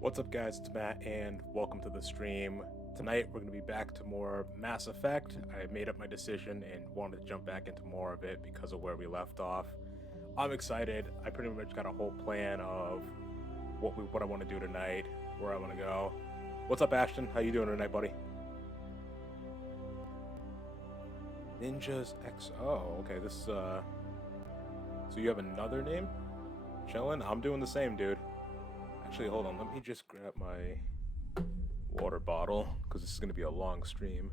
What's up, guys? It's Matt, and welcome to the stream. Tonight, we're going to be back to more Mass Effect. I made up my decision and wanted to jump back into more of it because of where we left off. I'm excited. I pretty much got a whole plan of what I want to do tonight, where I want to go. What's up, Ashton? How you doing tonight, buddy? Ninjas XO. Okay, this is so you have another name? Chillin'? I'm doing the same, dude. Actually, hold on. Let me just grab my water bottle because this is going to be a long stream.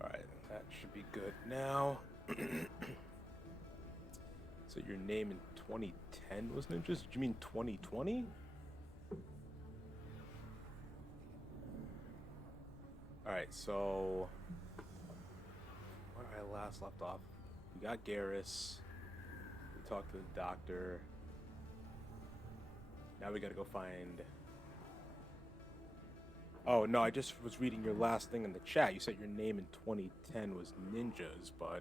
Alright, that should be good now. So your name in 2010 was Ninjas? Did you mean 2020? Alright, so where I last left off, we got Garrus. We talked to the doctor. Now we gotta go find... Oh, no, I just was reading your last thing in the chat. You said your name in 2010 was Ninjas, but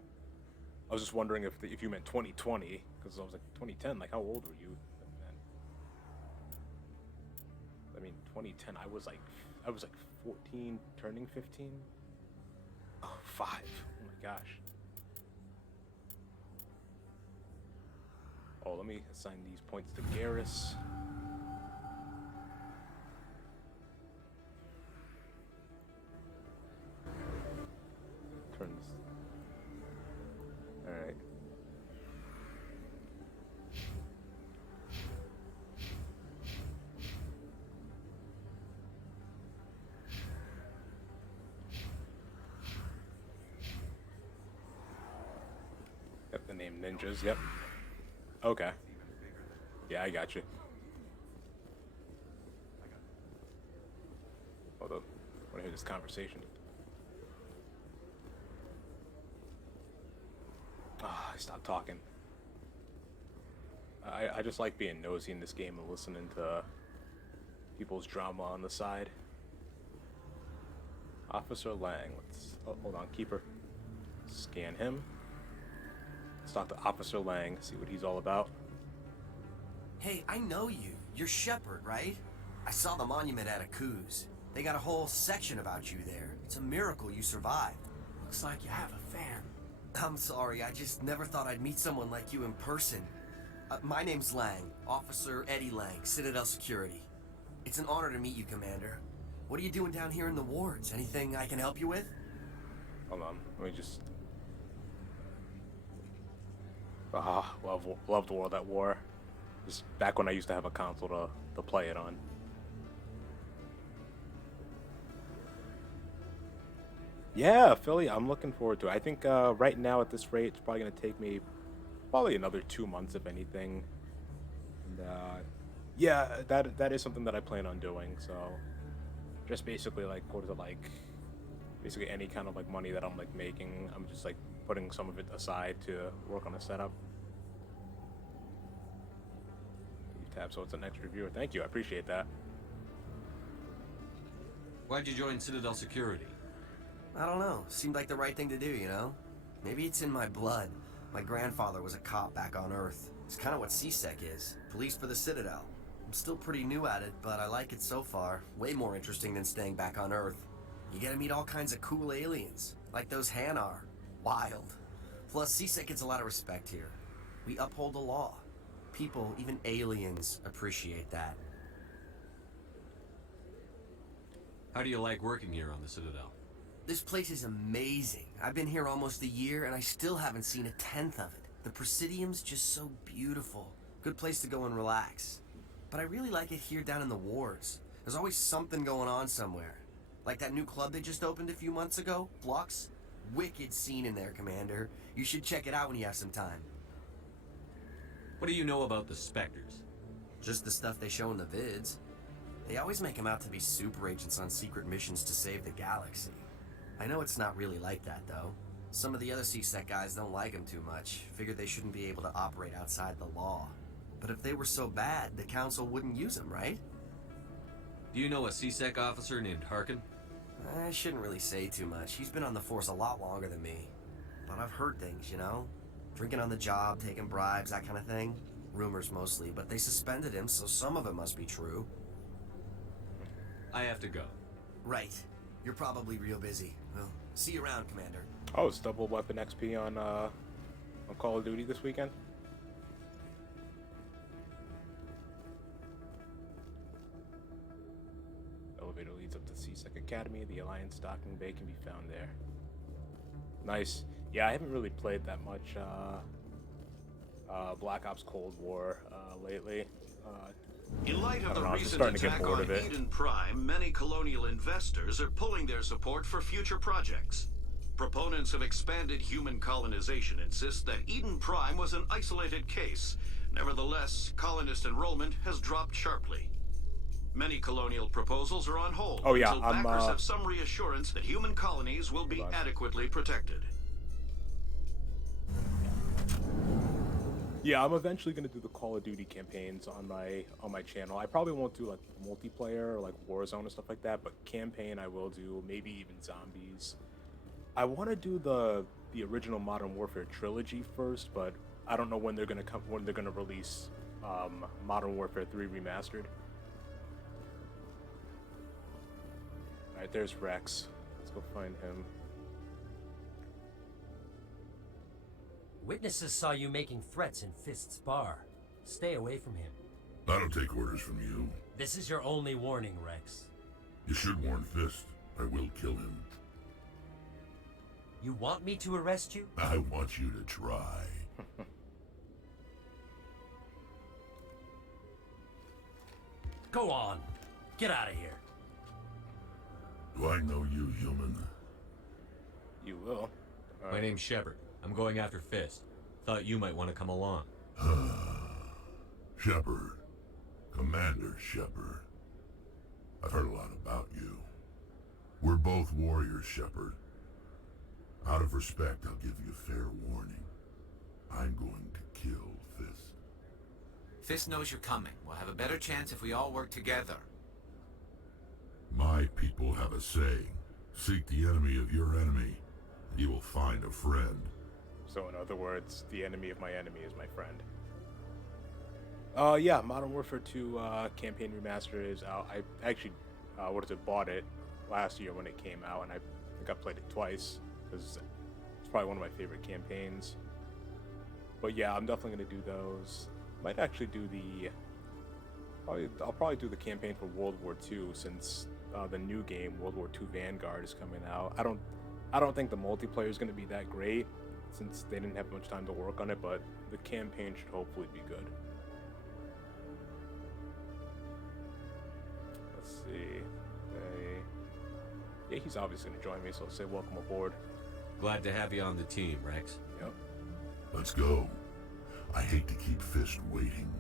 I was just wondering if you meant 2020, because I was like, 2010, like, how old were you then? I mean, 2010, I was like 14, turning 15? Oh, 5. Oh my gosh. Oh, let me assign these points to Garrus. Turn this. Alright. Got the name Ninjas, yep. Okay. Yeah, I got you. Hold up. I want to hear this conversation. Ah, I stopped talking. I just like being nosy in this game and listening to people's drama on the side. Officer Lang. Let's hold on, keeper. Scan him. Let's talk to Officer Lang, see what he's all about. Hey, I know you. You're Shepard, right? I saw the monument at Akuz. They got a whole section about you there. It's a miracle you survived. Looks like you have a fan. I'm sorry, I just never thought I'd meet someone like you in person. My name's Lang, Officer Eddie Lang, Citadel Security. It's an honor to meet you, Commander. What are you doing down here in the wards? Anything I can help you with? Hold on, let me just... loved World at War. Just back when I used to have a console to play it on. Yeah, Philly, I'm looking forward to it. I think right now at this rate, it's probably going to take me probably another 2 months, if anything. And yeah, that is something that I plan on doing. So just basically like, what is it like? Basically any kind of like money that I'm like making, I'm just like putting some of it aside to work on a setup. Tab, so it's an extra viewer. Thank you, I appreciate that. Why'd you join Citadel Security? I don't know. Seemed like the right thing to do, you know? Maybe it's in my blood. My grandfather was a cop back on Earth. It's kind of what CSEC is. Police for the Citadel. I'm still pretty new at it, but I like it so far. Way more interesting than staying back on Earth. You get to meet all kinds of cool aliens, like those Hanar. Wild. Plus, CSEC gets a lot of respect here. We uphold the law. People, even aliens, appreciate that. How do you like working here on the Citadel? This place is amazing. I've been here almost a year and I still haven't seen a tenth of it. The Presidium's just so beautiful. Good place to go and relax. But I really like it here down in the wards. There's always something going on somewhere. Like that new club they just opened a few months ago, Flux. Wicked scene in there, Commander. You should check it out when you have some time. What do you know about the Spectres? Just the stuff they show in the vids. They always make them out to be super agents on secret missions to save the galaxy. I know it's not really like that, though. Some of the other CSEC guys don't like him too much. Figured they shouldn't be able to operate outside the law. But if they were so bad, the council wouldn't use him, right? Do you know a CSEC officer named Harkin? I shouldn't really say too much. He's been on the force a lot longer than me. But I've heard things, you know? Drinking on the job, taking bribes, that kind of thing. Rumors mostly, but they suspended him, so some of it must be true. I have to go. Right. You're probably real busy. Well, see you around, Commander. Oh, it's double weapon XP on Call of Duty this weekend. Elevator leads up to CSEC Academy. The Alliance docking bay can be found there. Nice. Yeah, I haven't really played that much Black Ops Cold War lately. In light I of don't the know, I'm just recent starting to get attack bored on of it. Eden Prime, many colonial investors are pulling their support for future projects. Proponents of expanded human colonization insist that Eden Prime was an isolated case. Nevertheless, colonist enrollment has dropped sharply. Many colonial proposals are on hold Oh, yeah, until I'm, backers have some reassurance that human colonies will be adequately protected. Yeah, I'm eventually gonna do the Call of Duty campaigns on my channel. I probably won't do like multiplayer or like Warzone and stuff like that, but campaign I will do. Maybe even zombies. I want to do the original Modern Warfare trilogy first, but I don't know when they're gonna release Modern Warfare 3 remastered. All right, there's Rex. Let's go find him. Witnesses saw you making threats in Fist's bar. Stay away from him. I don't take orders from you. This is your only warning, Rex. You should warn Fist. I will kill him. You want me to arrest you? I want you to try. Go on. Get out of here. Do I know you, human? You will. My name's Shepard. I'm going after Fist. Thought you might want to come along. Shepard. Commander Shepard. I've heard a lot about you. We're both warriors, Shepard. Out of respect, I'll give you a fair warning. I'm going to kill Fist. Fist knows you're coming. We'll have a better chance if we all work together. My people have a saying. Seek the enemy of your enemy, and you will find a friend. So in other words, the enemy of my enemy is my friend. Yeah, Modern Warfare 2 campaign remaster is out. I actually, bought it last year when it came out, and I think I played it twice because it's probably one of my favorite campaigns. But yeah, I'm definitely gonna do those. Might actually do I'll probably do the campaign for World War II since the new game World War II Vanguard is coming out. I don't think the multiplayer is gonna be that great since they didn't have much time to work on it, but the campaign should hopefully be good. Let's see. Yeah, he's obviously gonna join me, so I'll say welcome aboard. Glad to have you on the team, Rex. Yep. Let's go. I hate to keep Fist waiting.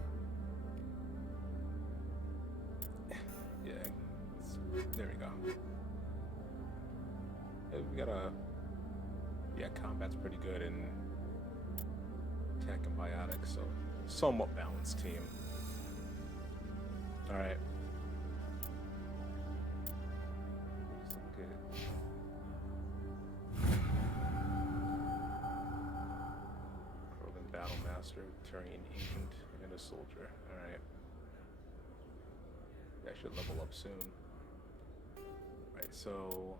Yeah. There we go. Hey, we got combat's pretty good in Tech and Biotics, so somewhat balanced team. All right. Krogan Battle Master, Turian Agent, and a Soldier. All right. Yeah, I should level up soon. Right, so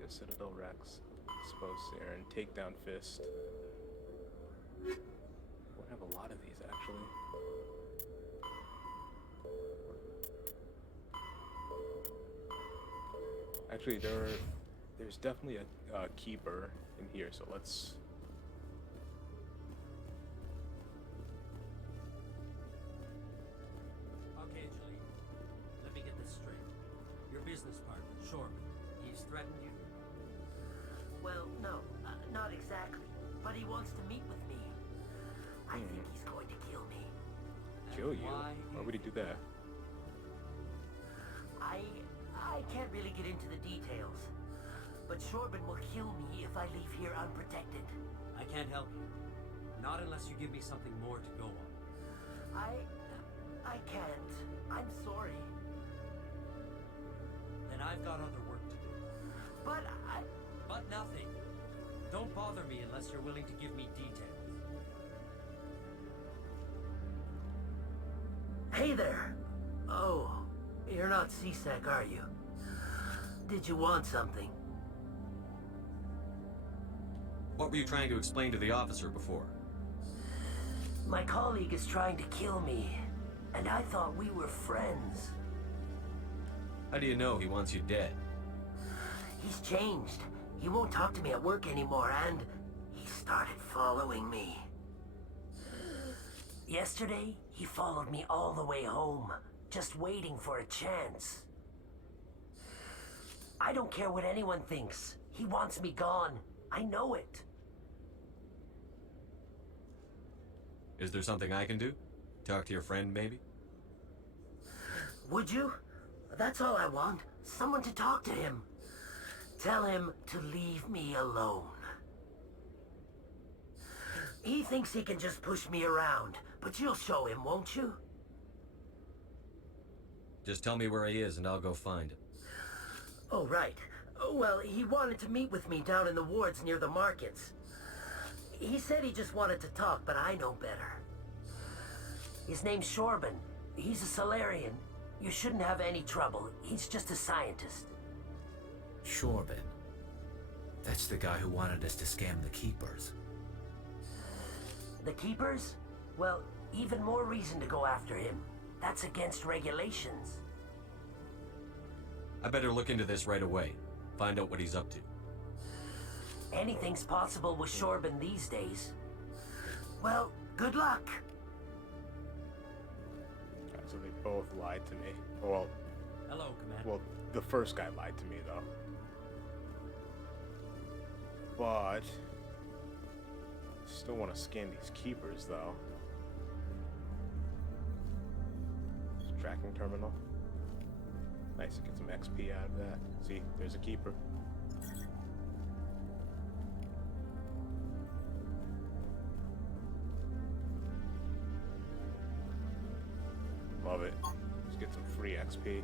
yeah, Citadel Rex, Expose there, and take down Fist. We'll have a lot of these actually. Actually, there's definitely a keeper in here, so let's. Okay, Julie. Let me get this straight. Your business partner, Shorman, he's threatened you? Well, no, not exactly. But he wants to meet with me. I think he's going to kill me. Kill you? Why would he do that? I can't really get into the details. but Shorban will kill me if I leave here unprotected. I can't help you. Not unless you give me something more to go on. I can't. I'm sorry. Then I've got other work to do. But But nothing. Don't bother me unless you're willing to give me details. Hey there! Oh, you're not CSEC, are you? Did you want something? What were you trying to explain to the officer before? My colleague is trying to kill me, and I thought we were friends. How do you know he wants you dead? He's changed. He won't talk to me at work anymore, and he started following me. Yesterday, he followed me all the way home, just waiting for a chance. I don't care what anyone thinks. He wants me gone. I know it. Is there something I can do? Talk to your friend, maybe? Would you? That's all I want. Someone to talk to him. Tell him to leave me alone. He thinks he can just push me around, but you'll show him, won't you? Just tell me where he is and I'll go find him. Oh, right. Well, he wanted to meet with me down in the wards near the markets. He said he just wanted to talk, but I know better. His name's Shorban. He's a Solarian. You shouldn't have any trouble. He's just a scientist. Shorban. That's the guy who wanted us to scam the Keepers. The Keepers? Well, even more reason to go after him. That's against regulations. I better look into this right away. Find out what he's up to. Anything's possible with Shorban these days. Well, good luck. Alright, so they both lied to me. Well, Hello, Commander. well, the first guy lied to me though. But still want to scan these keepers though. Tracking terminal. Nice to get some XP out of that. See, there's a keeper. Love it. Let's get some free XP.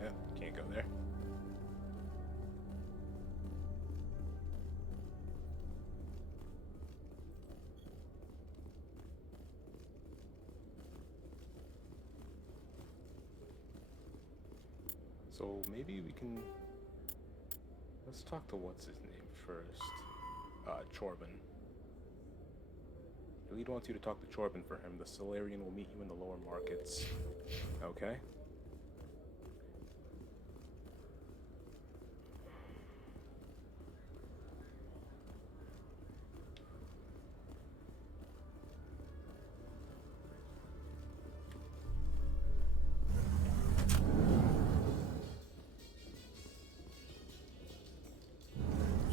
Yep, can't go there. So maybe we can... Let's talk to what's his name first. Chorban. The lead wants you to talk to Chorban for him. The Solarian will meet you in the lower markets. Okay.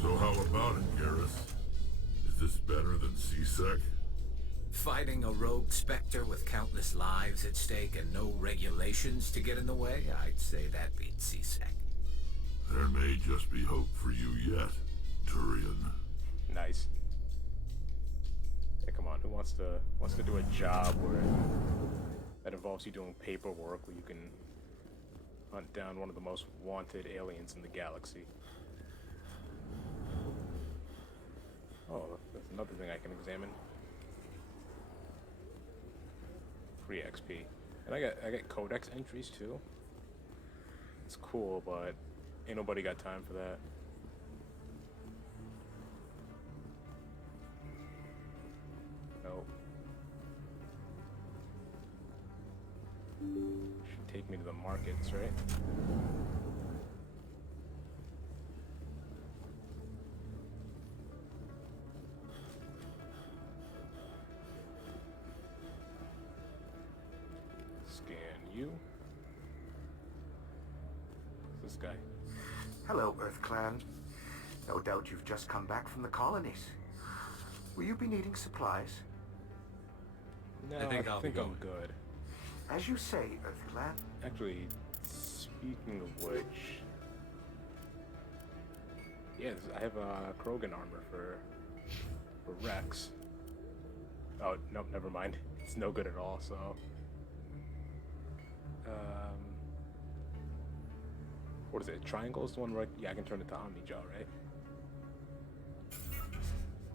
So how about it, Garrus? Is this better than CSEC? Fighting a rogue Spectre with countless lives at stake and no regulations to get in the way? I'd say that beats CSEC. There may just be hope for you yet, Turian. Nice. Yeah, come on. Who wants to do a job where that involves you doing paperwork where you can hunt down one of the most wanted aliens in the galaxy? Oh, that's another thing I can examine. Free XP. And I get codex entries too. It's cool, but ain't nobody got time for that. Nope. Should take me to the markets, right? Scan you. Who's this guy? Hello, Earth Clan. No doubt you've just come back from the colonies. Will you be needing supplies? No, I think I'll be I'm going. good. As you say, Earth Clan. Actually, speaking Speaking of which, yeah, I have a Krogan armor for Rex. Oh, nope, never mind. It's no good at all, so... What is it? Triangle is the one where yeah, I can turn it to Omni-Gel, right?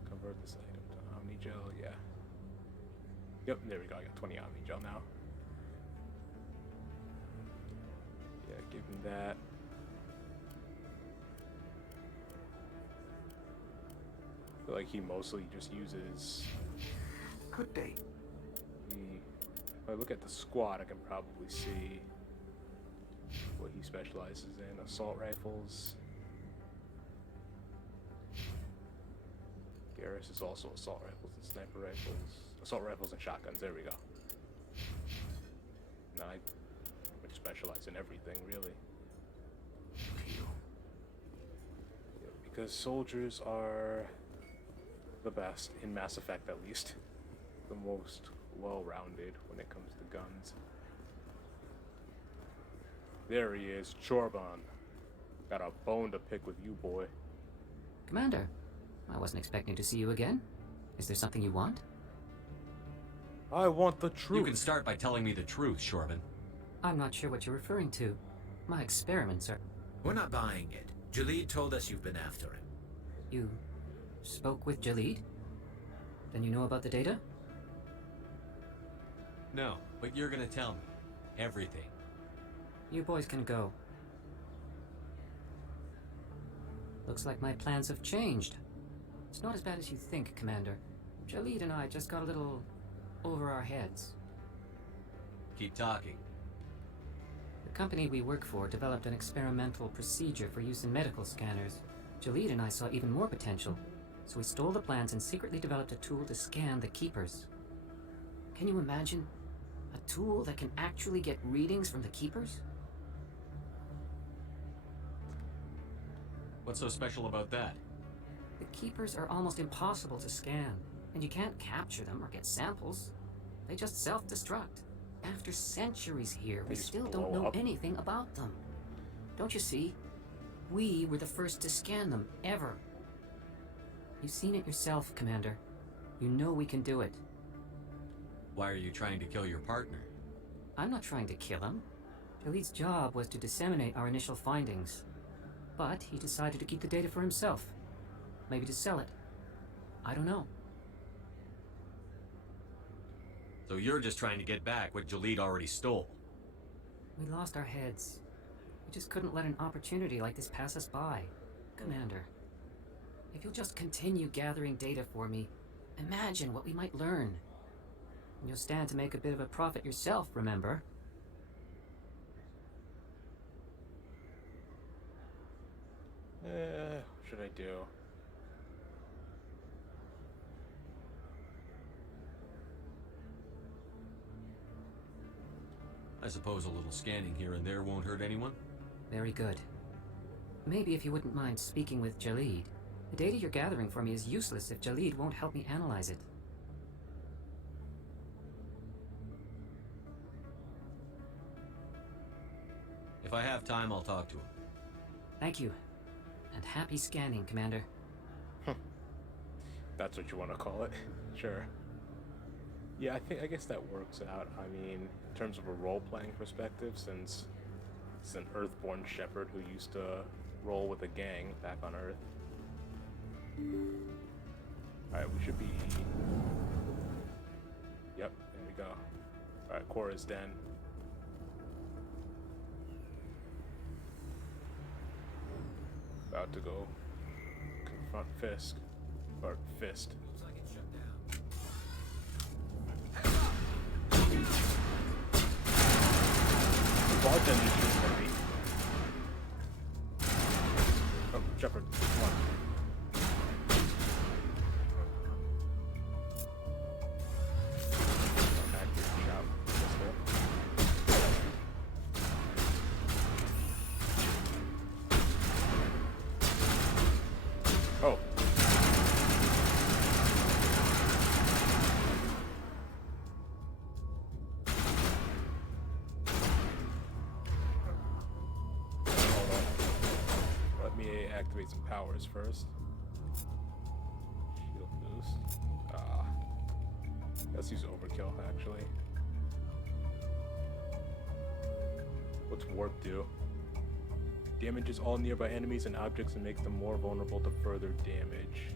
Convert this item to Omni-Gel, yeah. Yep, there we go. I got 20 Omni-Gel now. Yeah, give him that. I feel like he mostly just uses... Good day. If I look at the squad, I can probably see what he specializes in. Assault rifles. Garrus is also assault rifles and sniper rifles. Assault rifles and shotguns, there we go. No, I pretty much specialize in everything, really. Peel. Yeah, because soldiers are the best, in Mass Effect at least. The most well-rounded when it comes to guns. There he is, Chorban. Got a bone to pick with you, boy. Commander, I wasn't expecting to see you again. Is there something you want? I want the truth. You can start by telling me the truth, Shorban. I'm not sure what you're referring to. My experiments are... We're not buying it. Jalid told us you've been after him. You spoke with Jalid? Then you know about the data? No, but you're gonna tell me. Everything. You boys can go. Looks like my plans have changed. It's not as bad as you think, Commander. Jalid and I just got a little over our heads. Keep talking. The company we work for developed an experimental procedure for use in medical scanners. Jalid and I saw even more potential, so we stole the plans and secretly developed a tool to scan the Keepers. Can you imagine? A tool that can actually get readings from the Keepers? What's so special about that? The Keepers are almost impossible to scan, and you can't capture them or get samples. They just self-destruct. After centuries here, we They still blow don't know up. anything about them. Don't you see? We were the first to scan them, ever. You've seen it yourself, Commander. You know we can do it. Why are you trying to kill your partner? I'm not trying to kill him. Jalid's job was to disseminate our initial findings. But he decided to keep the data for himself. Maybe to sell it. I don't know. So you're just trying to get back what Jalid already stole. We lost our heads. We just couldn't let an opportunity like this pass us by. Commander, if you'll just continue gathering data for me, imagine what we might learn. And you'll stand to make a bit of a profit yourself, remember? What should I do? I suppose a little scanning here and there won't hurt anyone? Very good. Maybe if you wouldn't mind speaking with Jalid. The data you're gathering for me is useless if Jalid won't help me analyze it. If I have time, I'll talk to him. Thank you. And happy scanning, Commander. That's what you want to call it. Sure. Yeah, I guess that works out. I mean, in terms of a role-playing perspective, since it's an Earthborn Shepherd who used to roll with a gang back on Earth. Alright, we should be... Yep, there we go. Alright, Cora's Den. About to go confront Fisk. Or Fist. Looks like it's shut down. Bartender is gonna be. Oh, Shepard, come on. Back here, shout. Pistol. Oh. activate some powers first. Shield boost. Let's use overkill, actually. What's warp do? Damages all nearby enemies and objects and makes them more vulnerable to further damage.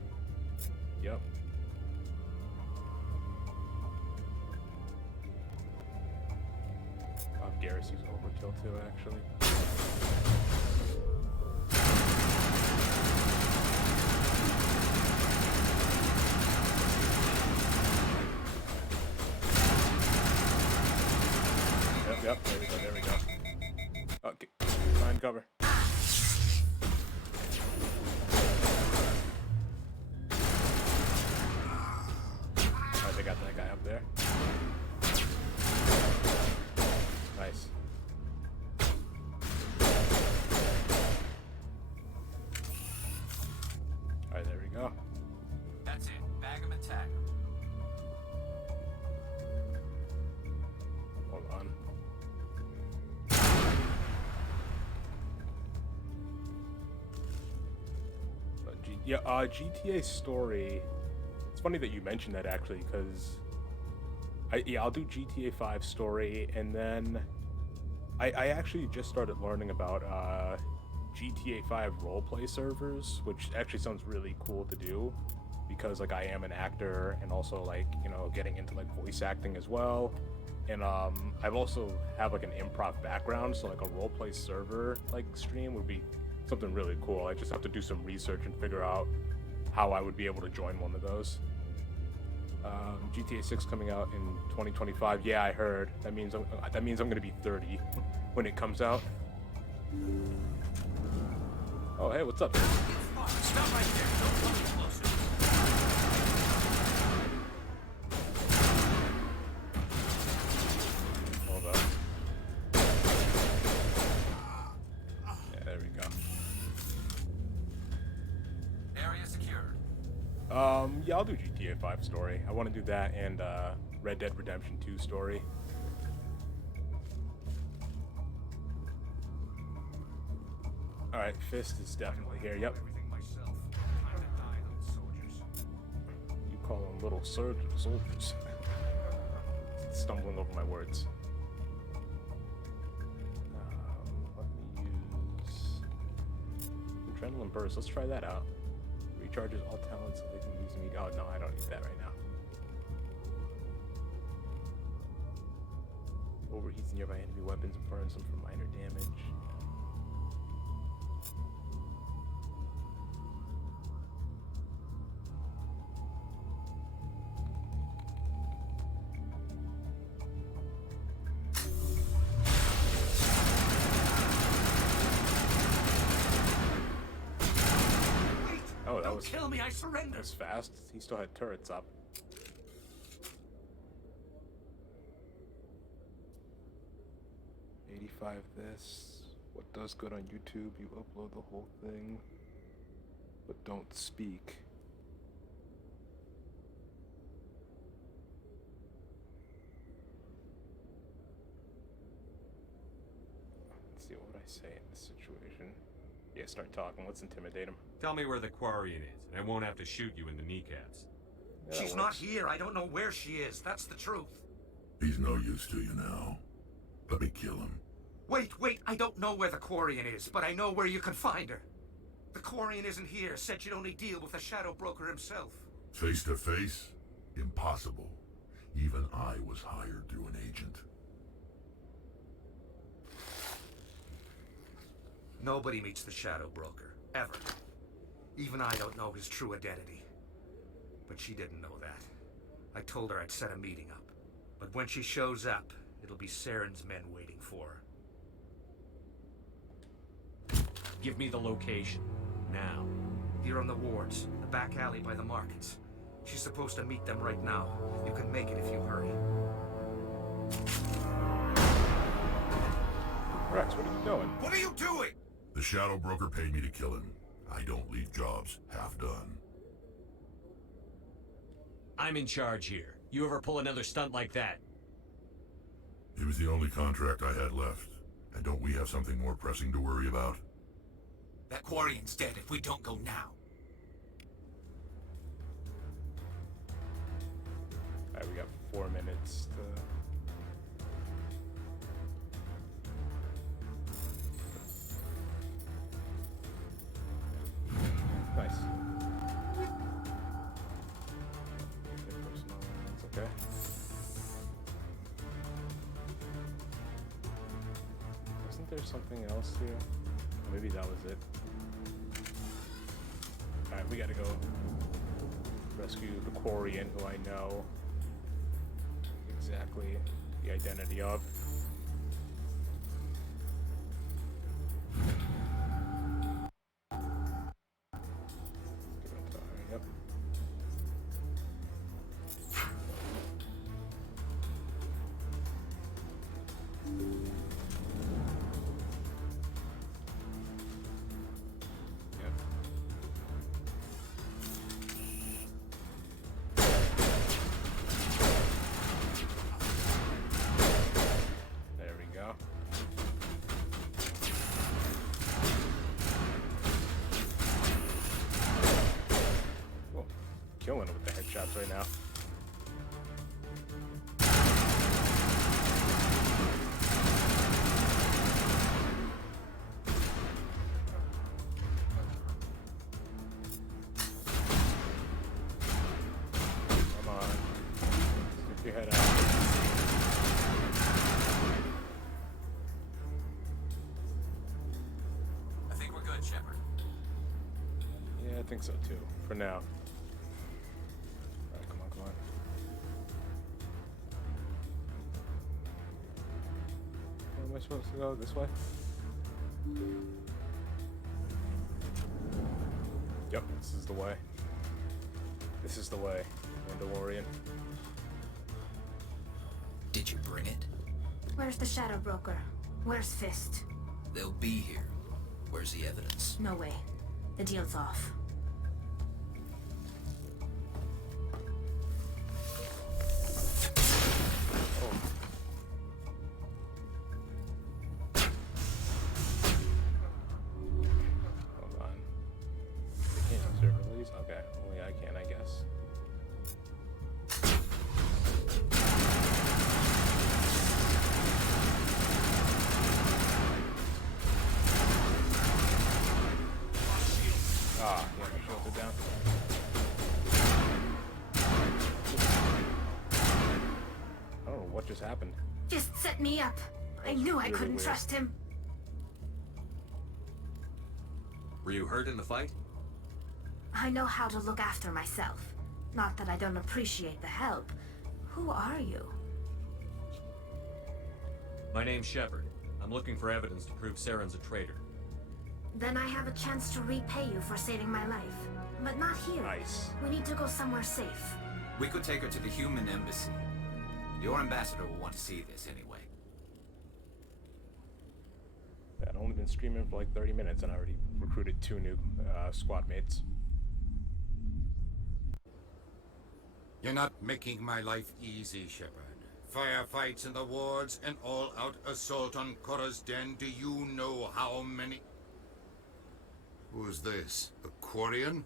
Yep. Garrus use overkill too, actually. Yep, there we go. Okay, find cover. Alright, they got that guy up there. Nice. Alright, there we go. That's it. Bag 'em and tag 'em. Hold on. GTA story. It's funny that you mentioned that, actually, because I'll do GTA 5 story, and then I actually just started learning about GTA 5 roleplay servers, which actually sounds really cool to do, because like I am an actor and also like, you know, getting into like voice acting as well. And I've also have like an improv background, so like a roleplay server like stream would be something really cool. I just have to do some research and figure out how I would be able to join one of those. GTA 6 coming out in 2025. Yeah, I heard. That means I'm gonna be 30 when it comes out. Oh, hey, what's up? Stop right there. Don't come any closer. Hold up. Yeah, there we go. Area secured. Yeah, I'll do GTA 5 story. I want to do that and Red Dead Redemption 2 story. All right, Fist is definitely here. Yep. Everything myself. Time to die, those soldiers. You call them little soldiers. Stumbling over my words. Let me use Adrenaline Burst. Let's try that out. Recharges all talents so they can use me. Oh no, I don't need that right now. Overheats nearby enemy weapons and burns them for minor damage. Oh, that was, Kill me, I surrender. that was fast. He still had turrets up. $85 this. What does good on YouTube? You upload the whole thing, but don't speak. Let's see, what would I say in this situation? Yeah, start talking. Let's intimidate him. Tell me where the Quarian is, and I won't have to shoot you in the kneecaps. Yeah, that She's not works. here. I don't know where she is. That's the truth. He's no use to you now. Let me kill him. Wait. I don't know where the Quarian is, but I know where you can find her. The Quarian isn't here. Said she'd only deal with the Shadow Broker himself. Face to face? Impossible. Even I was hired through an agent. Nobody meets the Shadow Broker, ever. Even I don't know his true identity. But she didn't know that. I told her I'd set a meeting up. But when she shows up, it'll be Saren's men waiting for her. Give me the location. Now. Here on the wards, the back alley by the markets. She's supposed to meet them right now. You can make it if you hurry. Rex, what are you doing? What are you doing? The Shadow Broker paid me to kill him. I don't leave jobs half done. I'm in charge here. You ever pull another stunt like that? It was the only contract I had left. And don't we have something more pressing to worry about? That Quarian's dead if we don't go now. Alright, we got 4 minutes to... Nice. Okay. Wasn't there something else here? Or maybe that was it. Alright, we gotta go rescue the Quarian, who I know exactly the identity of. Yep. There we go. Cool. Killing it with the headshots right now. Come on. Stick your head out. I think we're good, Shepard. Yeah, I think so too. For now. Alright, come on, come on. Where am I supposed to go? This way? Yep, this is the way. This is the way, Mandalorian. Did you bring it? Where's the Shadow Broker? Where's Fist? They'll be here. Where's the evidence? No way. The deal's off. Hold on. They can't observe release? Okay, only I can, I guess. Ah, yeah, my shields are down. I don't know what just happened. Just set me up. I knew I Really couldn't weird. trust him. Were you hurt in the fight? I know how to look after myself. Not that I don't appreciate the help. Who are you? My name's Shepard. I'm looking for evidence to prove Saren's a traitor. Then I have a chance to repay you for saving my life. But not here. Nice. We need to go somewhere safe. We could take her to the human embassy. Your ambassador will want to see this anyway. I'd only been streaming for like 30 minutes and I already recruited 2 new squad mates. You're not making my life easy, Shepard. Firefights in the wards, an all-out assault on Korra's den. Do you know how many... Who's this? A Quarian?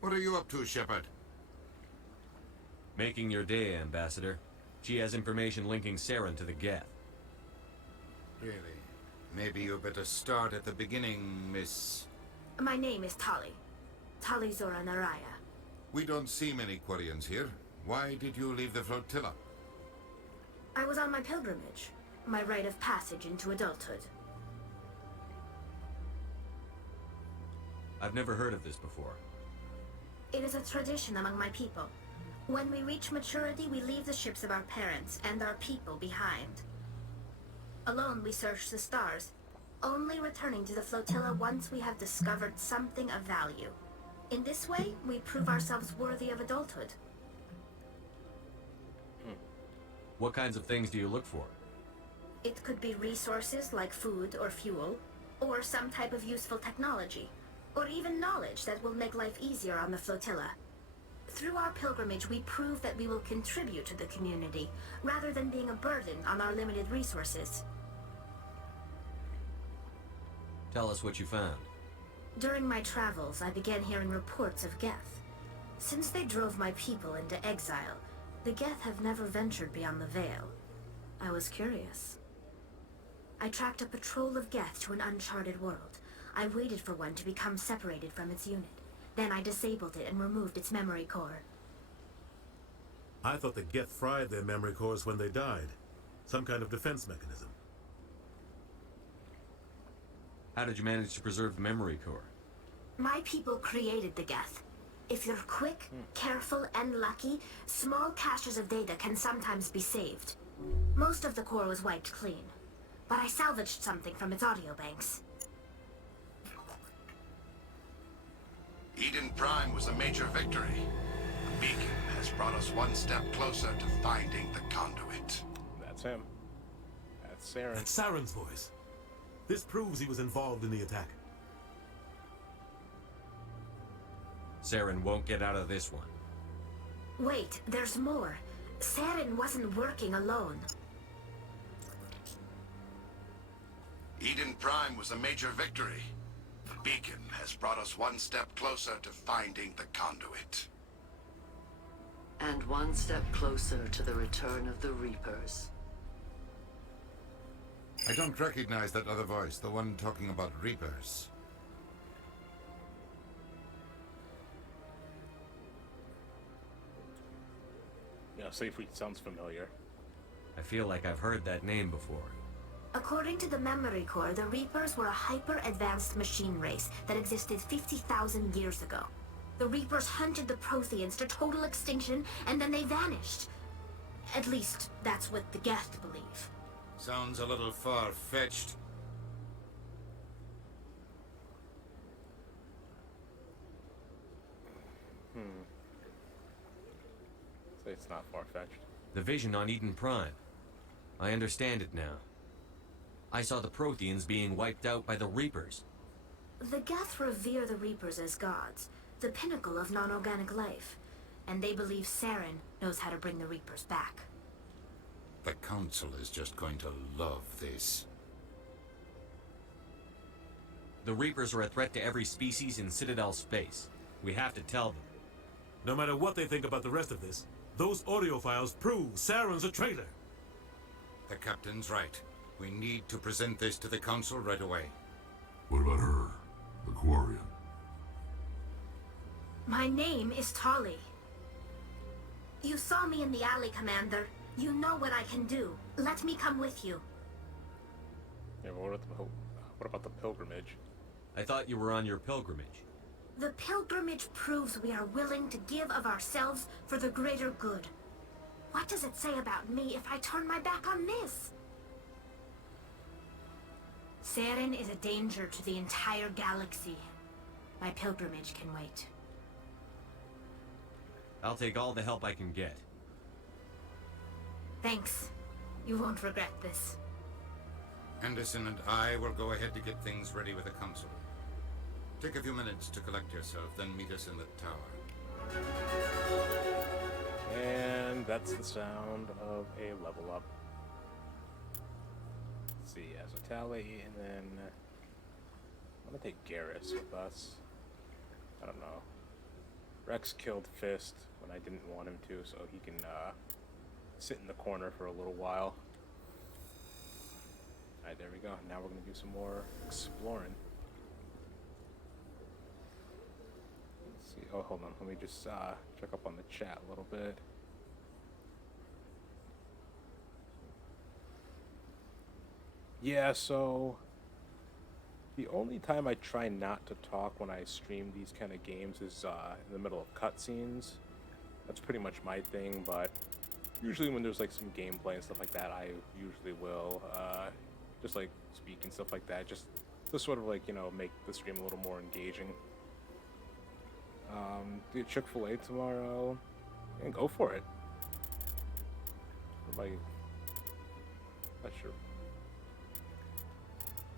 What are you up to, Shepard? Making your day, Ambassador. She has information linking Saren to the Geth. Really? Maybe you better start at the beginning, Miss... My name is Tali. Tali Zora Naraya. We don't see many Quarians here. Why did you leave the flotilla? I was on my pilgrimage. My rite of passage into adulthood. I've never heard of this before. It is a tradition among my people. When we reach maturity, we leave the ships of our parents and our people behind. Alone, we search the stars, only returning to the flotilla once we have discovered something of value. In this way, we prove ourselves worthy of adulthood. What kinds of things do you look for? It could be resources like food or fuel, or some type of useful technology, or even knowledge that will make life easier on the flotilla. Through our pilgrimage, we prove that we will contribute to the community, rather than being a burden on our limited resources. Tell us what you found. During my travels, I began hearing reports of Geth. Since they drove my people into exile, the Geth have never ventured beyond the Veil. I was curious. I tracked a patrol of Geth to an uncharted world. I waited for one to become separated from its unit. Then I disabled it and removed its memory core. I thought the Geth fried their memory cores when they died. Some kind of defense mechanism. How did you manage to preserve the memory core? My people created the Geth. If you're quick, careful, and lucky, small caches of data can sometimes be saved. Most of the core was wiped clean, but I salvaged something from its audio banks. Eden Prime was a major victory. The beacon has brought us one step closer to finding the conduit. That's him. That's Saren. That's Saren's voice. This proves he was involved in the attack. Saren won't get out of this one. Wait, there's more. Saren wasn't working alone. Eden Prime was a major victory. The beacon has brought us one step closer to finding the conduit. And one step closer to the return of the Reapers. I don't recognize that other voice, the one talking about Reapers. Yeah, Seyfried sounds familiar. I feel like I've heard that name before. According to the memory core, the Reapers were a hyper-advanced machine race that existed 50,000 years ago. The Reapers hunted the Protheans to total extinction, and then they vanished. At least, that's what the Geth believe. Sounds a little far-fetched. So it's not far-fetched. The vision on Eden Prime. I understand it now. I saw the Protheans being wiped out by the Reapers. The Geth revere the Reapers as gods, the pinnacle of non-organic life, and they believe Saren knows how to bring the Reapers back. The Council is just going to love this. The Reapers are a threat to every species in Citadel space. We have to tell them. No matter what they think about the rest of this, those audio files prove Saren's a traitor. The Captain's right. We need to present this to the Council right away. What about her? The Quarian? My name is Tali. You saw me in the alley, Commander. You know what I can do. Let me come with you. Yeah, but what about the pilgrimage? I thought you were on your pilgrimage. The pilgrimage proves we are willing to give of ourselves for the greater good. What does it say about me if I turn my back on this? Saren is a danger to the entire galaxy. My pilgrimage can wait. I'll take all the help I can get. Thanks. You won't regret this. Anderson and I will go ahead to get things ready with the Council. Take a few minutes to collect yourself, then meet us in the tower. And that's the sound of a level up. Let's see, yeah, so Tali, and then I'm gonna take Garrus with us. I don't know. Rex killed Fist when I didn't want him to, so he can sit in the corner for a little while. Alright, there we go. Now we're gonna do some more exploring. Let's see. Oh, hold on. Let me just check up on the chat a little bit. Yeah, so the only time I try not to talk when I stream these kind of games is in the middle of cutscenes. That's pretty much my thing, but usually when there's like some gameplay and stuff like that, I usually will just like speak and stuff like that, just to sort of like, you know, make the stream a little more engaging. Do Chick-fil-A tomorrow, and go for it. Everybody, not sure.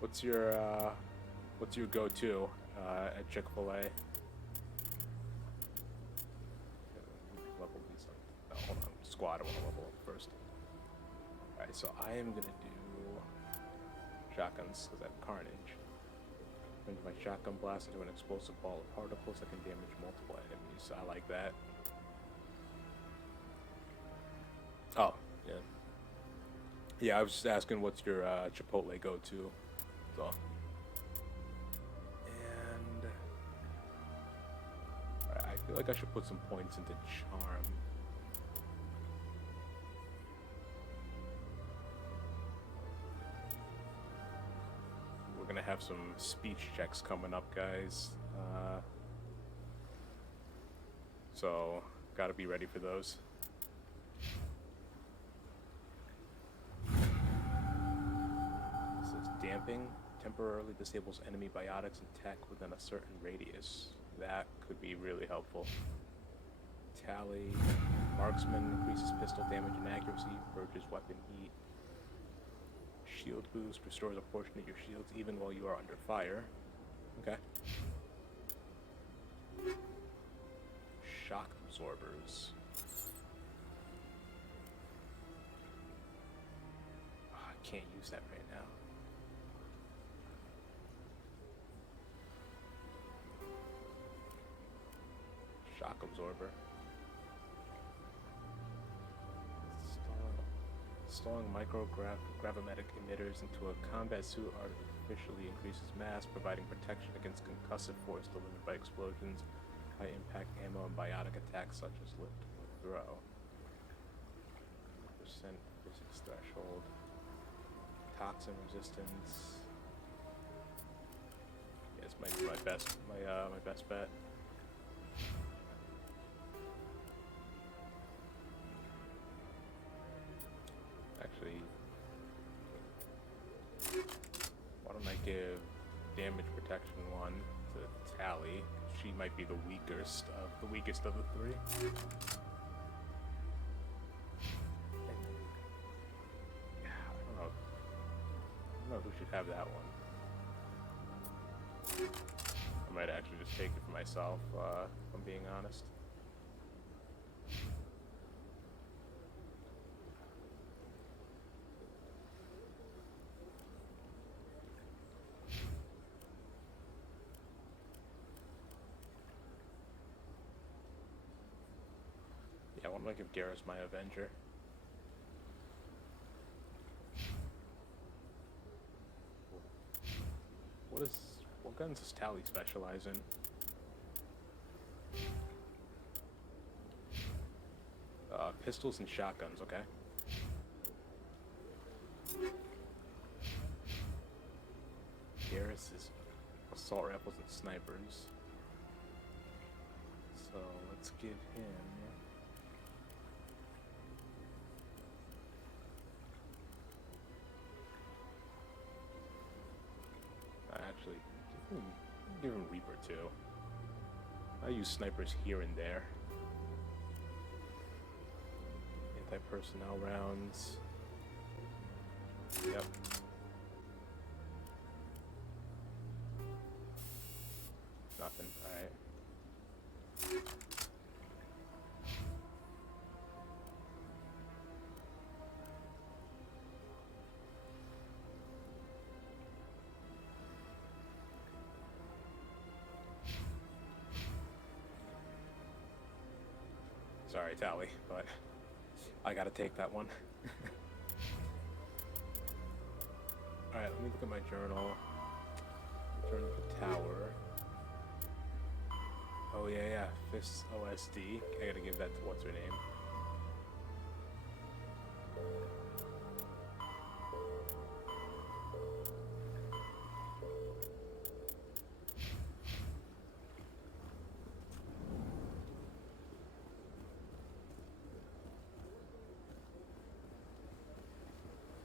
What's your go-to at Chick-fil-A? Level these up. Oh, hold on, squad. I want to level up first. All right, so I am gonna do shotguns because I have Carnage. turns my shotgun blast into an explosive ball of particles that can damage multiple enemies. I like that. Oh, yeah. Yeah, I was just asking what's your Chipotle go-to. So. And I feel like I should put some points into charm. We're gonna have some speech checks coming up, guys. So gotta be ready for those. This is damping. Temporarily disables enemy biotics and tech within a certain radius. That could be really helpful. Tally. Marksman increases pistol damage and accuracy, purges weapon heat. Shield boost restores a portion of your shields even while you are under fire. Okay. Shock absorbers. Oh, I can't use that right now. Shock absorber. Installing microgravimetric emitters into a combat suit artificially increases mass, providing protection against concussive force delivered by explosions, high impact ammo, and biotic attacks such as lift or throw. Percent physics threshold. Toxin resistance. Yeah, this might be my best bet. Actually, why don't I give damage protection 1 to Tally? She might be the weakest of the three. And, yeah, I don't know who should have that one. I might actually just take it for myself, if I'm being honest. Yeah, I want to give Garrus my Avenger. What guns does Tally specialize in? Pistols and shotguns, okay. Garrus is assault rifles and snipers. So let's give him. Actually, give him Reaper too. I use snipers here and there. Anti-personnel rounds. Yep. Nothing. Alright. Sorry, Tally, but I gotta take that one. Alright, let me look at my journal. Return to the tower. Oh yeah, Fists OSD. I gotta give that to what's her name.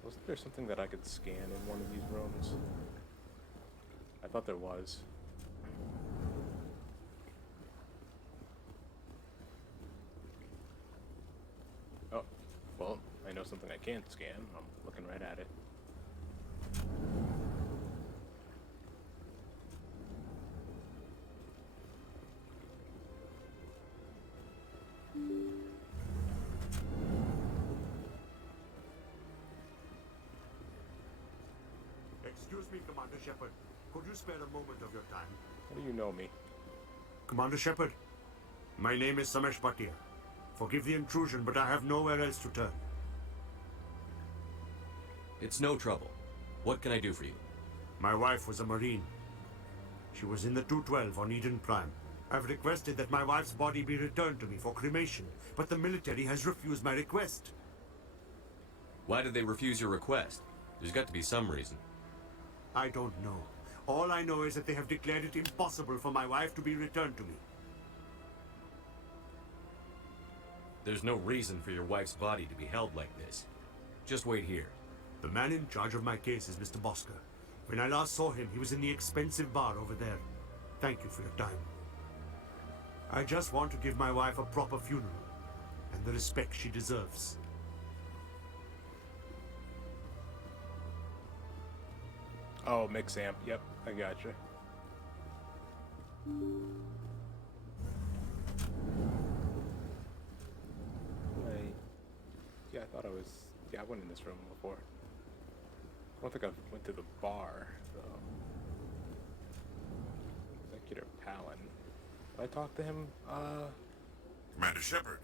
Wasn't there something that I could scan in one of these rooms? I thought there was. Oh, well, I know something I can't scan. I'm looking right at it. Excuse me, Commander Shepard. could you spare a moment of your time? How do you know me? Commander Shepard, my name is Samesh Bhatia. Forgive the intrusion, but I have nowhere else to turn. It's no trouble. What can I do for you? My wife was a Marine. She was in the 212 on Eden Prime. I've requested that my wife's body be returned to me for cremation, but the military has refused my request. Why did they refuse your request? There's got to be some reason. I don't know. All I know is that they have declared it impossible for my wife to be returned to me. There's no reason for your wife's body to be held like this. Just wait here. The man in charge of my case is Mr. Bosker. When I last saw him, he was in the expensive bar over there. Thank you for your time. I just want to give my wife a proper funeral, and the respect she deserves. Oh, mix amp. Yep, I gotcha. Yeah, I thought I was. Yeah, I went in this room before. I don't think I went to the bar, though. Executor Palin. Did I talk to him? Commander Shepard,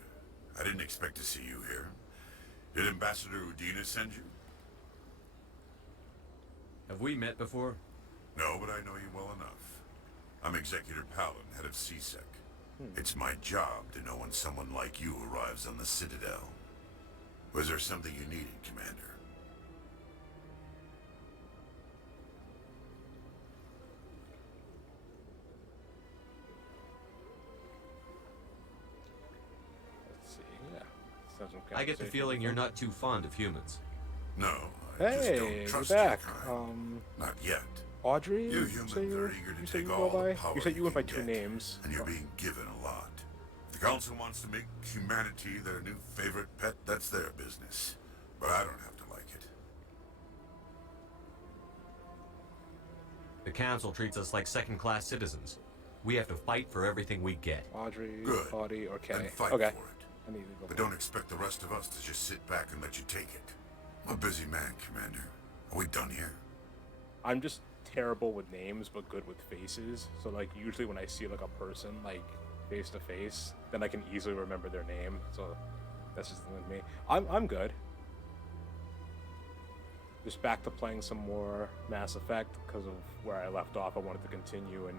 I didn't expect to see you here. Did Ambassador Udina send you? Have we met before? No, but I know you well enough. I'm Executor Palin, head of CSEC. It's my job to know when someone like you arrives on the Citadel. Was there something you needed, Commander? Let's see. Yeah. I get the feeling you're not too fond of humans. No, I just Hey, don't you're trust back. your kind. Not yet. Audrey? You humans are eager to take all the power You said you went by can two get, names. and you're being given a lot. If the Council wants to make humanity their new favorite pet, that's their business. But I don't have to like it. The Council treats us like second-class citizens. We have to fight for everything we get. Audrey, Good. Audie, or Kay. Then fight Okay. for it. I need to go. But don't expect the rest of us to just sit back and let you take it. I'm a busy man, Commander. Are we done here? I'm just terrible with names, but good with faces. So, like, usually when I see, like, a person, like, face to face, then I can easily remember their name. So, that's just the thing with me. I'm good. Just back to playing some more Mass Effect because of where I left off. I wanted to continue and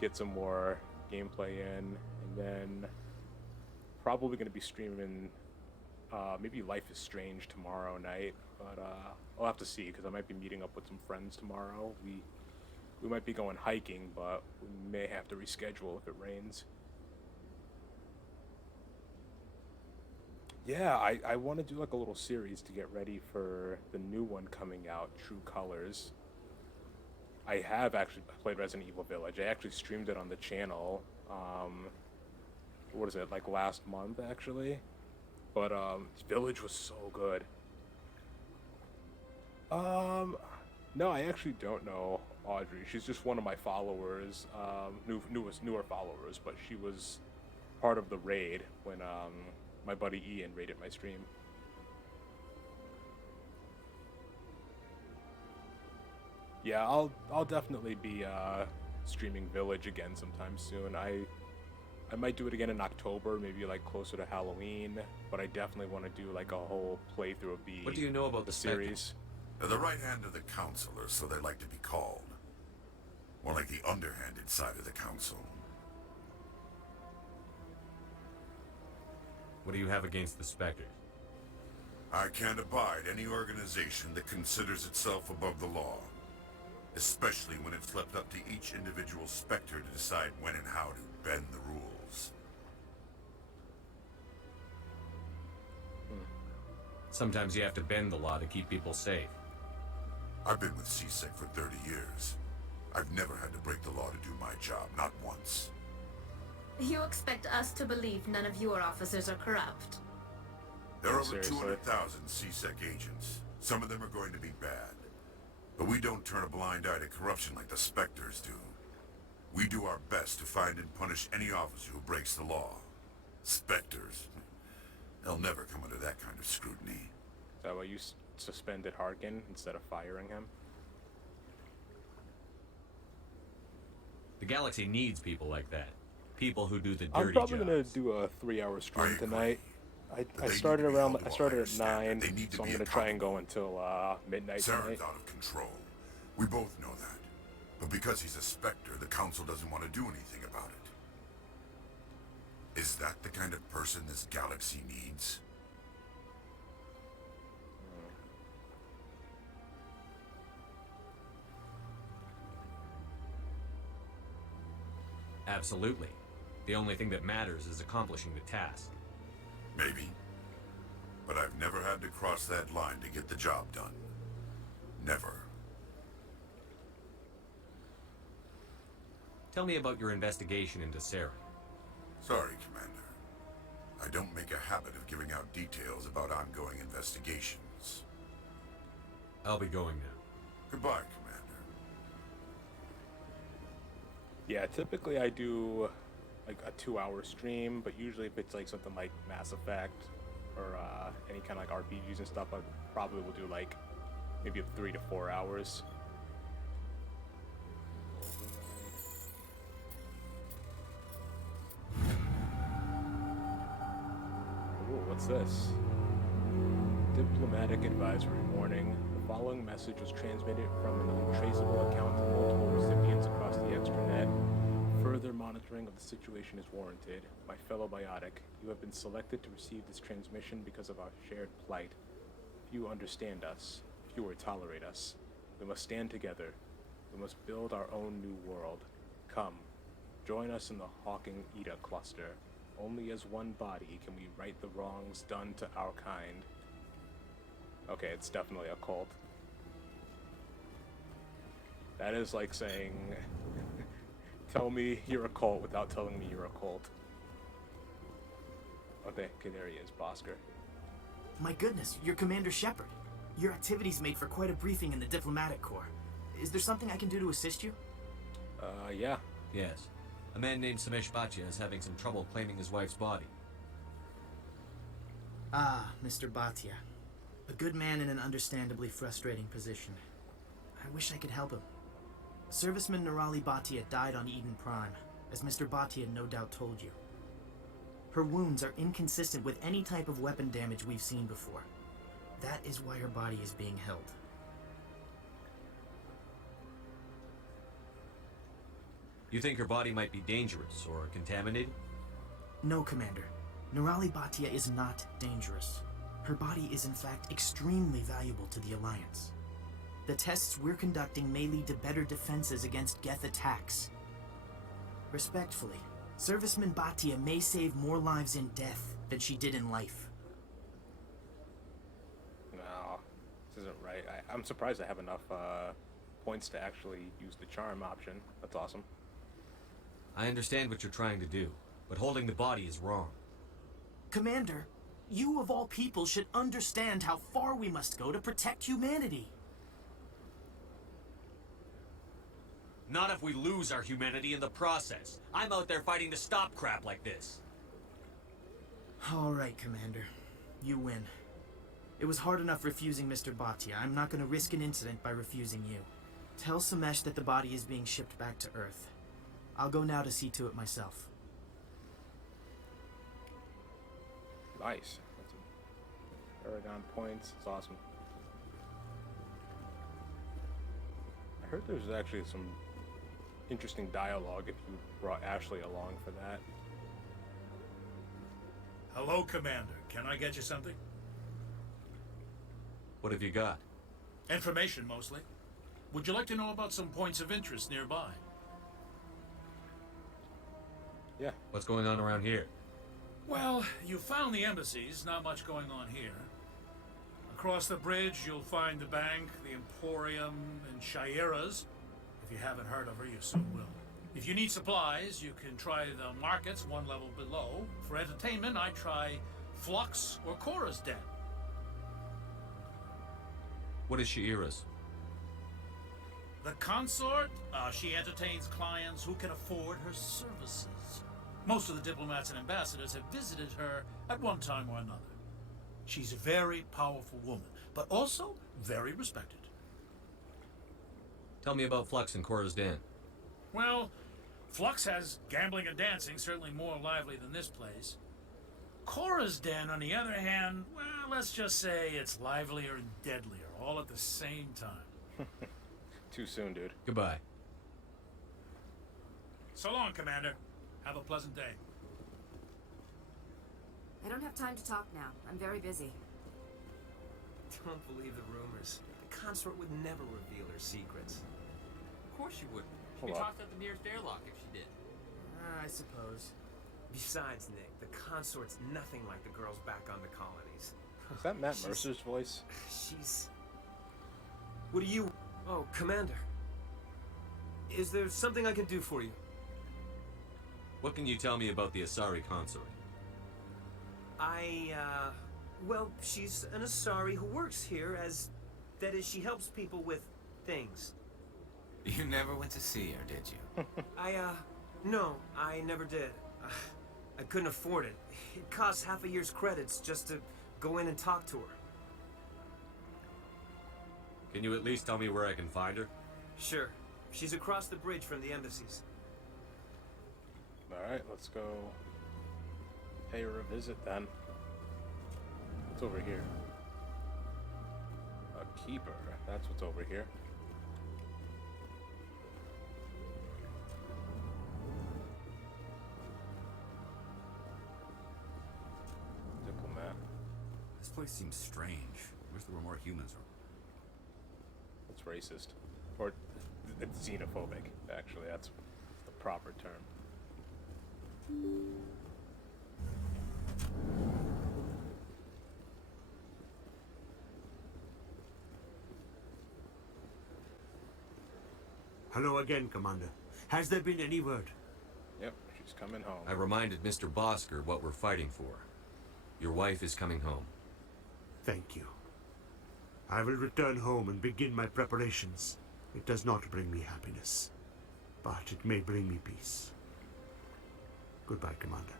get some more gameplay in, and then probably going to be streaming maybe Life is Strange tomorrow night, but I'll have to see because I might be meeting up with some friends tomorrow. We might be going hiking, but we may have to reschedule if it rains. Yeah, I want to do like a little series to get ready for the new one coming out, True Colors. I have actually played Resident Evil Village. I actually streamed it on the channel. What is it, like last month actually? But Village was so good. No, I actually don't know Audrey. She's just one of my followers, newer followers, but she was part of the raid when my buddy Ian raided my stream. Yeah, I'll definitely be streaming Village again sometime soon. I might do it again in October, maybe like closer to Halloween, but I definitely want to do like a whole playthrough of the What do you know about the series? They're the right hand of the Council, or so they like to be called. More like the underhanded side of the Council. What do you have against the Spectres? I can't abide any organization that considers itself above the law. Especially when it's left up to each individual Spectre to decide when and how to bend the rules. Sometimes you have to bend the law to keep people safe. I've been with CSEC for 30 years. I've never had to break the law to do my job, not once. You expect us to believe none of your officers are corrupt? There are over Seriously. 200,000 CSEC agents. Some of them are going to be bad. But we don't turn a blind eye to corruption like the Spectres do. We do our best to find and punish any officer who breaks the law. Spectres. They'll never come under that kind of scrutiny. Is that why you suspended Harkin instead of firing him? galaxy needs people like that. People who do the dirty I'm probably jobs. gonna do a 3-hour stream tonight. I started at 9, so I'm gonna try and go until midnight tonight. Saren's out of control. We both know that. But because he's a Spectre, the Council doesn't want to do anything about it. Is that the kind of person this galaxy needs? Absolutely. The only thing that matters is accomplishing the task. Maybe. But I've never had to cross that line to get the job done. Never. Tell me about your investigation into Saren. Sorry, Commander. I don't make a habit of giving out details about ongoing investigations. I'll be going now. Goodbye, Commander. Yeah, typically I do like a 2-hour stream, but usually if it's like something like Mass Effect or any kind of like RPGs and stuff, I probably will do like maybe 3 to 4 hours. Ooh, what's this? Diplomatic advisory warning. The following message was transmitted from an untraceable account to multiple recipients across the extranet. Further monitoring of the situation is warranted. My fellow Biotic, you have been selected to receive this transmission because of our shared plight. Few understand us. Fewer tolerate us. We must stand together. We must build our own new world. Come, join us in the Hawking Ida cluster. Only as one body can we right the wrongs done to our kind. Okay, it's definitely a cult. That is like saying, tell me you're a cult without telling me you're a cult. Okay, there he is, Bosker. My goodness, you're Commander Shepard. Your activities made for quite a briefing in the Diplomatic Corps. Is there something I can do to assist you? Yeah. Yes. A man named Samesh Bhatia is having some trouble claiming his wife's body. Ah, Mr. Bhatia. A good man in an understandably frustrating position. I wish I could help him. Serviceman Nirali Bhatia died on Eden Prime, as Mr. Bhatia no doubt told you. Her wounds are inconsistent with any type of weapon damage we've seen before. That is why her body is being held. You think her body might be dangerous or contaminated? No, Commander. Nirali Bhatia is not dangerous. Her body is in fact extremely valuable to the Alliance. The tests we're conducting may lead to better defenses against Geth attacks. Respectfully, Serviceman Bhatia may save more lives in death than she did in life. No, this isn't right. I'm surprised I have enough points to actually use the charm option. That's awesome. I understand what you're trying to do, but holding the body is wrong. Commander, you of all people should understand how far we must go to protect humanity. Not if we lose our humanity in the process. I'm out there fighting to stop crap like this. All right, Commander. You win. It was hard enough refusing Mr. Bhatia. I'm not going to risk an incident by refusing you. Tell Samesh that the body is being shipped back to Earth. I'll go now to see to it myself. Nice. That's Paragon points. It's awesome. I heard there's actually some interesting dialogue if you brought Ashley along for that. Hello, Commander. Can I get you something? What have you got? Information, mostly. Would you like to know about some points of interest nearby? Yeah. What's going on around here? Well, you found the embassies. Not much going on here. Across the bridge, you'll find the bank, the Emporium, and Shayera's. If you haven't heard of her, you soon will. If you need supplies, you can try the markets one level below. For entertainment, I try Flux or Cora's Den. What is Sha'ira's? The consort, she entertains clients who can afford her services. Most of the diplomats and ambassadors have visited her at one time or another. She's a very powerful woman, but also very respected. Tell me about Flux and Cora's Den. Well, Flux has gambling and dancing, certainly more lively than this place. Cora's Den, on the other hand, well, let's just say it's livelier and deadlier, all at the same time. Too soon, dude. Goodbye. So long, Commander. Have a pleasant day. I don't have time to talk now. I'm very busy. Don't believe the rumors. The consort would never reveal her secrets. Of course she wouldn't. She'd be Hold on. tossed out the nearest airlock if she did. I suppose. Besides, Nick, the consort's nothing like the girls back on the colonies. Is that Matt Mercer's voice? She's... What do you... Oh, Commander. Is there something I can do for you? What can you tell me about the Asari consort? Well, she's an Asari who works here as... That is, she helps people with things. You never went to see her, did you? No, I never did. I couldn't afford it. It costs half a year's credits just to go in and talk to her. Can you at least tell me where I can find her? Sure. She's across the bridge from the embassies. Alright, let's go pay her a visit then. What's over here? A keeper. That's what's over here. Diplomat. This place seems strange. I wish there were more humans around. It's racist. Or it's xenophobic, actually. That's the proper term. Hello again, Commander. Has there been any word? Yep, she's coming home. I reminded Mr. Bosker what we're fighting for. Your wife is coming home. Thank you. I will return home and begin my preparations. It does not bring me happiness, but it may bring me peace. Goodbye, Commander.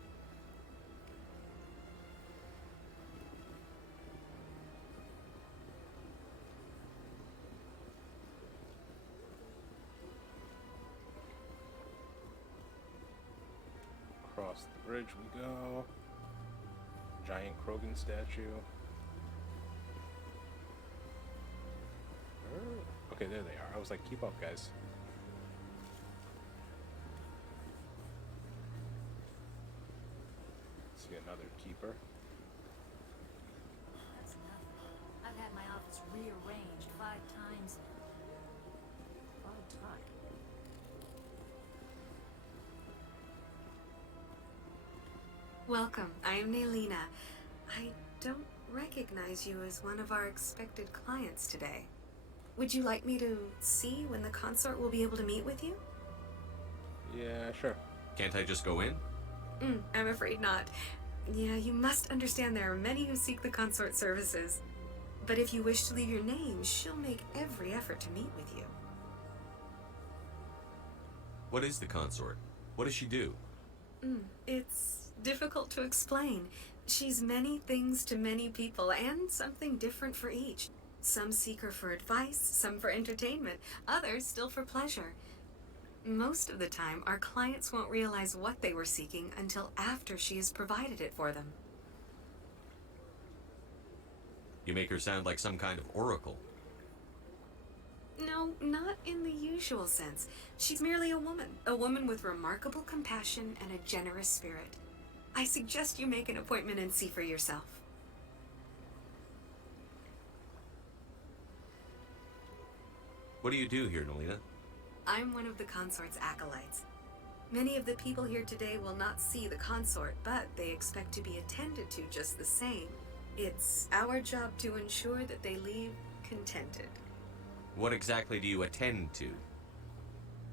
Across the bridge we go. Giant Krogan statue. Okay, there they are. I was like, keep up, guys. See another keeper. That's nothing. I've had my office rearranged 5 times. Odd talk. Welcome. I am Naylina. I don't recognize you as one of our expected clients today. Would you like me to see when the consort will be able to meet with you? Yeah, sure. Can't I just go in? I'm afraid not. Yeah, you must understand there are many who seek the consort services. But if you wish to leave your name, she'll make every effort to meet with you. What is the consort? What does she do? It's difficult to explain. She's many things to many people, and something different for each. Some seek her for advice, some for entertainment, others still for pleasure. Most of the time, our clients won't realize what they were seeking until after she has provided it for them. You make her sound like some kind of oracle. No, not in the usual sense. She's merely a woman with remarkable compassion and a generous spirit. I suggest you make an appointment and see for yourself. What do you do here, Naylina? I'm one of the consort's acolytes. Many of the people here today will not see the consort, but they expect to be attended to just the same. It's our job to ensure that they leave contented. What exactly do you attend to?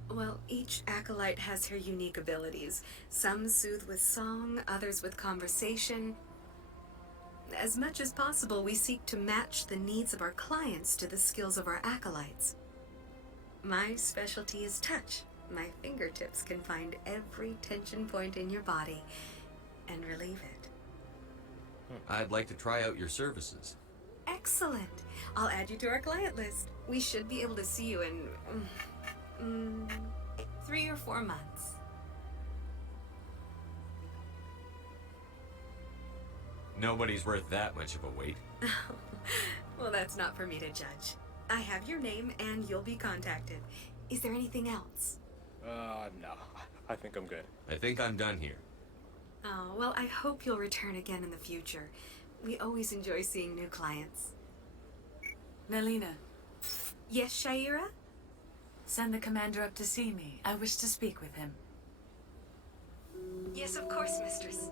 Well, each acolyte has her unique abilities. Some soothe with song, others with conversation. As much as possible, we seek to match the needs of our clients to the skills of our acolytes. My specialty is touch. My fingertips can find every tension point in your body and relieve it. I'd like to try out your services. Excellent. I'll add you to our client list. We should be able to see you in 3 or 4 months. Nobody's worth that much of a weight. Well, that's not for me to judge. I have your name and you'll be contacted. Is there anything else? No. I think I'm good. I think I'm done here. Oh, well, I hope you'll return again in the future. We always enjoy seeing new clients. Nelina. Yes, Shaira? Send the commander up to see me. I wish to speak with him. Yes, of course, mistress.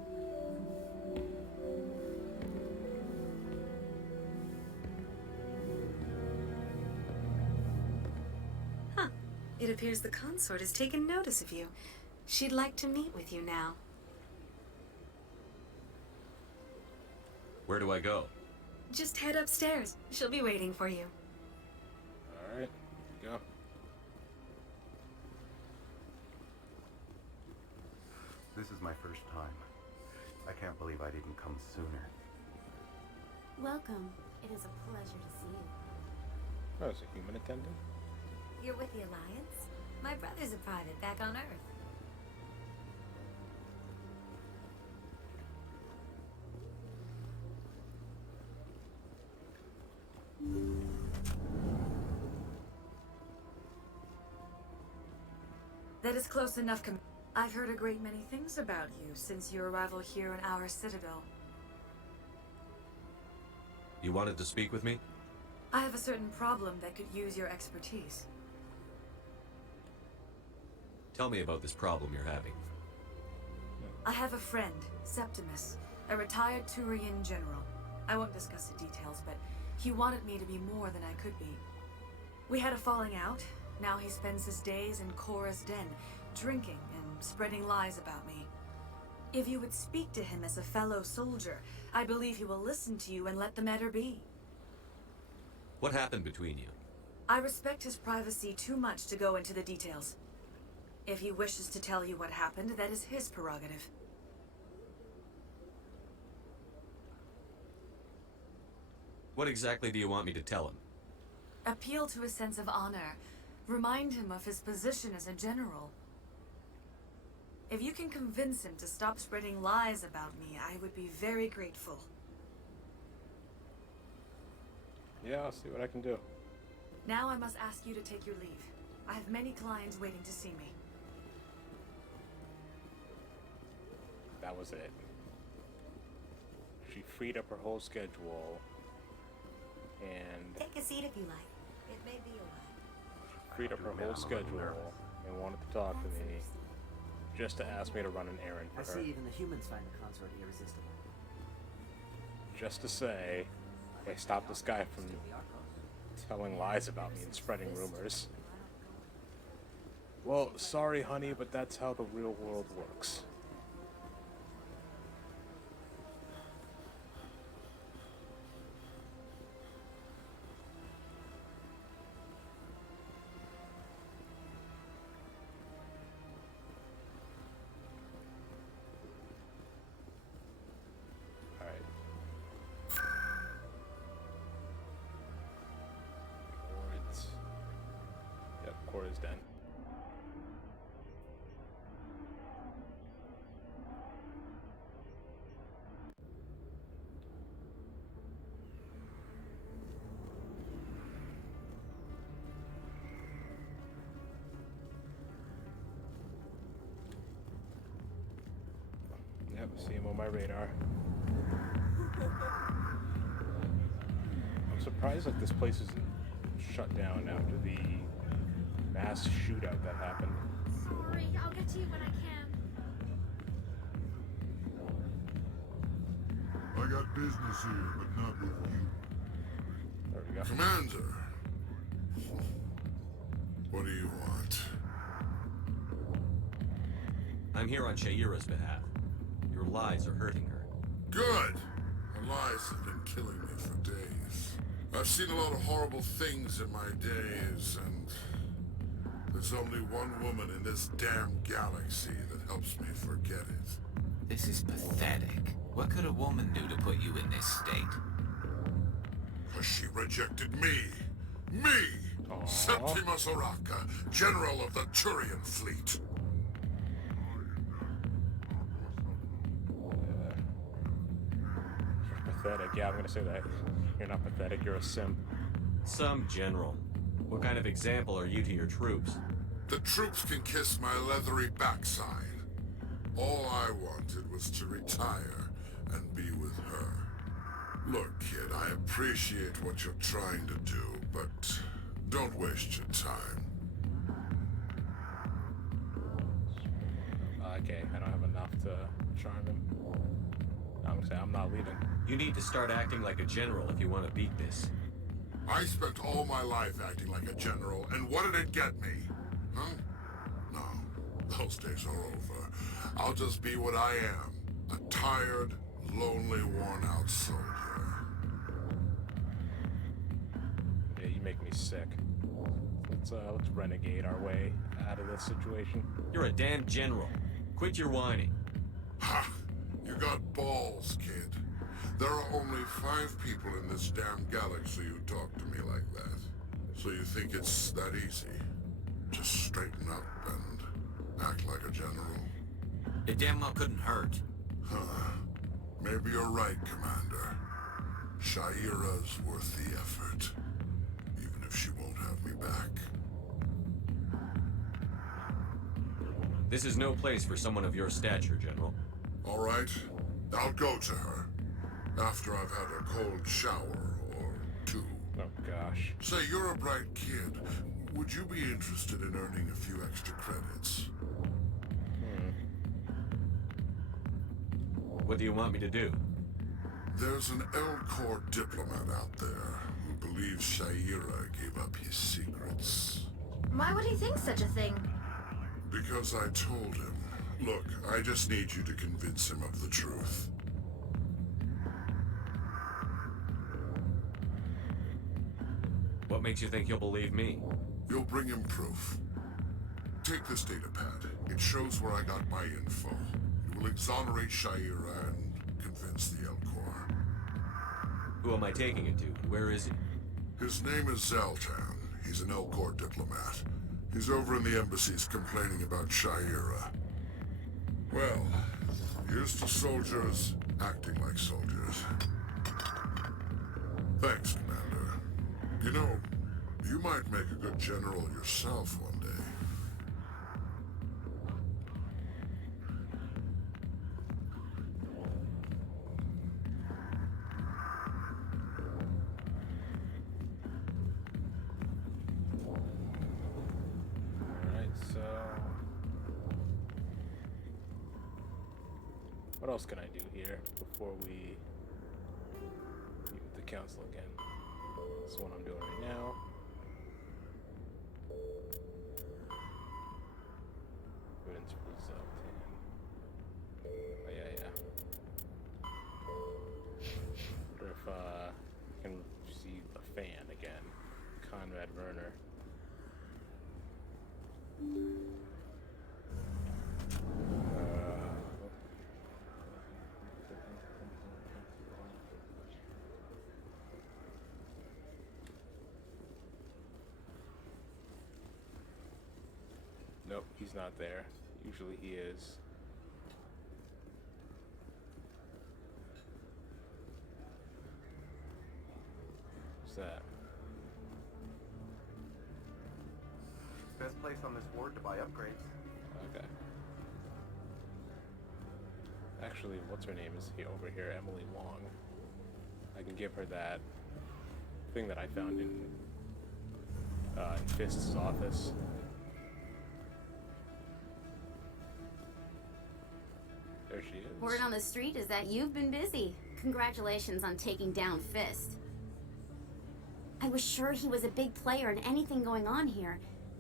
Huh. It appears the consort has taken notice of you. She'd like to meet with you now. Where do I go? Just head upstairs. She'll be waiting for you. Alright, go. This is my first time. I can't believe I didn't come sooner. Welcome. It is a pleasure to see you. Oh, it's a human attendant? You're with the Alliance? My brother's a private back on Earth. That is close enough. I've heard a great many things about you since your arrival here in our citadel. You wanted to speak with me? I have a certain problem that could use your expertise. Tell me about this problem you're having. I have a friend, Septimus, a retired Turian general. I won't discuss the details, but he wanted me to be more than I could be. We had a falling out. Now he spends his days in Korra's den, drinking and spreading lies about me. If you would speak to him as a fellow soldier, I believe he will listen to you and let the matter be. What happened between you? I respect his privacy too much to go into the details. If he wishes to tell you what happened, that is his prerogative. What exactly do you want me to tell him? Appeal to his sense of honor. Remind him of his position as a general. If you can convince him to stop spreading lies about me, I would be very grateful. Yeah, I'll see what I can do. Now I must ask you to take your leave. I have many clients waiting to see me. That was it. She freed up her whole schedule and Take a seat if you like. It may be a while. freed up her whole schedule and wanted to talk to me just to ask me to run an errand for I her. see even the humans find the consort irresistible. Just to say, hey, stop this guy from telling lies about me and spreading rumors. Well, sorry, honey, but that's how the real world works. Korra's den. Yep, see him on my radar. I'm surprised that this place isn't shut down after the mass shootout that happened. Sorry, I'll get to you when I can. I got business here, but not with you. There we go. Commander! What do you want? I'm here on Shaira's behalf. Your lies are hurting her. Good! Her lies have been killing me for days. I've seen a lot of horrible things in my days, and there's only one woman in this damn galaxy that helps me forget it. This is pathetic. What could a woman do to put you in this state? Because she rejected me! Me! Septimus Oraka, General of the Turian Fleet. pathetic. Yeah, I'm gonna say that. You're not pathetic, you're a simp. Some general. What kind of example are you to your troops? The troops can kiss my leathery backside. All I wanted was to retire and be with her. Look, kid, I appreciate what you're trying to do, but don't waste your time. Okay, I don't have enough to charm him. I'm gonna say I'm not leaving. You need to start acting like a general if you want to beat this. I spent all my life acting like a general, and what did it get me? Huh? No, those days are over. I'll just be what I am. A tired, lonely, worn-out soldier. Yeah, you make me sick. Let's renegade our way out of this situation. You're a damn general. Quit your whining. Ha! You got balls, kid. There are only 5 people in this damn galaxy who talk to me like that. So you think it's that easy? Just straighten up and act like a general? It damn well couldn't hurt. Huh. Maybe you're right, Commander. Shaira's worth the effort. Even if she won't have me back. This is no place for someone of your stature, General. All right. I'll go to her. After I've had a cold shower or 2. Oh, gosh. Say, you're a bright kid. Would you be interested in earning a few extra credits? What do you want me to do? There's an Elcor diplomat out there who believes Shaira gave up his secrets. Why would he think such a thing? Because I told him. Look, I just need you to convince him of the truth. What makes you think he'll believe me? You'll bring him proof. Take this data pad. It shows where I got my info. It will exonerate Shaira and convince the Elcor. Who am I taking it to? Where is he? His name is Zaltan. He's an Elcor diplomat. He's over in the embassies complaining about Shaira. Well, here's to soldiers acting like soldiers. Thanks, Commander. You know, you might make a good general yourself one day. Alright, so... what else can I do here before we meet with the council again? That's what I'm doing right now. Evidence for Zaltan. Oh yeah. Wonder if I can see the fan again. Conrad Werner. Nope, he's not there. Usually he is. What's that? Best place on this ward to buy upgrades. Okay. Actually, what's her name is here over here? Emily Wong. I can give her that thing that I found in Fist's office. There she is. Word on the street is that you've been busy. Congratulations on taking down Fist. I was sure he was a big player in anything going on here.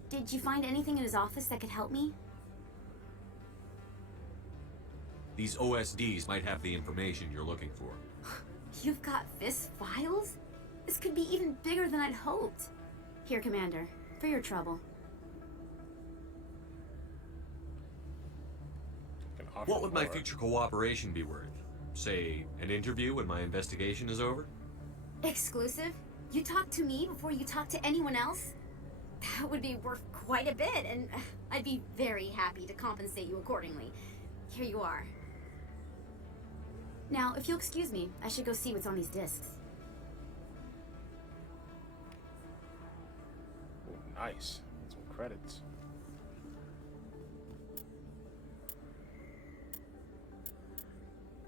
Did you find anything in his office that could help me? These OSDs might have the information you're looking for. You've got Fist files? This could be even bigger than I'd hoped. Here, Commander, for your trouble. What would my future cooperation be worth? Say, an interview when my investigation is over? Exclusive? You talk to me before you talk to anyone else? That would be worth quite a bit, and I'd be very happy to compensate you accordingly. Here you are. Now, if you'll excuse me, I should go see what's on these discs. Ooh, nice. Some credits.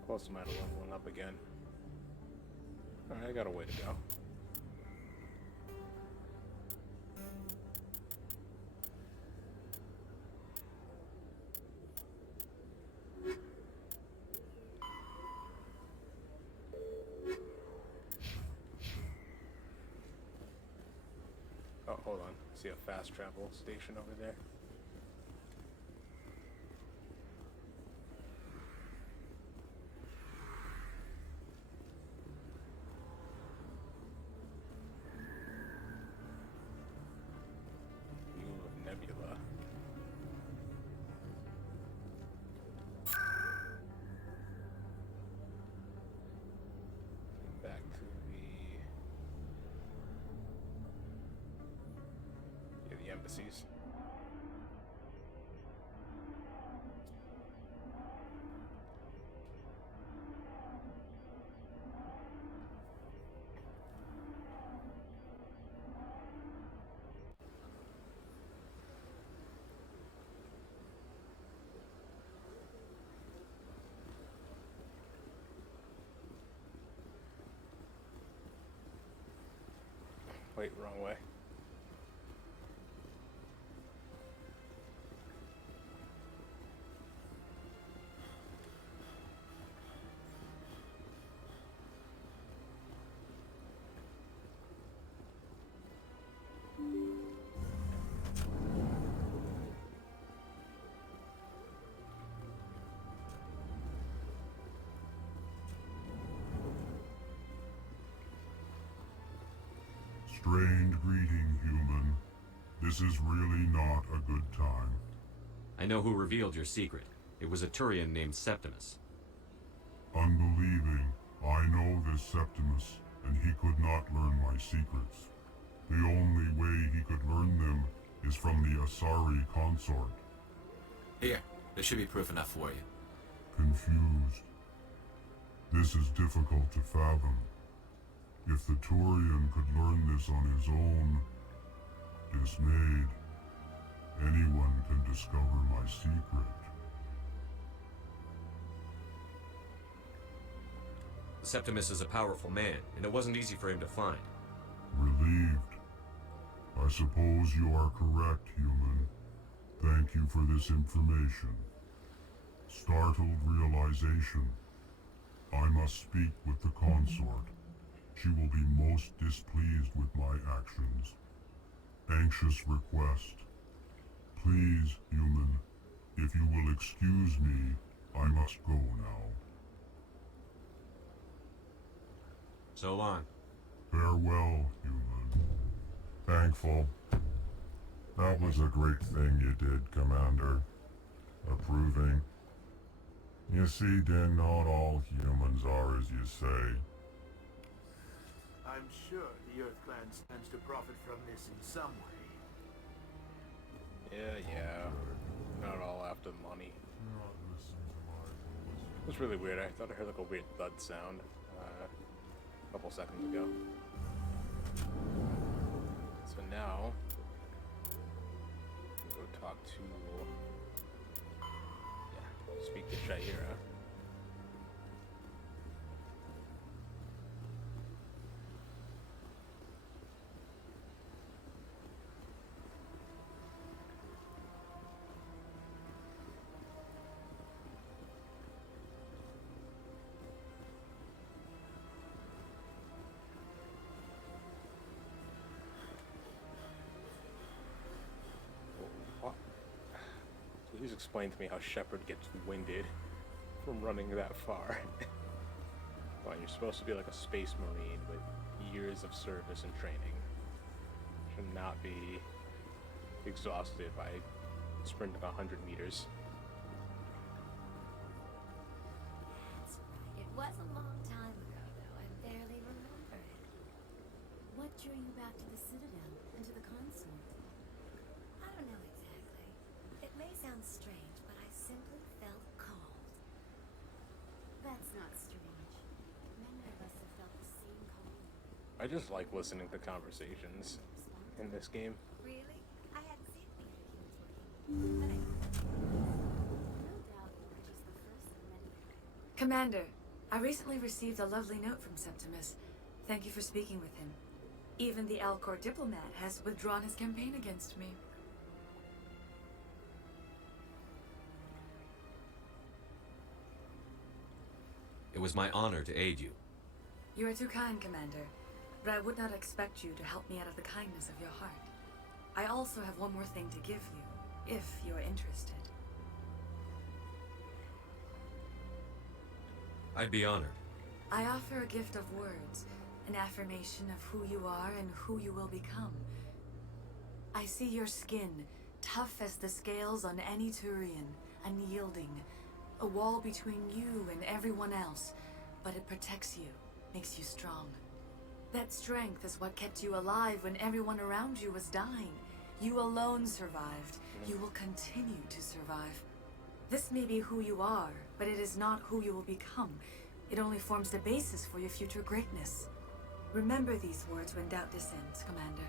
Close to my leveling up again. Alright, I got a way to go. Oh, hold on. See a fast travel station over there? Nebula. Back to the embassies. Wait, wrong way. Strained greeting, human. This is really not a good time. I know who revealed your secret. It was a Turian named Septimus. Unbelieving, I know this Septimus, and he could not learn my secrets. The only way he could learn them is from the Asari consort. Here, there should be proof enough for you. Confused. This is difficult to fathom. If the Turian could learn this on his own, dismayed, anyone can discover my secret. Septimus is a powerful man, and it wasn't easy for him to find. Relieved. I suppose you are correct, human. Thank you for this information. Startled realization. I must speak with the consort. She will be most displeased with my actions. Anxious request. Please, human, if you will excuse me, I must go now. So long. Farewell, human. Thankful. That was a great thing you did, Commander. Approving. You see, Din, not all humans are as you say. I'm sure the Earth Clan stands to profit from this in some way. Yeah. Not all after money. It was really weird. I thought I heard like a weird thud sound a couple seconds ago. So now, go talk to, speak to Sha'ira. Please explain to me how Shepard gets winded from running that far. Well, you're supposed to be like a space marine with years of service and training. Should not be exhausted by sprinting 100 meters. It was a long time ago, though. I barely remember it. What drew you back to the Citadel and to the consort? I don't know exactly. It may sound strange, but I simply felt called. That's not strange. I just like listening to conversations in this game. Really? I hadn't seen any humans working. Commander, I recently received a lovely note from Septimus. Thank you for speaking with him. Even the Alcor diplomat has withdrawn his campaign against me. It was my honor to aid you. You are too kind, Commander, but I would not expect you to help me out of the kindness of your heart. I also have one more thing to give you, if you are interested. I'd be honored. I offer a gift of words, an affirmation of who you are and who you will become. I see your skin, tough as the scales on any Turian, unyielding, a wall between you and everyone else, but it protects you, makes you strong. That strength is what kept you alive when everyone around you was dying. You alone survived. You will continue to survive. This may be who you are, but it is not who you will become. It only forms the basis for your future greatness. Remember these words when doubt descends, Commander.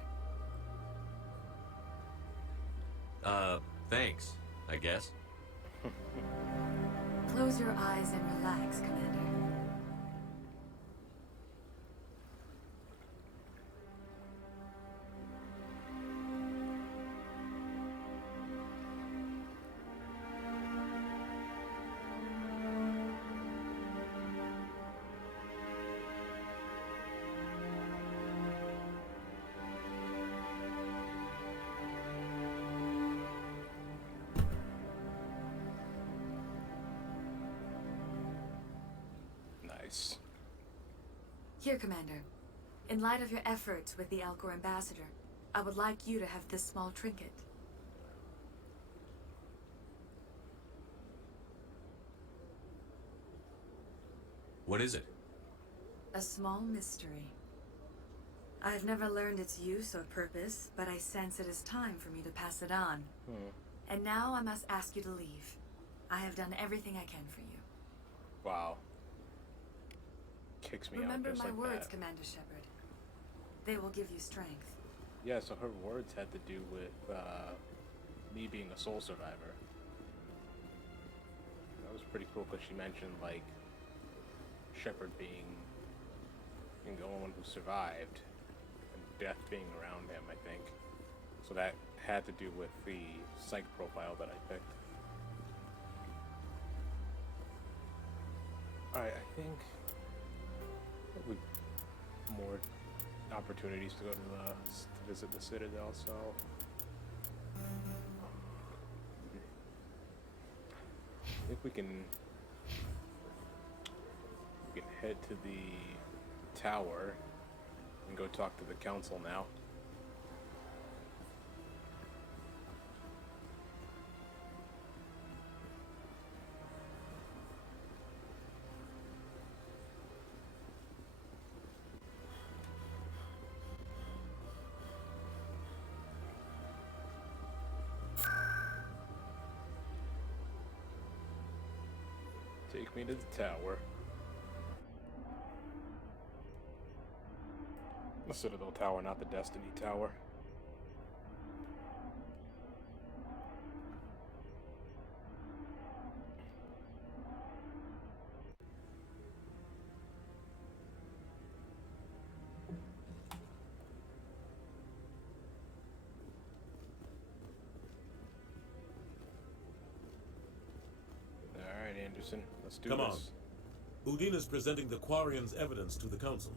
Thanks, I guess. Close your eyes and relax, Commander. Here, Commander. In light of your efforts with the Alcor ambassador, I would like you to have this small trinket. What is it? A small mystery. I have never learned its use or purpose, but I sense it is time for me to pass it on. And now I must ask you to leave. I have done everything I can for you. Wow. Kicks me Remember out just my like words, that. Commander Shepard. They will give you strength. Yeah, so her words had to do with me being a soul survivor. That was pretty cool because she mentioned like Shepard being the only one who survived and death being around him, I think. So that had to do with the psych profile that I picked. Alright, I think we more opportunities to go to visit the Citadel, so I think we can head to the tower and go talk to the council now. Take me to the tower. The Citadel Tower, not the Destiny Tower. Alright, Anderson, let's do Come this. on. Udine is presenting the Quarians' evidence to the Council.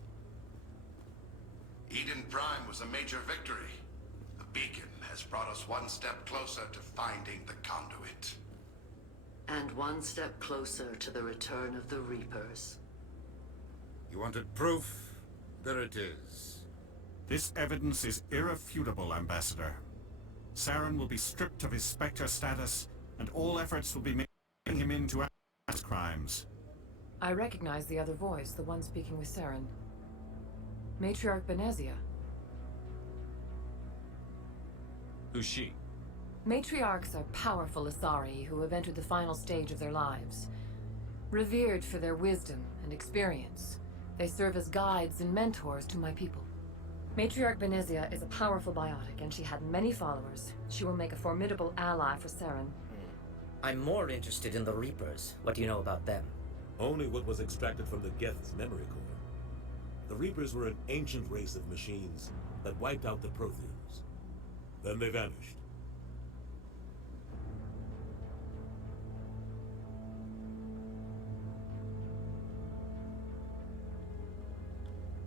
Eden Prime was a major victory. The beacon has brought us one step closer to finding the conduit. And one step closer to the return of the Reapers. You wanted proof? There it is. This evidence is irrefutable, Ambassador. Saren will be stripped of his Spectre status, and all efforts will be made to bring him into past crimes. I recognize the other voice, the one speaking with Saren. Matriarch Benezia. Who's she? Matriarchs are powerful Asari who have entered the final stage of their lives. Revered for their wisdom and experience, they serve as guides and mentors to my people. Matriarch Benezia is a powerful biotic, and she had many followers. She will make a formidable ally for Saren. I'm more interested in the Reapers. What do you know about them? Only what was extracted from the Geth's memory core. The Reapers were an ancient race of machines that wiped out the Protheans. Then they vanished.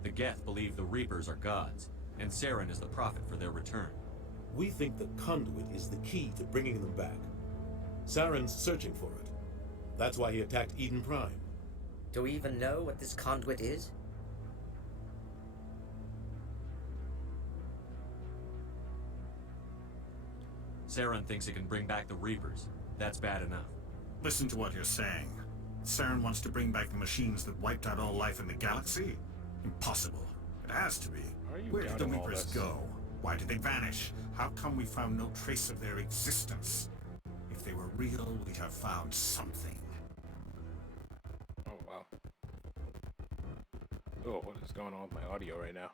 The Geth believe the Reapers are gods, and Saren is the prophet for their return. We think the Conduit is the key to bringing them back. Saren's searching for it. That's why he attacked Eden Prime. Do we even know what this conduit is? Saren thinks it can bring back the Reapers. That's bad enough. Listen to what you're saying. Saren wants to bring back the machines that wiped out all life in the galaxy? Impossible. It has to be. Where did the Reapers go? Why did they vanish? How come we found no trace of their existence? If they were real, we'd have found something. Oh, wow. Oh, what is going on with my audio right now?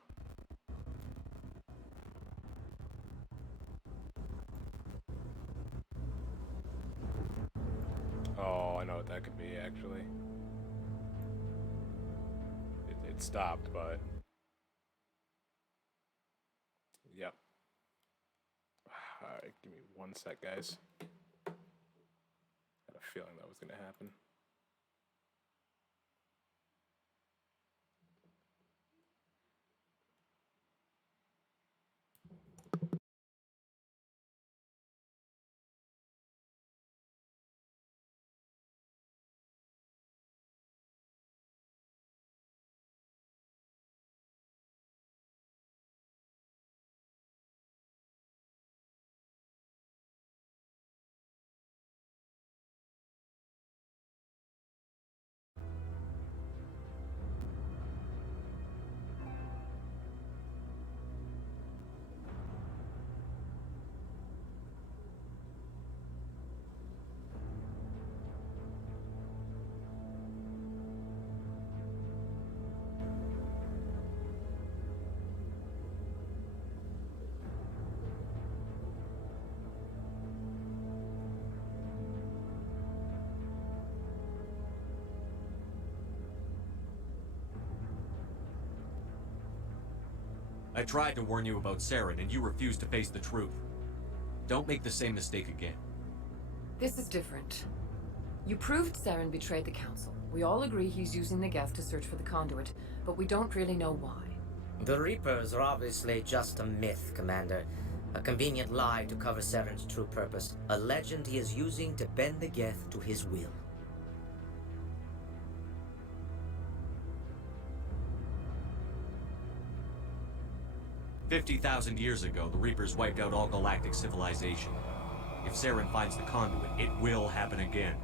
Oh, I know what that could be, actually. It stopped, but... Yep. Alright, give me 1 sec, guys. Had a feeling that was gonna happen. I tried to warn you about Saren, and you refused to face the truth. Don't make the same mistake again. This is different. You proved Saren betrayed the Council. We all agree he's using the Geth to search for the Conduit, but we don't really know why. The Reapers are obviously just a myth, Commander. A convenient lie to cover Saren's true purpose. A legend he is using to bend the Geth to his will. "50,000 years ago, the Reapers wiped out all galactic civilization. If Saren finds the Conduit, it will happen again."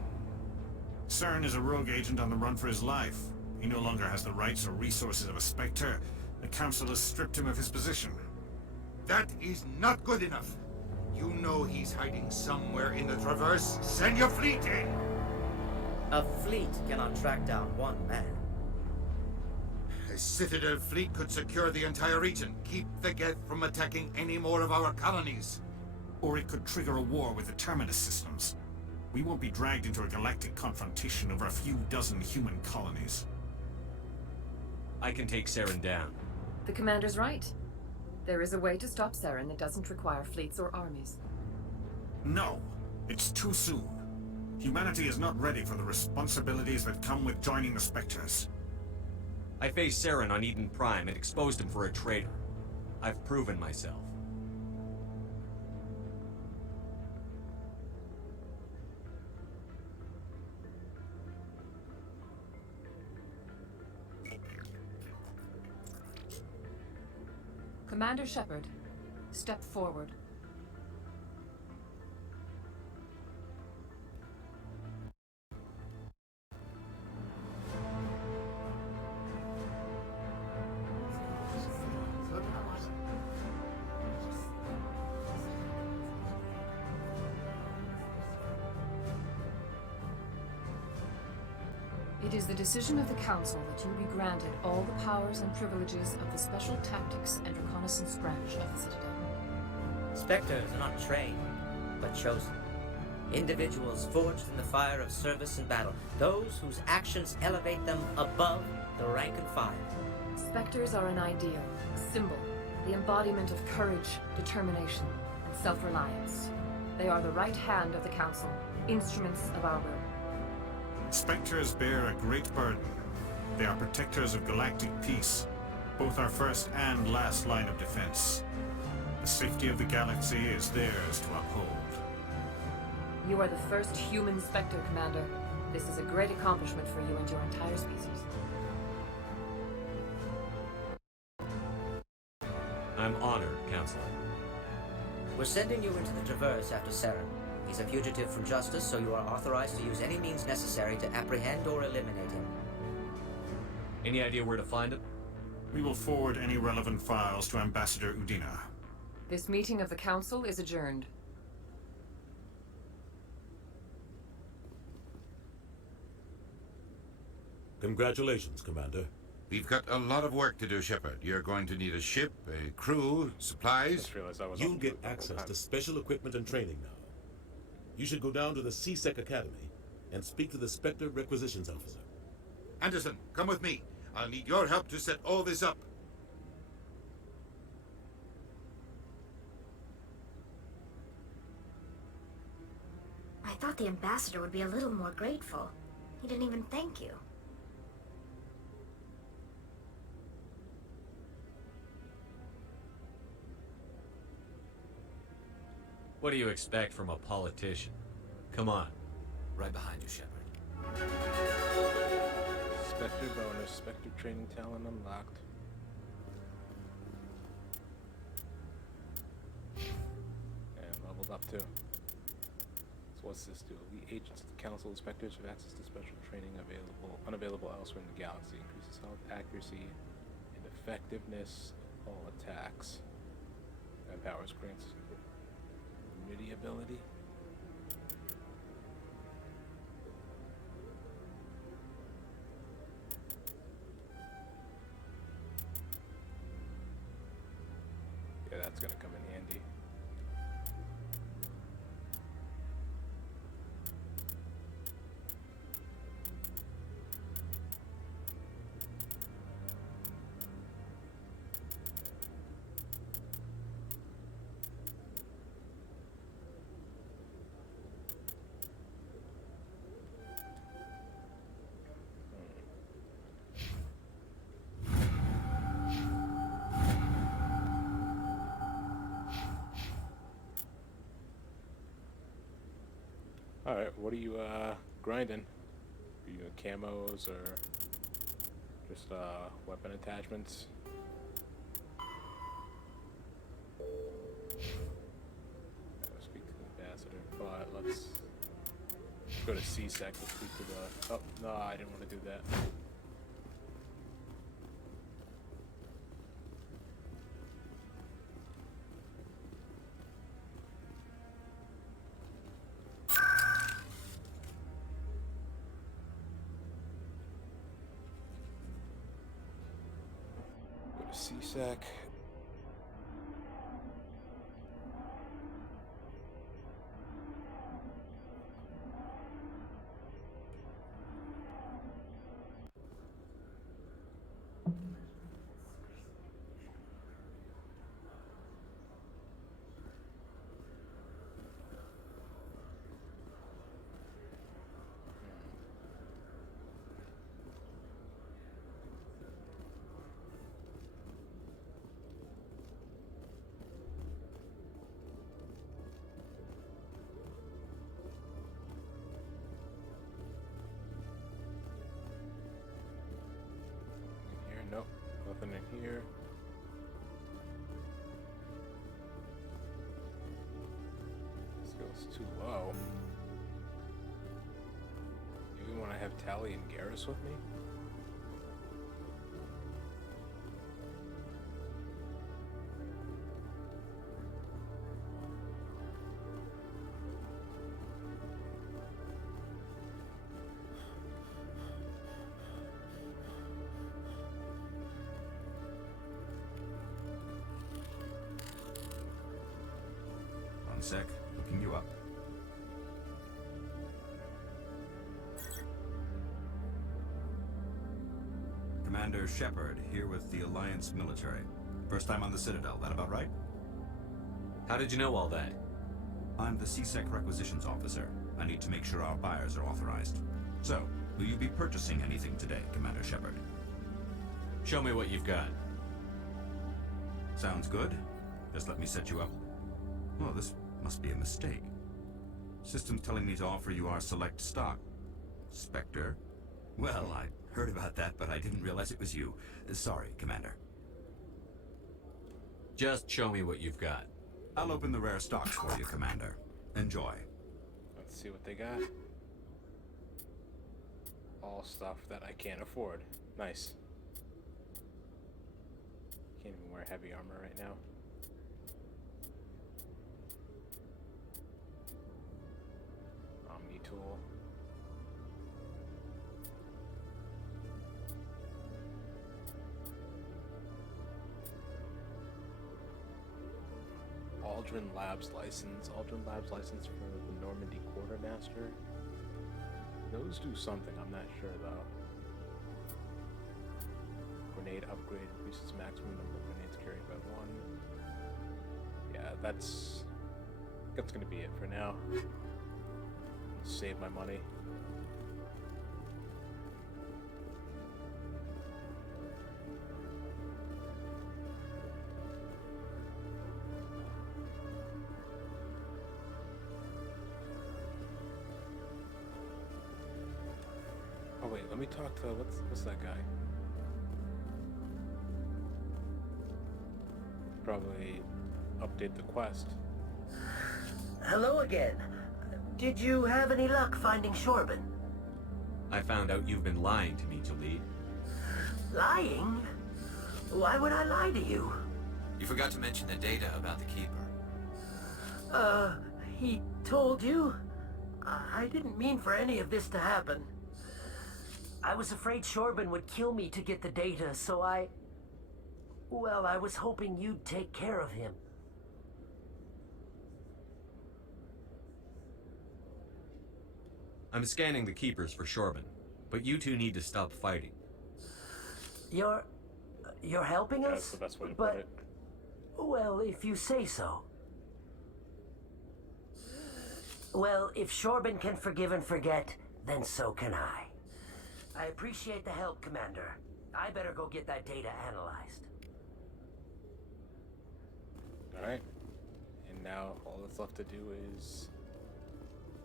Saren is a rogue agent on the run for his life. He no longer has the rights or resources of a Spectre. The Council has stripped him of his position. That is not good enough. You know he's hiding somewhere in the Traverse. Send your fleet in! A fleet cannot track down one man. A Citadel fleet could secure the entire region, keep the Geth from attacking any more of our colonies. Or it could trigger a war with the Terminus systems. We won't be dragged into a galactic confrontation over a few dozen human colonies. I can take Saren down. The Commander's right. There is a way to stop Saren that doesn't require fleets or armies. No, it's too soon. Humanity is not ready for the responsibilities that come with joining the Spectres. I faced Saren on Eden Prime and exposed him for a traitor. I've proven myself. Commander Shepard, step forward. It is the decision of the Council that you be granted all the powers and privileges of the Special Tactics and Reconnaissance branch of the Citadel. Spectres are not trained, but chosen. Individuals forged in the fire of service and battle. Those whose actions elevate them above the rank and file. Spectres are an ideal, a symbol, the embodiment of courage, determination, and self-reliance. They are the right hand of the Council, instruments of our will. Spectres bear a great burden. They are protectors of galactic peace, both our first and last line of defense. The safety of the galaxy is theirs to uphold. You are the first human Spectre, Commander. This is a great accomplishment for you and your entire species. I'm honored, Counselor. We're sending you into the Traverse after Saren. He's a fugitive from justice, so you are authorized to use any means necessary to apprehend or eliminate him. Any idea where to find him? We will forward any relevant files to Ambassador Udina. This meeting of the Council is adjourned. Congratulations, Commander. We've got a lot of work to do, Shepard. You're going to need a ship, a crew, supplies. You'll get access to special equipment and training now. You should go down to the C-Sec Academy and speak to the Spectre Requisitions Officer. Anderson, come with me. I'll need your help to set all this up. I thought the ambassador would be a little more grateful. He didn't even thank you. What do you expect from a politician? Come on. Right behind you, Shepard. Spectre bonus, Spectre training talent unlocked. And leveled up too. So what's this do? Elite agents of the Council Inspectors have access to special training unavailable elsewhere in the galaxy. Increases health, accuracy, and effectiveness of all attacks. And powers grants immunity ability. Yeah, that's gonna come in handy. Alright, what are you grinding? Are you camos or just weapon attachments? I'll speak to the ambassador, but let's go to C-Sec to speak to the... Oh, no, I didn't want to do that. C-Sec. Nope, nothing in here. Skill's too low. You even want to have Tali and Garrus with me? C-Sec. Looking you up. Commander Shepard, here with the Alliance military. First time on the Citadel, that about right? How did you know all that? I'm the C-Sec requisitions officer. I need to make sure our buyers are authorized. So, will you be purchasing anything today, Commander Shepard? Show me what you've got. Sounds good. Just let me set you up. Oh, this must be a mistake. System's telling me to offer you our select stock. Spectre? Well, I heard about that, but I didn't realize it was you. Sorry, Commander. Just show me what you've got. I'll open the rare stocks for you, Commander. Enjoy. Let's see what they got. All stuff that I can't afford. Nice. Can't even wear heavy armor right now. Omni tool. Aldrin Labs license. Aldrin Labs license for the Normandy Quartermaster. Those do something, I'm not sure though. Grenade upgrade increases maximum number of grenades carried by one. Yeah, that's gonna be it for now. Save my money. Oh wait, let me talk to what's that guy? Probably update the quest. Hello again. Did you have any luck finding Shorban? I found out you've been lying to me, Jalid. Lying? Why would I lie to you? You forgot to mention the data about the Keeper. He told you? I didn't mean for any of this to happen. I was afraid Shorban would kill me to get the data, so well, I was hoping you'd take care of him. I'm scanning the Keepers for Shorban, but you two need to stop fighting. You're helping us? That's the best way to but, put it. Well, if you say so. Well, if Shorban can forgive and forget, then so can I. I appreciate the help, Commander. I better go get that data analyzed. Alright. And now all that's left to do is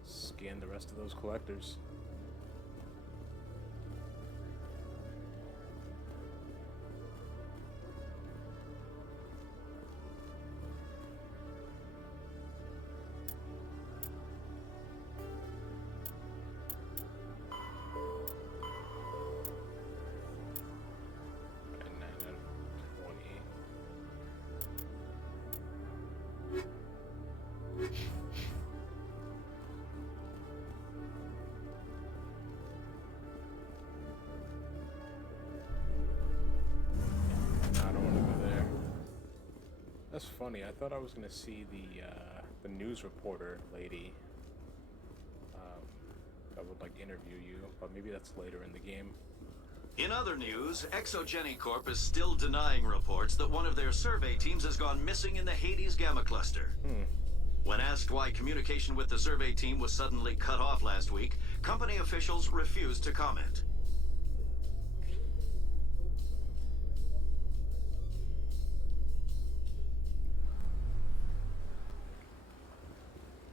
scan the rest of those collectors. That's funny. I thought I was gonna see the news reporter lady that would like interview you, but maybe that's later in the game. In other news, Exogeny Corp is still denying reports that one of their survey teams has gone missing in the Hades Gamma Cluster. When asked why communication with the survey team was suddenly cut off last week, company officials refused to comment.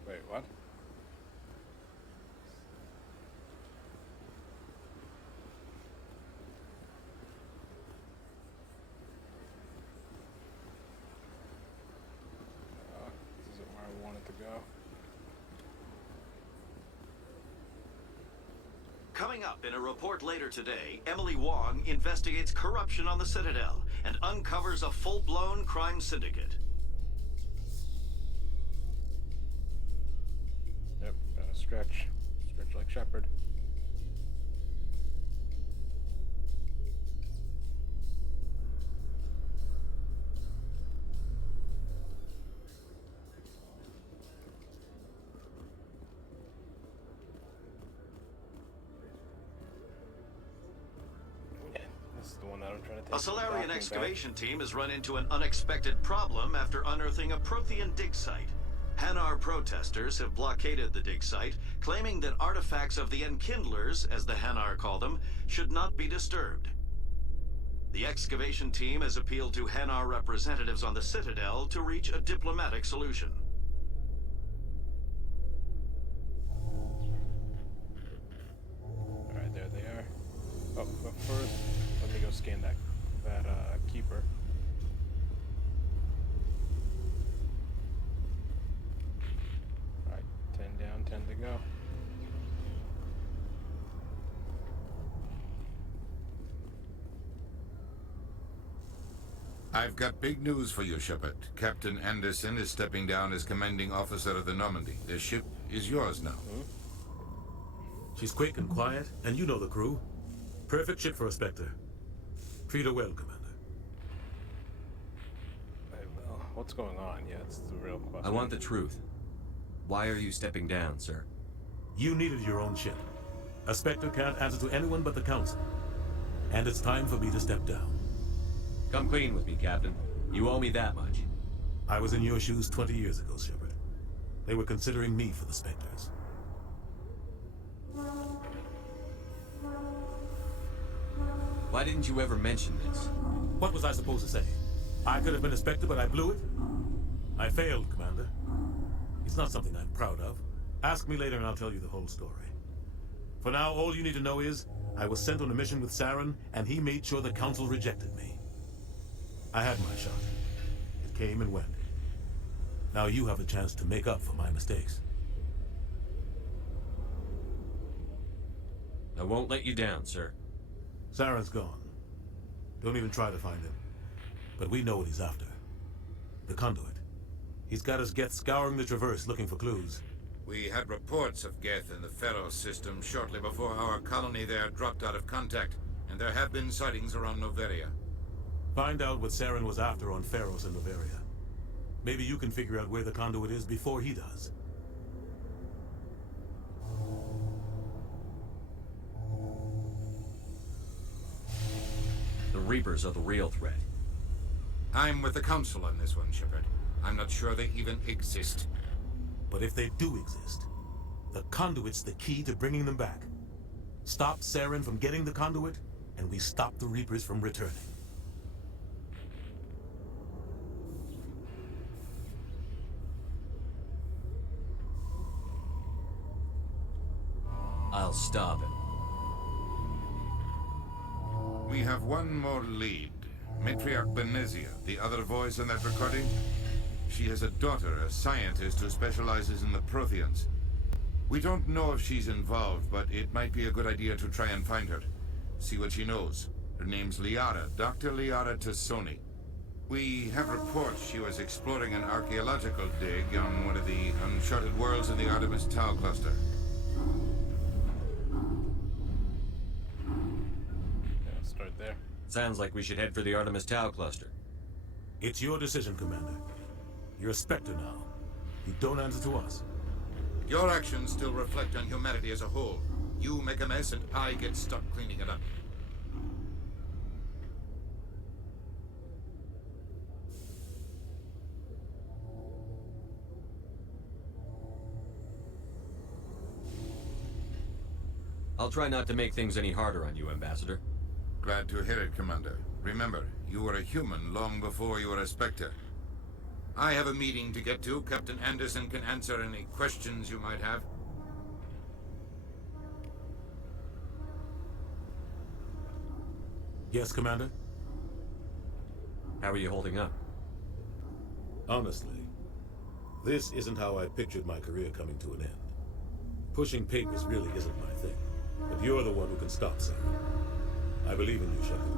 Wait, what? This isn't where I wanted to go. Coming up in a report later today, Emily Wong investigates corruption on the Citadel and uncovers a full-blown crime syndicate. Yep, gotta stretch like Shepard. I'm trying to take A Solarian back. excavation team has run into an unexpected problem after unearthing a Prothean dig site. Hanar protesters have blockaded the dig site, claiming that artifacts of the Enkindlers, as the Hanar call them, should not be disturbed. The excavation team has appealed to Hanar representatives on the Citadel to reach a diplomatic solution. Alright, there they are. Oh, but first, let me go scan that keeper. Alright, 10 down, 10 to go. I've got big news for you, Shepard. Captain Anderson is stepping down as commanding officer of the Normandy. The ship is yours now. She's quick and quiet, and you know the crew. Perfect ship for a Spectre. Treat her well, Commander. Well, what's going on? Yeah, it's the real question. I want the truth. Why are you stepping down, sir? You needed your own ship. A Spectre can't answer to anyone but the Council. And it's time for me to step down. Come clean with me, Captain. You owe me that much. I was in your shoes 20 years ago, Shepard. They were considering me for the Spectres. Why didn't you ever mention this? What was I supposed to say? I could have been a Spectre, but I blew it? I failed, Commander. It's not something I'm proud of. Ask me later and I'll tell you the whole story. For now, all you need to know is, I was sent on a mission with Saren, and he made sure the Council rejected me. I had my shot. It came and went. Now you have a chance to make up for my mistakes. I won't let you down, sir. Saren's gone. Don't even try to find him. But we know what he's after. The Conduit. He's got his Geth scouring the Traverse looking for clues. We had reports of Geth in the Pharaoh system shortly before our colony there dropped out of contact, and there have been sightings around Noveria. Find out what Saren was after on Pharos and Noveria. Maybe you can figure out where the Conduit is before he does. The Reapers are the real threat. I'm with the Council on this one, Shepard. I'm not sure they even exist. But if they do exist, the Conduit's the key to bringing them back. Stop Saren from getting the Conduit, and we stop the Reapers from returning. I'll stop him. We have one more lead. Matriarch Benezia, the other voice in that recording. She has a daughter, a scientist who specializes in the Protheans. We don't know if she's involved, but it might be a good idea to try and find her. See what she knows. Her name's Liara, Dr. Liara Tassoni. We have reports she was exploring an archaeological dig on one of the uncharted worlds in the Artemis Tau cluster. Yeah, start there. Sounds like we should head for the Artemis Tau cluster. It's your decision, Commander. You're a Spectre now. You don't answer to us. Your actions still reflect on humanity as a whole. You make a mess and I get stuck cleaning it up. I'll try not to make things any harder on you, Ambassador. Glad to hear it, Commander. Remember, you were a human long before you were a Spectre. I have a meeting to get to. Captain Anderson can answer any questions you might have. Yes, Commander? How are you holding up? Honestly, this isn't how I pictured my career coming to an end. Pushing papers really isn't my thing, but you're the one who can stop Saren. I believe in you, Shepard.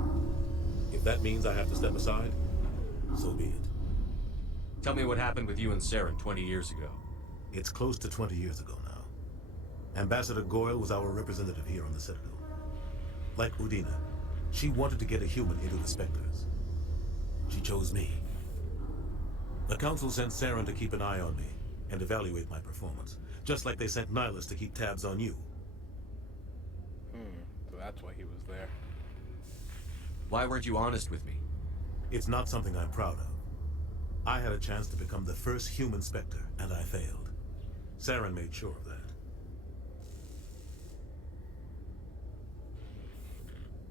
If that means I have to step aside, so be it. Tell me what happened with you and Saren 20 years ago. It's close to 20 years ago now. Ambassador Goyle was our representative here on the Citadel. Like Udina, she wanted to get a human into the Spectres. She chose me. The Council sent Saren to keep an eye on me and evaluate my performance, just like they sent Nihilus to keep tabs on you. So that's why he was there. Why weren't you honest with me? It's not something I'm proud of. I had a chance to become the first human Spectre, and I failed. Saren made sure of that.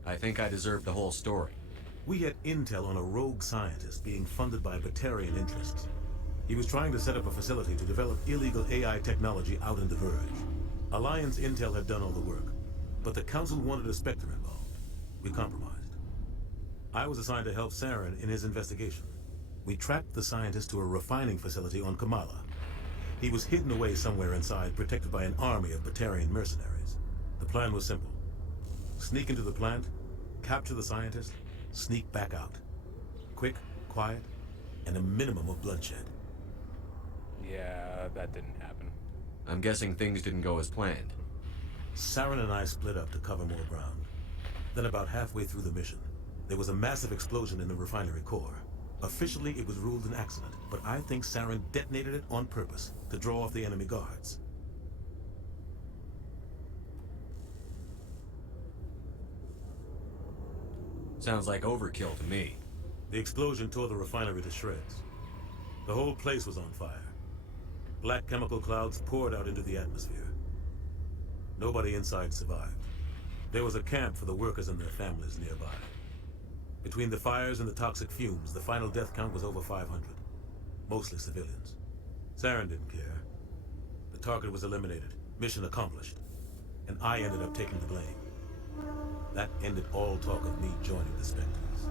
I think I deserve the whole story. We had intel on a rogue scientist being funded by Batarian interests. He was trying to set up a facility to develop illegal AI technology out in the Verge. Alliance intel had done all the work, but the Council wanted a Spectre involved. We compromised. I was assigned to help Saren in his investigation. We tracked the scientist to a refining facility on Kamala. He was hidden away somewhere inside, protected by an army of Batarian mercenaries. The plan was simple. Sneak into the plant, capture the scientist, sneak back out. Quick, quiet, and a minimum of bloodshed. Yeah, that didn't happen. I'm guessing things didn't go as planned. Saren and I split up to cover more ground. Then about halfway through the mission, there was a massive explosion in the refinery core. Officially, it was ruled an accident, but I think Saren detonated it on purpose to draw off the enemy guards. Sounds like overkill to me. The explosion tore the refinery to shreds. The whole place was on fire. Black chemical clouds poured out into the atmosphere. Nobody inside survived. There was a camp for the workers and their families nearby. Between the fires and the toxic fumes, the final death count was over 500. Mostly civilians. Saren didn't care. The target was eliminated. Mission accomplished. And I ended up taking the blame. That ended all talk of me joining the Spectres.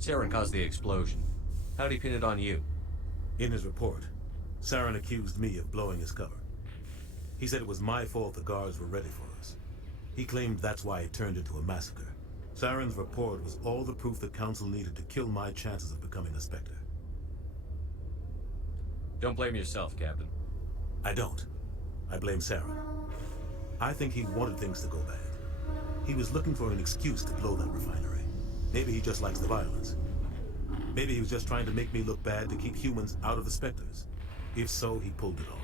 Saren caused the explosion. How'd he pin it on you? In his report, Saren accused me of blowing his cover. He said it was my fault the guards were ready for us. He claimed that's why it turned into a massacre. Saren's report was all the proof the Council needed to kill my chances of becoming a Spectre. Don't blame yourself, Captain. I don't. I blame Saren. I think he wanted things to go bad. He was looking for an excuse to blow that refinery. Maybe he just likes the violence. Maybe he was just trying to make me look bad to keep humans out of the Spectres. If so, he pulled it off.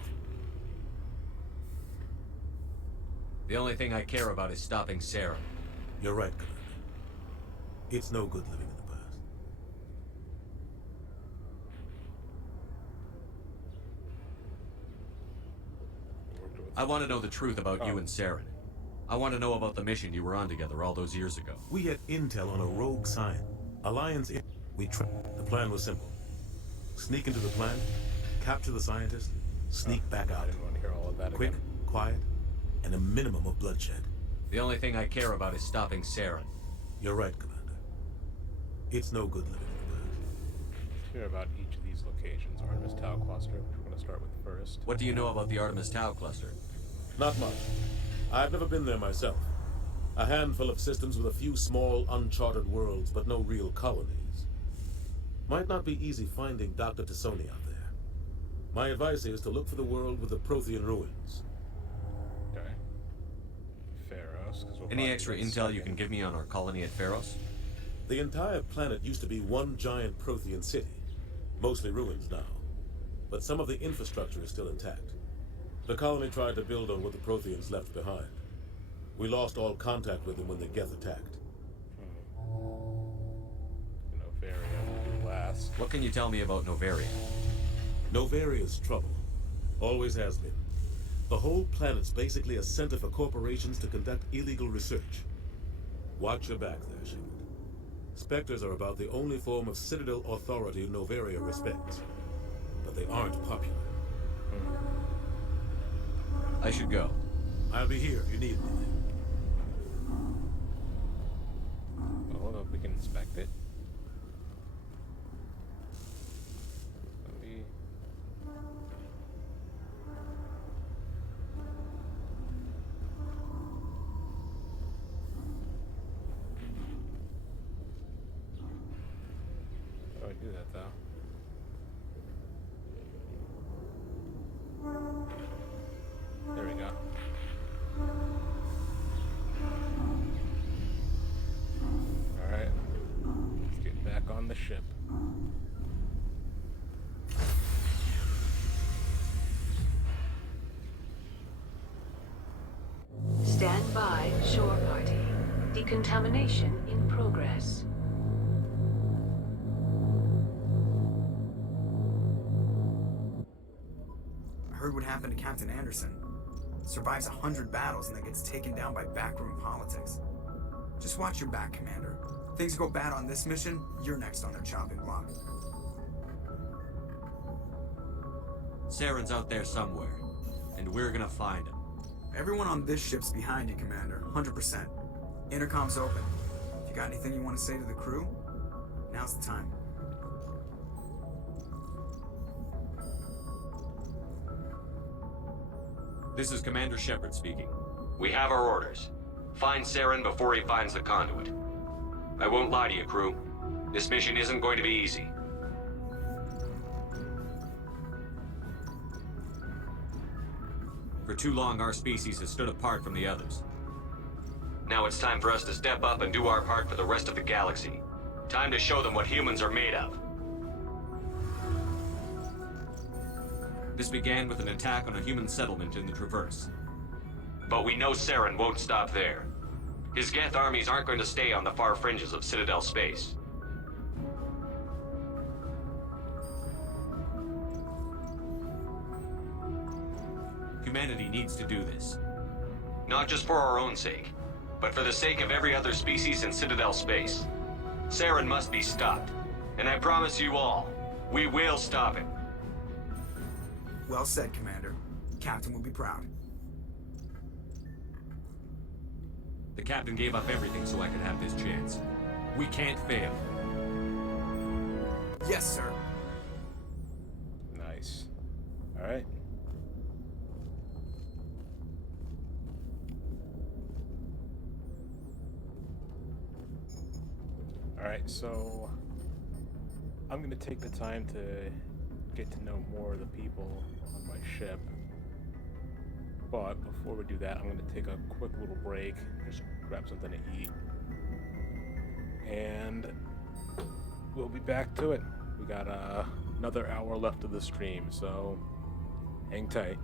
The only thing I care about is stopping Saren. You're right, Commander. It's no good living in the past. I want to know the truth about you and Saren. I want to know about the mission you were on together all those years ago. We had intel on a rogue scientist. Alliance we tracked. The plan was simple. Sneak into the plant, capture the scientist, sneak back out. I didn't want to hear all of that Quick, again. quiet, and a minimum of bloodshed. The only thing I care about is stopping Saren. You're right, Commander. It's no good living in the past. Hear about each of these locations. Artemis Tau Cluster, which we're going to start with first. What do you know about the Artemis Tau Cluster? Not much. I've never been there myself. A handful of systems with a few small, uncharted worlds, but no real colonies. Might not be easy finding Dr. T'Soni out there. My advice is to look for the world with the Prothean ruins. Okay. Pharos. Any extra intel you can give me on our colony at Pharos? The entire planet used to be one giant Prothean city. Mostly ruins now. But some of the infrastructure is still intact. The colony tried to build on what the Protheans left behind. We lost all contact with them when the Geth attacked. Novaria will be last. What can you tell me about Novaria? Novaria's trouble. Always has been. The whole planet's basically a center for corporations to conduct illegal research. Watch your back there, Shepard. Spectres are about the only form of Citadel authority Novaria respects. But they aren't popular. I should go. I'll be here if you need anything. Hold up, we can inspect it. How do I do that, though? There we go. Alright. Let's get back on the ship. Stand by, shore party. Decontamination in progress. I heard what happened to Captain Anderson. Survives 100 battles and then gets taken down by backroom politics. Just watch your back, Commander. Things go bad on this mission, you're next on their chopping block. Saren's out there somewhere, and we're gonna find him. Everyone on this ship's behind you, Commander. 100%. Intercom's open. If you got anything you want to say to the crew, now's the time. This is Commander Shepard speaking. We have our orders. Find Saren before he finds the conduit. I won't lie to you, crew. This mission isn't going to be easy. For too long, our species has stood apart from the others. Now it's time for us to step up and do our part for the rest of the galaxy. Time to show them what humans are made of. This began with an attack on a human settlement in the Traverse. But we know Saren won't stop there. His Geth armies aren't going to stay on the far fringes of Citadel space. Humanity needs to do this. Not just for our own sake, but for the sake of every other species in Citadel space. Saren must be stopped. And I promise you all, we will stop him. Well said, Commander. Captain will be proud. The captain gave up everything so I could have this chance. We can't fail. Yes, sir. Nice. All right. Alright, so I'm going to take the time to get to know more of the people on my ship. But before we do that, I'm going to take a quick little break, just grab something to eat. And we'll be back to it. We got another hour left of the stream, so hang tight.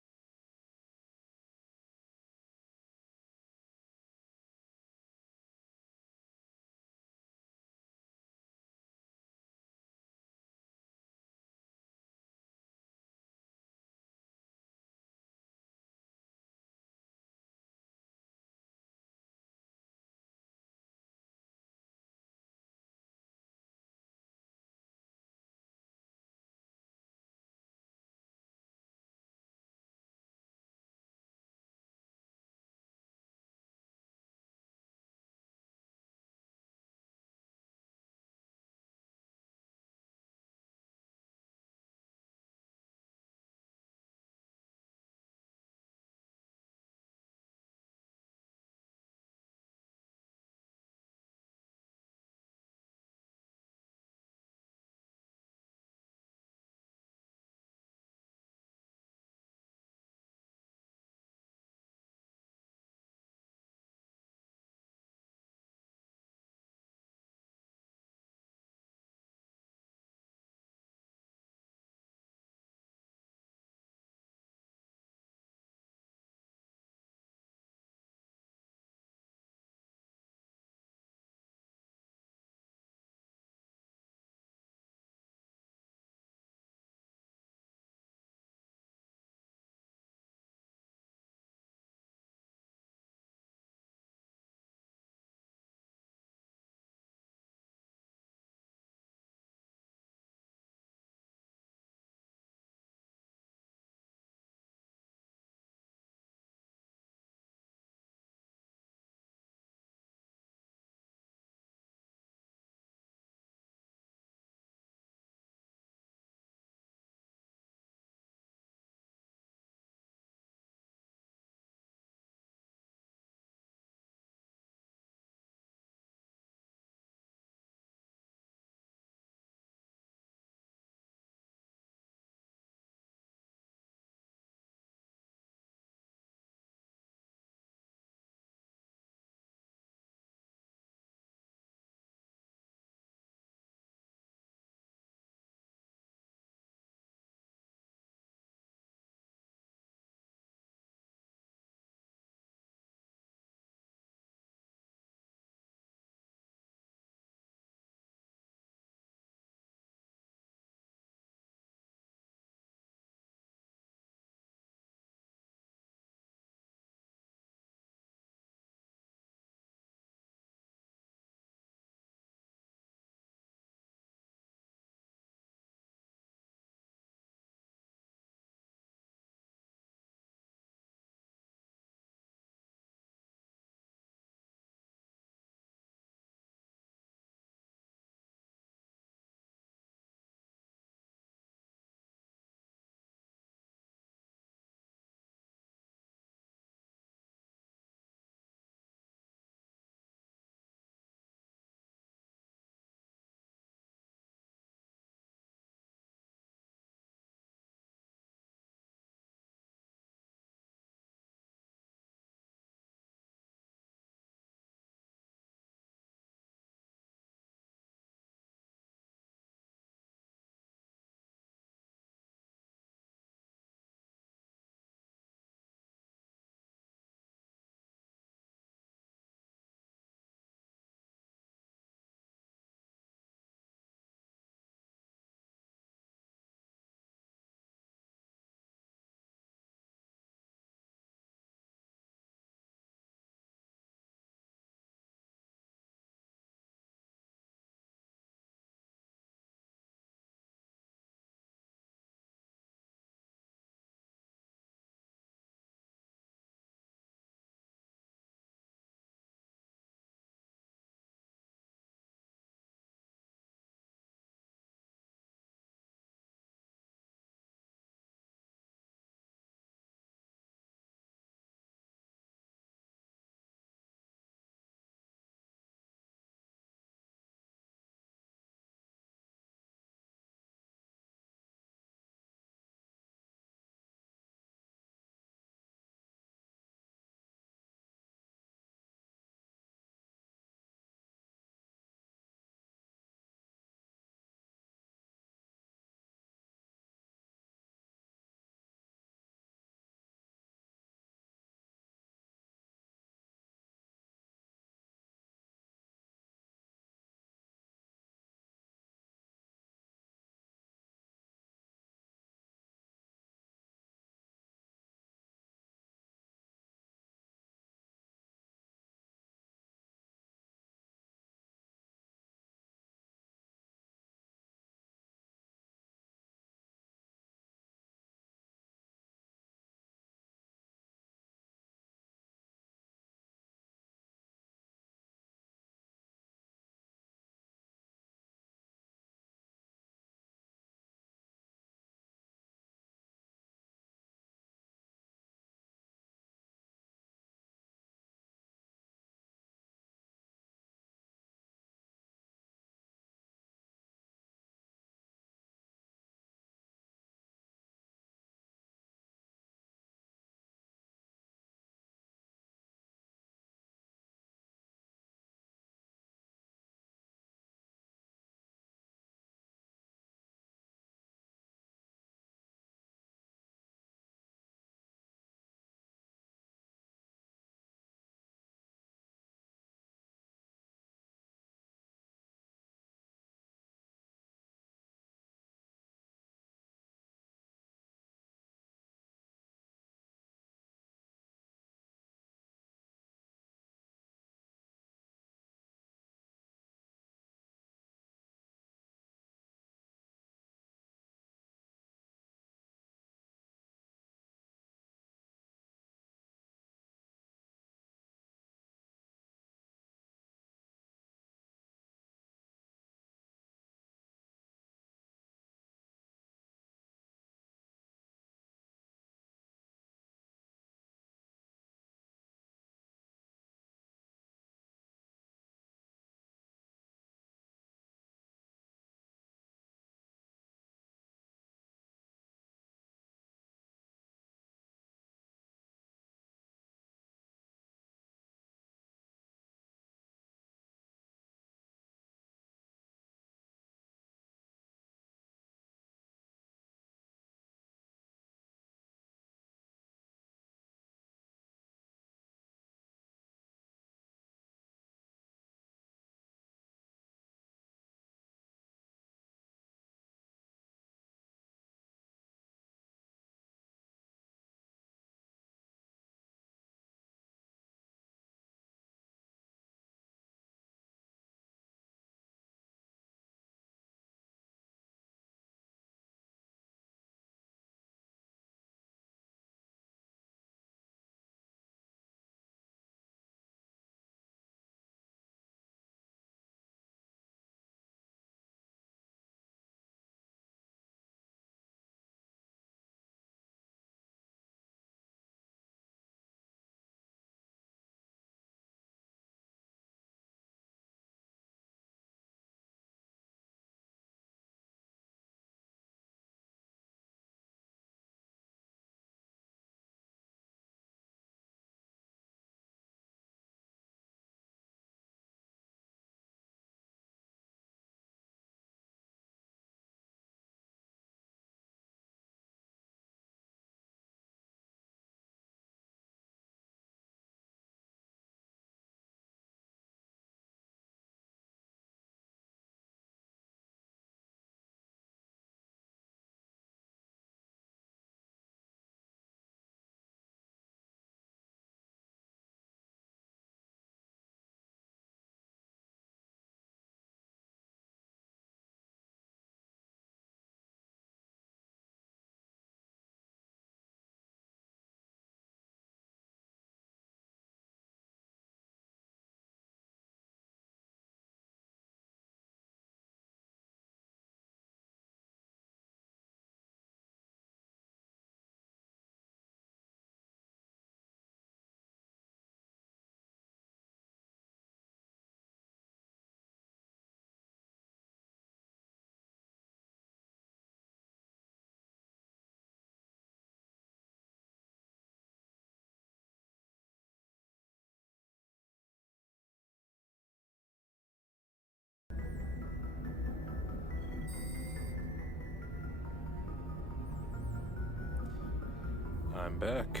I'm back.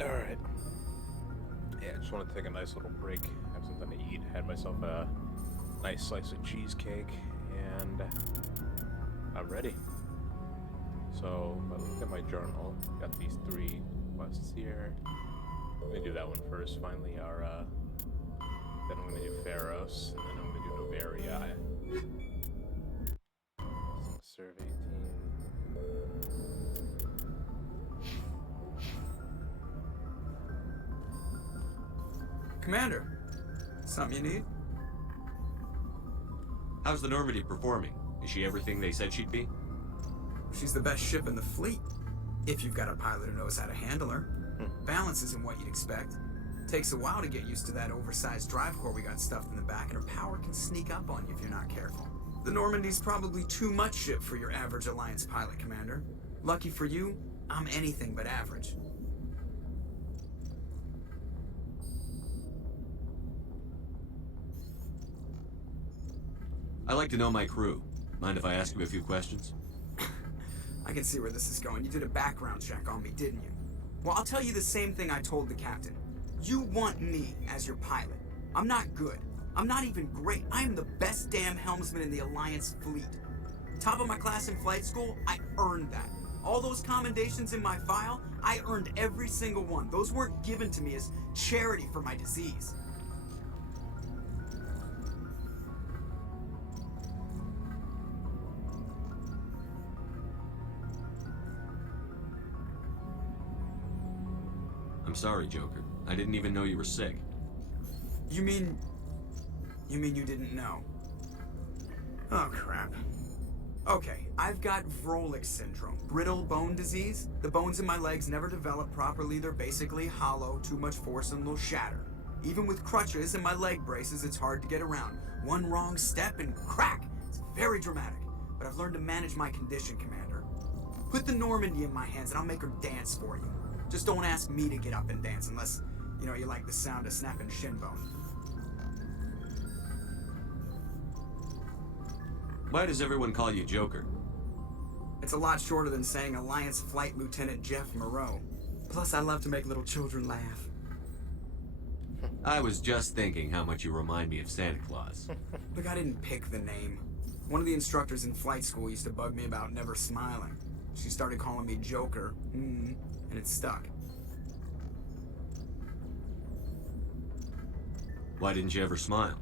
Alright. Yeah, I just wanted to take a nice little break, have something to eat. Had myself a nice slice of cheesecake, and I'm ready. So, if I look at my journal, got these 3 quests here. I'm gonna do that one first. Finally, our, then I'm gonna do Pharos, and then I'm gonna do Novaria. Survey team. Commander, something you need? How's the Normandy performing? Is she everything they said she'd be? She's the best ship in the fleet, if you've got a pilot who knows how to handle her. Balance isn't what you'd expect. Takes a while to get used to that oversized drive core we got stuffed in the back, and her power can sneak up on you if you're not careful. The Normandy's probably too much ship for your average Alliance pilot, Commander. Lucky for you, I'm anything but average. I like to know my crew. Mind if I ask you a few questions? I can see where this is going. You did a background check on me, didn't you? Well, I'll tell you the same thing I told the captain. You want me as your pilot. I'm not good. I'm not even great. I am the best damn helmsman in the Alliance fleet. Top of my class in flight school, I earned that. All those commendations in my file, I earned every single one. Those weren't given to me as charity for my disease. I'm sorry, Joker. I didn't even know you were sick. You mean you didn't know? Oh, crap. Okay, I've got Vrolik syndrome, brittle bone disease. The bones in my legs never develop properly. They're basically hollow, too much force and they'll shatter. Even with crutches and my leg braces, it's hard to get around. One wrong step and crack! It's very dramatic, but I've learned to manage my condition, Commander. Put the Normandy in my hands and I'll make her dance for you. Just don't ask me to get up and dance unless, you like the sound of snapping shin bone. Why does everyone call you Joker? It's a lot shorter than saying Alliance Flight Lieutenant Jeff Moreau. Plus, I love to make little children laugh. I was just thinking how much you remind me of Santa Claus. Look, I didn't pick the name. One of the instructors in flight school used to bug me about never smiling. She started calling me Joker, and it stuck. Why didn't you ever smile?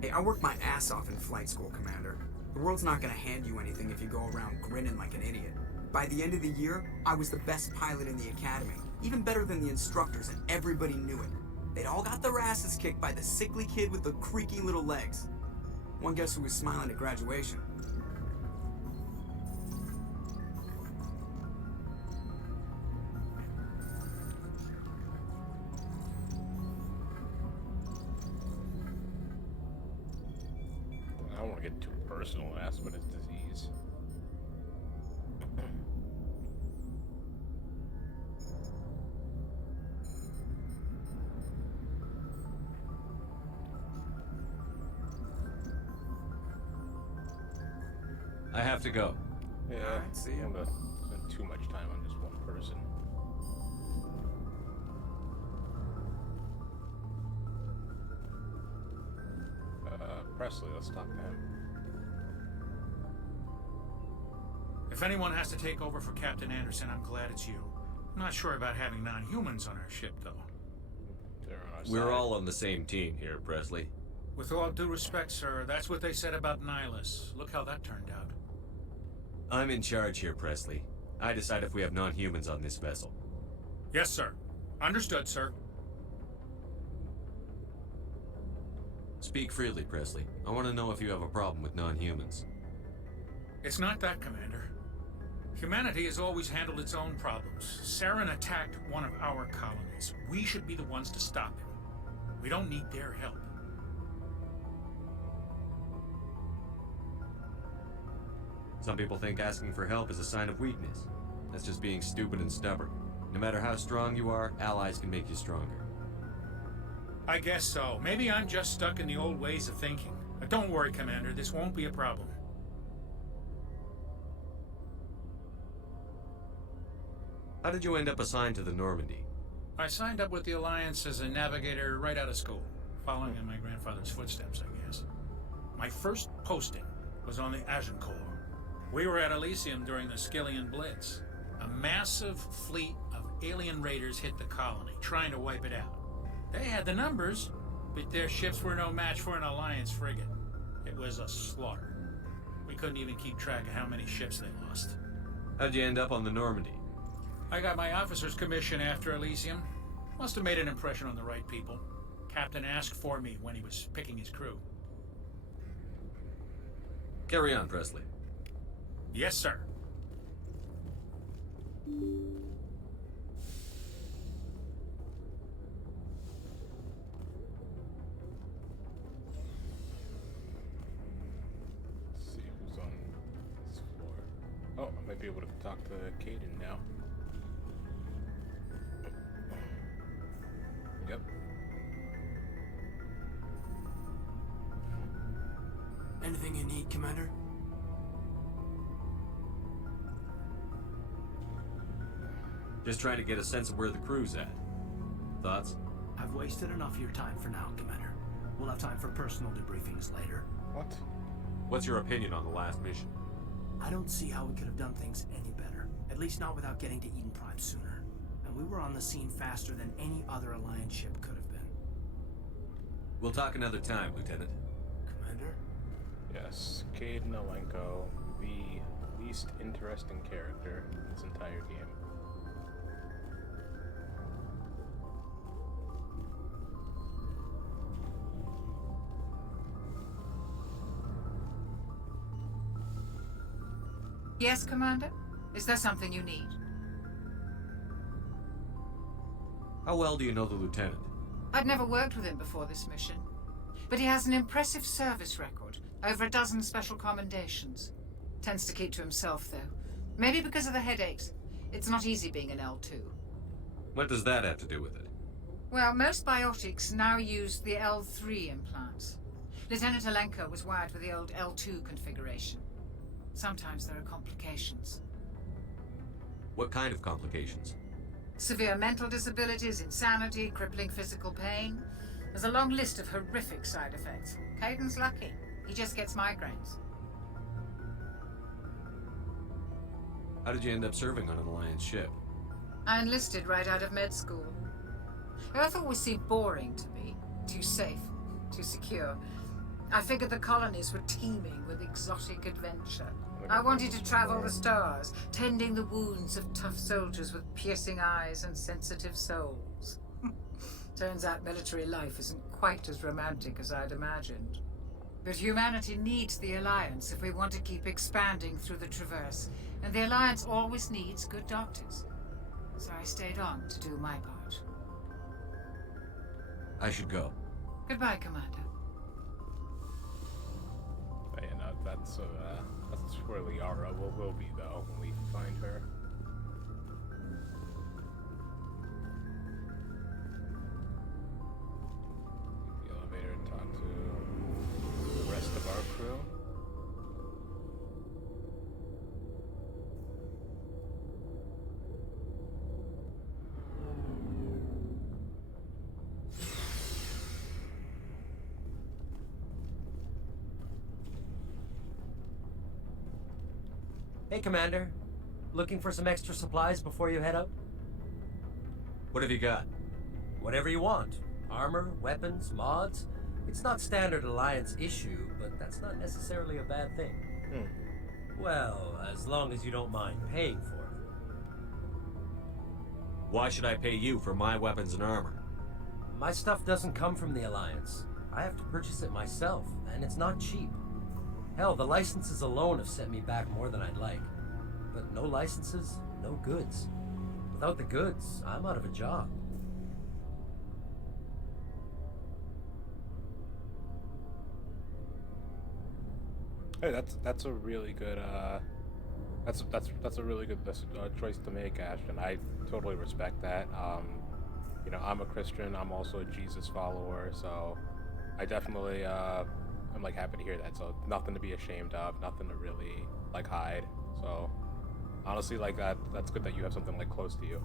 Hey, I worked my ass off in flight school, Commander. The world's not gonna hand you anything if you go around grinning like an idiot. By the end of the year, I was the best pilot in the academy. Even better than the instructors, and everybody knew it. They'd all got their asses kicked by the sickly kid with the creaky little legs. One guess who was smiling at graduation? I don't want to get too personal and ask about his disease. I have to go. Yeah, see I don't want to spend too much time on just one person. Presley, let's talk to him. If anyone has to take over for Captain Anderson, I'm glad it's you. I'm not sure about having non-humans on our ship, though. They're on our We're side. all on the same team here, Presley. With all due respect, sir, that's what they said about Nihilus. Look how that turned out. I'm in charge here, Presley. I decide if we have non-humans on this vessel. Yes, sir. Understood, sir. Speak freely, Presley. I want to know if you have a problem with non-humans. It's not that, Commander. Humanity has always handled its own problems. Saren attacked one of our colonies. We should be the ones to stop him. We don't need their help. Some people think asking for help is a sign of weakness. That's just being stupid and stubborn. No matter how strong you are, allies can make you stronger. I guess so. Maybe I'm just stuck in the old ways of thinking. But don't worry, Commander. This won't be a problem. How did you end up assigned to the Normandy? I signed up with the Alliance as a navigator right out of school, following in my grandfather's footsteps, I guess. My first posting was on the Agincourt. We were at Elysium during the Skillian Blitz. A massive fleet of alien raiders hit the colony, trying to wipe it out. They had the numbers, but their ships were no match for an Alliance frigate. It was a slaughter. We couldn't even keep track of how many ships they lost. How'd you end up on the Normandy? I got my officer's commission after Elysium. Must have made an impression on the right people. Captain asked for me when he was picking his crew. Carry on, Presley. Yes, sir. Let's see who's on this floor. Oh, I might be able to talk to Kaidan now. Yep. Anything you need, Commander? Just trying to get a sense of where the crew's at. Thoughts? I've wasted enough of your time for now, Commander. We'll have time for personal debriefings later. What? What's your opinion on the last mission? I don't see how we could have done things any better. At least not without getting to Eden Prime sooner. And we were on the scene faster than any other Alliance ship could have been. We'll talk another time, Lieutenant. Commander? Yes, Kaidan Alenko, the least interesting character in this entire game. Yes, Commander? Is there something you need? How well do you know the Lieutenant? I'd never worked with him before this mission, but he has an impressive service record, over a dozen special commendations. Tends to keep to himself, though. Maybe because of the headaches. It's not easy being an L2. What does that have to do with it? Well, most biotics now use the L3 implants. Lieutenant Alenko was wired with the old L2 configuration. Sometimes there are complications. What kind of complications? Severe mental disabilities, insanity, crippling physical pain. There's a long list of horrific side effects. Kaidan's lucky. He just gets migraines. How did you end up serving on an Alliance ship? I enlisted right out of med school. Earth always seemed boring to me. Too safe, too secure. I figured the colonies were teeming with exotic adventure. I wanted to travel the stars, tending the wounds of tough soldiers with piercing eyes and sensitive souls. Turns out military life isn't quite as romantic as I'd imagined. But humanity needs the Alliance if we want to keep expanding through the Traverse, and the Alliance always needs good doctors. So I stayed on to do my part. I should go. Goodbye, Commander. But yeah, no, that's where Liara will be, though, when we find her. The elevator and talk to the rest of our crew. Hey, Commander. Looking for some extra supplies before you head out? What have you got? Whatever you want. Armor, weapons, mods. It's not standard Alliance issue, but that's not necessarily a bad thing. Well, as long as you don't mind paying for it. Why should I pay you for my weapons and armor? My stuff doesn't come from the Alliance. I have to purchase it myself, and it's not cheap. Hell, the licenses alone have set me back more than I'd like. But no licenses, no goods. Without the goods, I'm out of a job. Hey, that's a really good that's a really good choice to make, Ashton. I totally respect that. You know, I'm a Christian. I'm also a Jesus follower, so I definitely I'm like happy to hear that. So nothing to be ashamed of, nothing to really like hide. So Honestly, like that's good that you have something like close to you.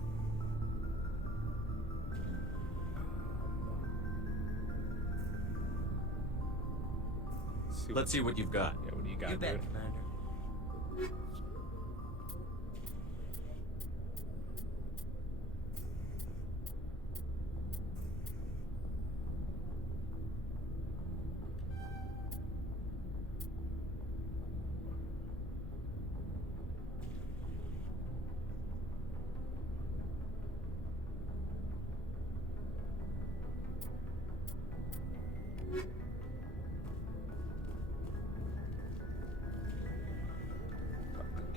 Let's see what you've got. Yeah, what do you got, You bet, dude? Commander.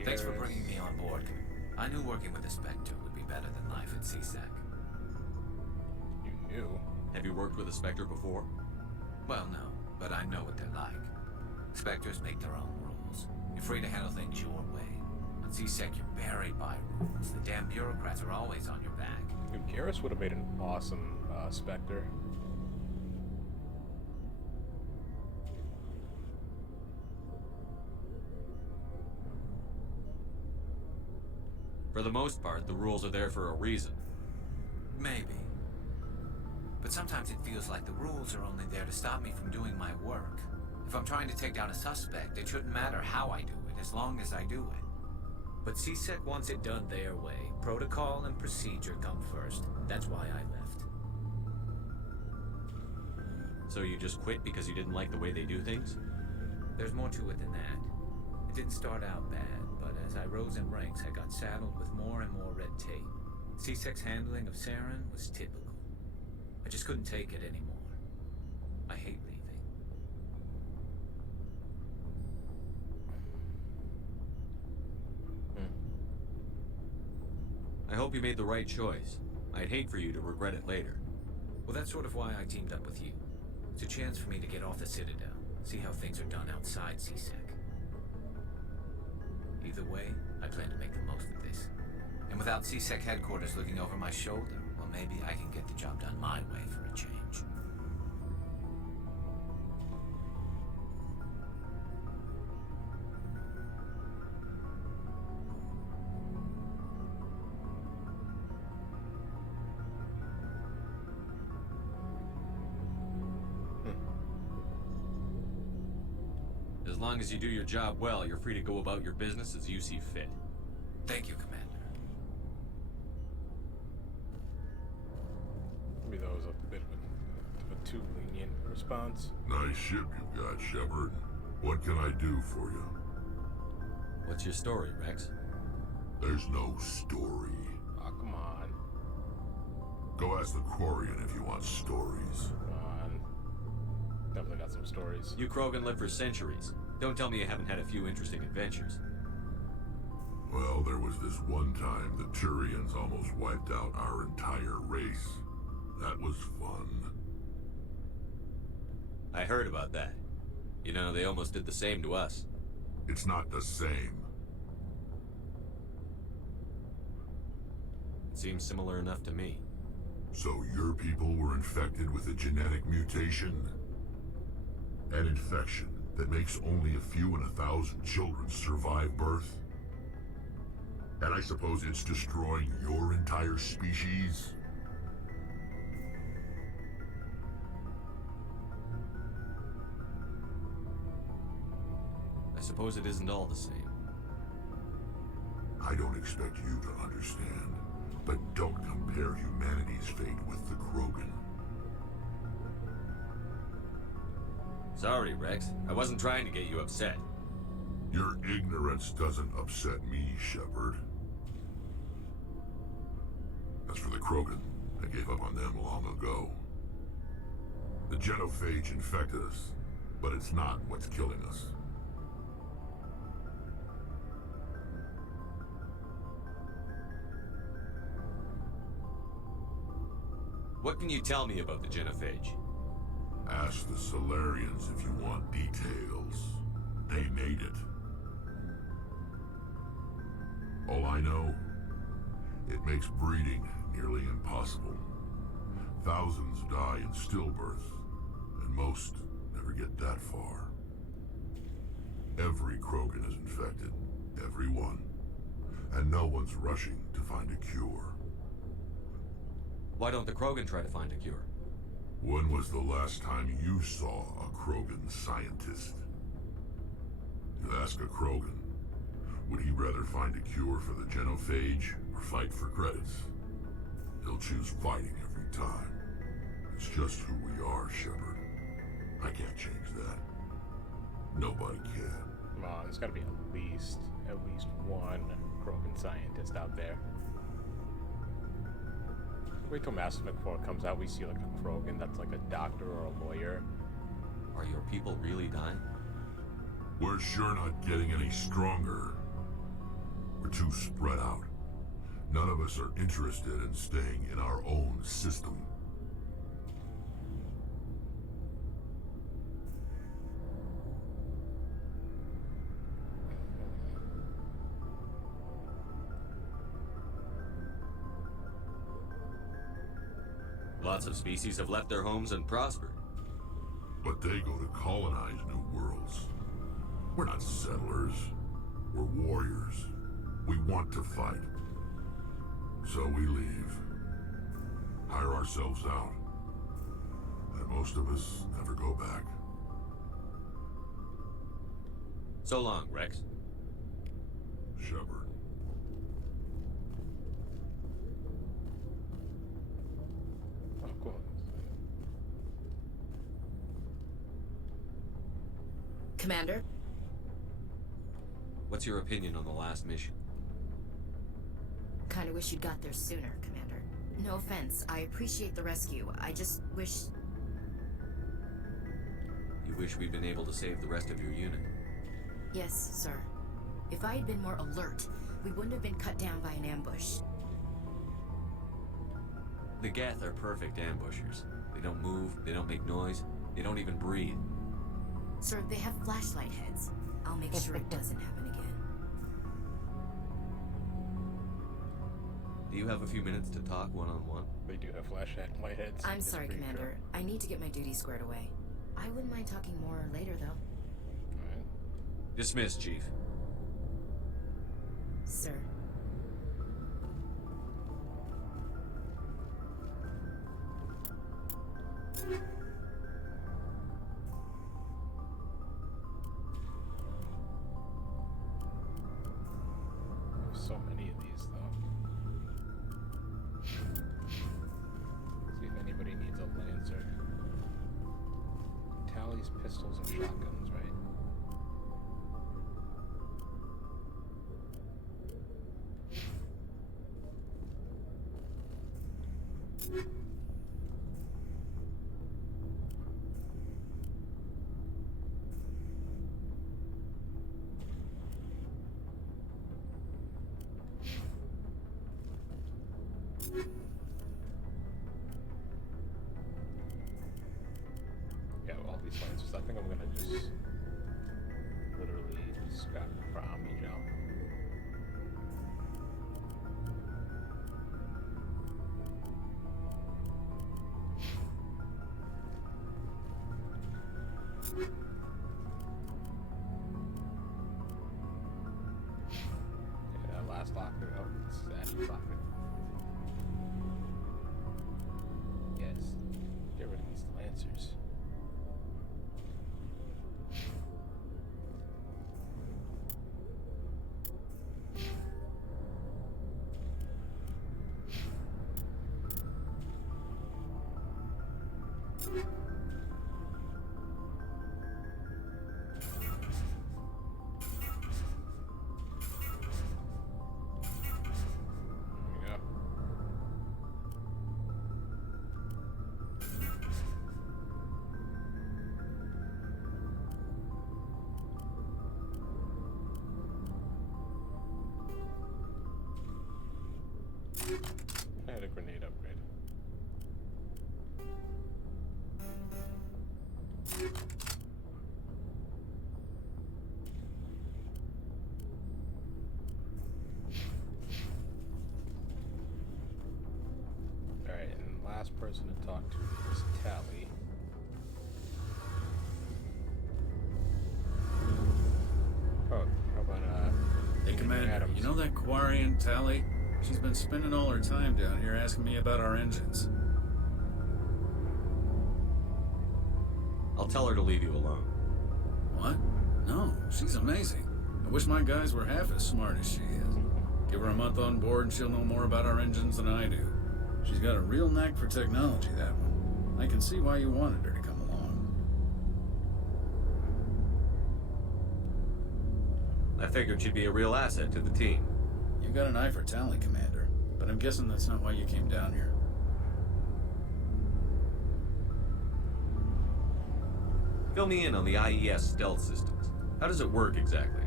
Thanks for bringing me on board. I knew working with the Spectre would be better than life at CSEC. You knew? Have you worked with a Spectre before? Well, no, but I know what they're like. Spectres make their own rules. You're free to handle things your way. On CSEC, you're buried by rules. The damn bureaucrats are always on your back. Dude, Garrus would have made an awesome Spectre. For the most part, the rules are there for a reason. Maybe. But sometimes it feels like the rules are only there to stop me from doing my work. If I'm trying to take down a suspect, it shouldn't matter how I do it, as long as I do it. But CSEC wants it done their way. Protocol and procedure come first. That's why I left. So you just quit because you didn't like the way they do things? There's more to it than that. It didn't start out bad, but as I rose in ranks, I got saddled with more and more red tape. CSEC's handling of Saren was typical. I just couldn't take it anymore. I hate leaving. I hope you made the right choice. I'd hate for you to regret it later. Well, that's sort of why I teamed up with you. It's a chance for me to get off the Citadel, see how things are done outside CSEC. Either way, I plan to make the most of this. And without CSEC headquarters looking over my shoulder, well, maybe I can get the job done my way for a change. As long as you do your job well, you're free to go about your business as you see fit. Thank you, Commander. Maybe that was a bit of a too lenient response. Nice ship you've got, Shepard. What can I do for you? What's your story, Rex? There's no story. Oh, come on. Go ask the Quarian if you want stories. Come on. Definitely got some stories. You Krogan lived for centuries. Don't tell me you haven't had a few interesting adventures. Well, there was this one time the Turians almost wiped out our entire race. That was fun. I heard about that. You know, they almost did the same to us. It's not the same. It seems similar enough to me. So your people were infected with a genetic mutation? An infection that makes only a few in 1,000 children survive birth? And I suppose it's destroying your entire species? I suppose it isn't all the same. I don't expect you to understand, but don't compare humanity's fate with the Krogan. Sorry, Rex. I wasn't trying to get you upset. Your ignorance doesn't upset me, Shepard. As for the Krogan, I gave up on them long ago. The genophage infected us, but it's not what's killing us. What can you tell me about the genophage? Ask the Solarians if you want details. They made it. All I know, it makes breeding nearly impossible. Thousands die in stillbirth, and most never get that far. Every Krogan is infected. Every one. And no one's rushing to find a cure. Why don't the Krogan try to find a cure? When was the last time you saw a Krogan scientist? You ask a Krogan, would he rather find a cure for the genophage or fight for credits? He'll choose fighting every time. It's just who we are, Shepard. I can't change that. Nobody can. Come on, there's gotta be at least one Krogan scientist out there. Wait till Mass Effect 4 comes out, we see like a Krogan that's like a doctor or a lawyer. Are your people really dying? We're sure not getting any stronger. We're too spread out. None of us are interested in staying in our own system. Lots of species have left their homes and prospered. But they go to colonize new worlds. We're not settlers. We're warriors. We want to fight. So we leave. Hire ourselves out. And most of us never go back. So long, Rex. Shepard. Oh, cool. Commander? What's your opinion on the last mission? Kinda wish you'd got there sooner, Commander. No offense, I appreciate the rescue. I just wish... You wish we'd been able to save the rest of your unit? Yes, sir. If I had been more alert, we wouldn't have been cut down by an ambush. The Geth are perfect ambushers. They don't move, they don't make noise, they don't even breathe. Sir, they have flashlight heads. I'll make sure it doesn't happen again. Do you have a few minutes to talk one-on-one? They do have flashlight heads. I'm sorry, Commander. I need to get my duties squared away. I wouldn't mind talking more later, though. Dismissed, Chief. Sir. There's so many of these, though. See if anybody needs a Lancer. Tally's pistols and shotguns, right? Yeah, all these Lancers. I think I'm gonna just literally scrap for Omni Jump. Yeah, that last locker. Oh, this is Ash's locker. Yes. Get rid of these Lancers. I had a grenade upgrade. Alright, and last person to talk to is Tally. Oh, how about Hey, Commander, Adams? you know that Quarian, Tally. She's been spending all her time down here asking me about our engines. I'll tell her to leave you alone. What? No, she's amazing. I wish my guys were half as smart as she is. Give her a month on board and she'll know more about our engines than I do. She's got a real knack for technology, that one. I can see why you wanted her to come along. I figured she'd be a real asset to the team. You got an eye for Tally, Commander, but I'm guessing that's not why you came down here. Fill me in on the IES stealth systems. How does it work exactly?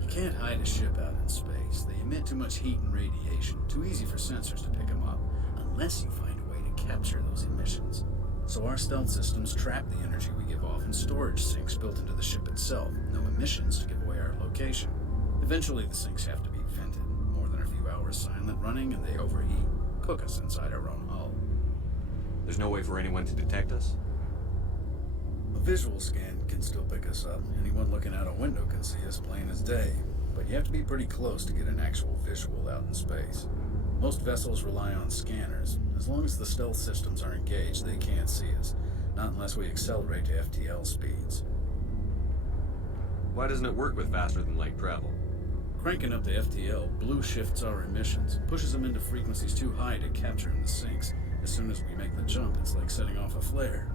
You can't hide a ship out in space. They emit too much heat and radiation. Too easy for sensors to pick them up, unless you find a way to capture those emissions. So our stealth systems trap the energy we give off in storage sinks built into the ship itself. No emissions to give away our location. Eventually the sinks have to be vented. More than a few hours silent running and they overheat. Cook us inside our own hull. There's no way for anyone to detect us? A visual scan can still pick us up. Anyone looking out a window can see us plain as day. But you have to be pretty close to get an actual visual out in space. Most vessels rely on scanners. As long as the stealth systems are engaged, they can't see us. Not unless we accelerate to FTL speeds. Why doesn't it work with faster than light travel? Cranking up the FTL blue shifts our emissions, pushes them into frequencies too high to capture in the sinks. As soon as we make the jump, it's like setting off a flare.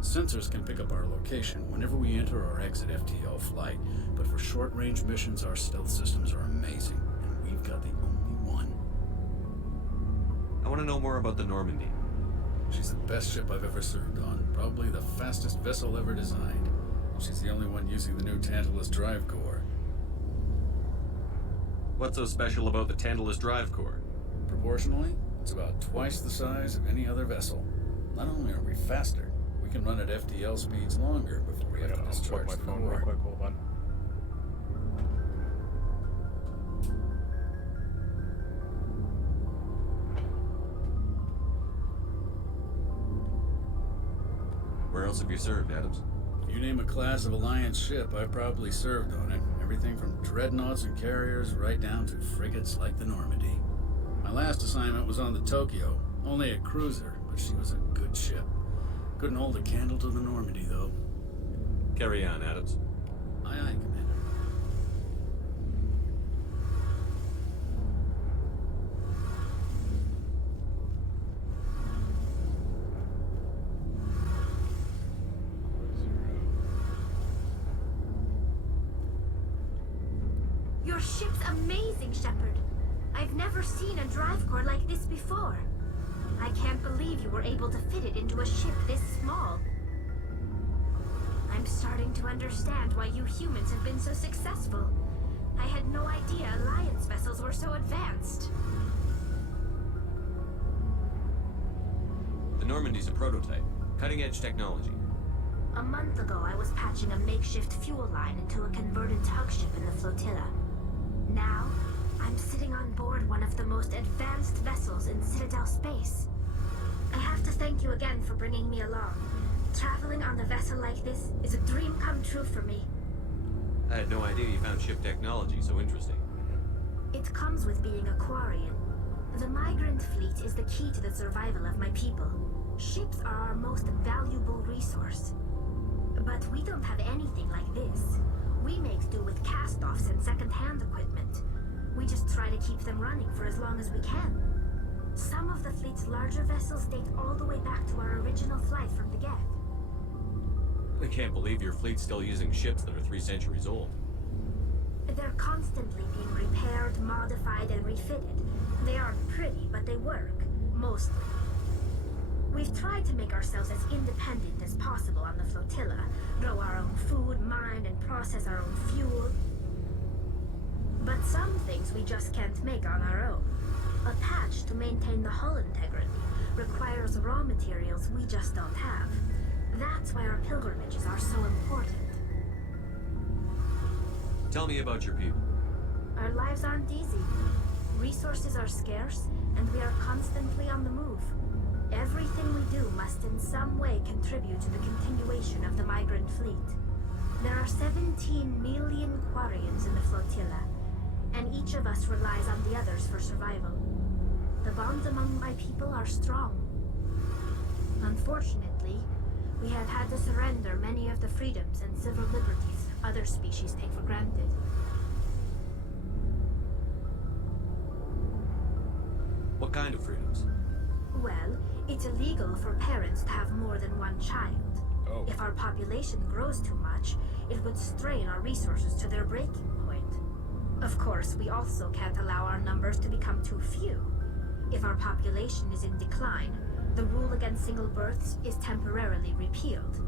Sensors can pick up our location whenever we enter or exit FTL flight, but for short-range missions, our stealth systems are amazing, and we've got the only one. I want to know more about the Normandy. She's the best ship I've ever served on, probably the fastest vessel ever designed. She's the only one using the new Tantalus drive core. What's so special about the Tantalus drive core? Proportionally, it's about twice the size of any other vessel. Not only are we faster, we can run at FTL speeds longer before we have to discharge the phone real core. quick, hold on. Where else have you served, Adams? You name a class of Alliance ship, I probably served on it. Everything from dreadnoughts and carriers right down to frigates like the Normandy. My last assignment was on the Tokyo, only a cruiser, but she was a good ship. Couldn't hold a candle to the Normandy, though. Carry on, Adams. Aye, aye, Commander. Your ship's amazing, Shepard. I've never seen a drive core like this before. I can't believe you were able to fit it into a ship this small. I'm starting to understand why you humans have been so successful. I had no idea Alliance vessels were so advanced. The Normandy's a prototype. Cutting-edge technology. A month ago, I was patching a makeshift fuel line into a converted tug ship in the flotilla. Now, I'm sitting on board one of the most advanced vessels in Citadel space. I have to thank you again for bringing me along. Traveling on a vessel like this is a dream come true for me. I had no idea you found ship technology so interesting. It comes with being a Quarian. The migrant fleet is the key to the survival of my people. Ships are our most valuable resource. But we don't have anything like this. We make do with cast-offs and second-hand equipment. We just try to keep them running for as long as we can. Some of the fleet's larger vessels date all the way back to our original flight from the Geth. I can't believe your fleet's still using ships that are 3 centuries old. They're constantly being repaired, modified, and refitted. They aren't pretty, but they work. Mostly. We've tried to make ourselves as independent as possible on the flotilla. Grow our own food, mine, and process our own fuel. But some things we just can't make on our own. A patch to maintain the hull integrity requires raw materials we just don't have. That's why our pilgrimages are so important. Tell me about your people. Our lives aren't easy. Resources are scarce, and we are constantly on the move. Everything we do must in some way contribute to the continuation of the migrant fleet. There are 17 million Quarians in the flotilla, and each of us relies on the others for survival. The bonds among my people are strong. Unfortunately, we have had to surrender many of the freedoms and civil liberties other species take for granted. What kind of freedoms? Well, it's illegal for parents to have more than one child. Oh. If our population grows too much, it would strain our resources to their breaking point. Of course, we also can't allow our numbers to become too few. If our population is in decline, the rule against single births is temporarily repealed.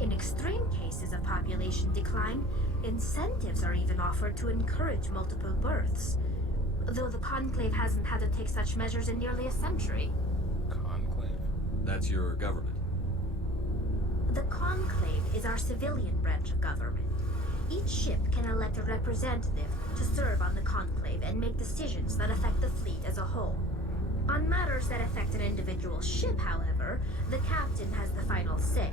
In extreme cases of population decline, incentives are even offered to encourage multiple births, though the Conclave hasn't had to take such measures in nearly a century. Conclave? That's your government. The Conclave is our civilian branch of government. Each ship can elect a representative to serve on the Conclave and make decisions that affect the fleet as a whole. On matters that affect an individual ship, however, the captain has the final say.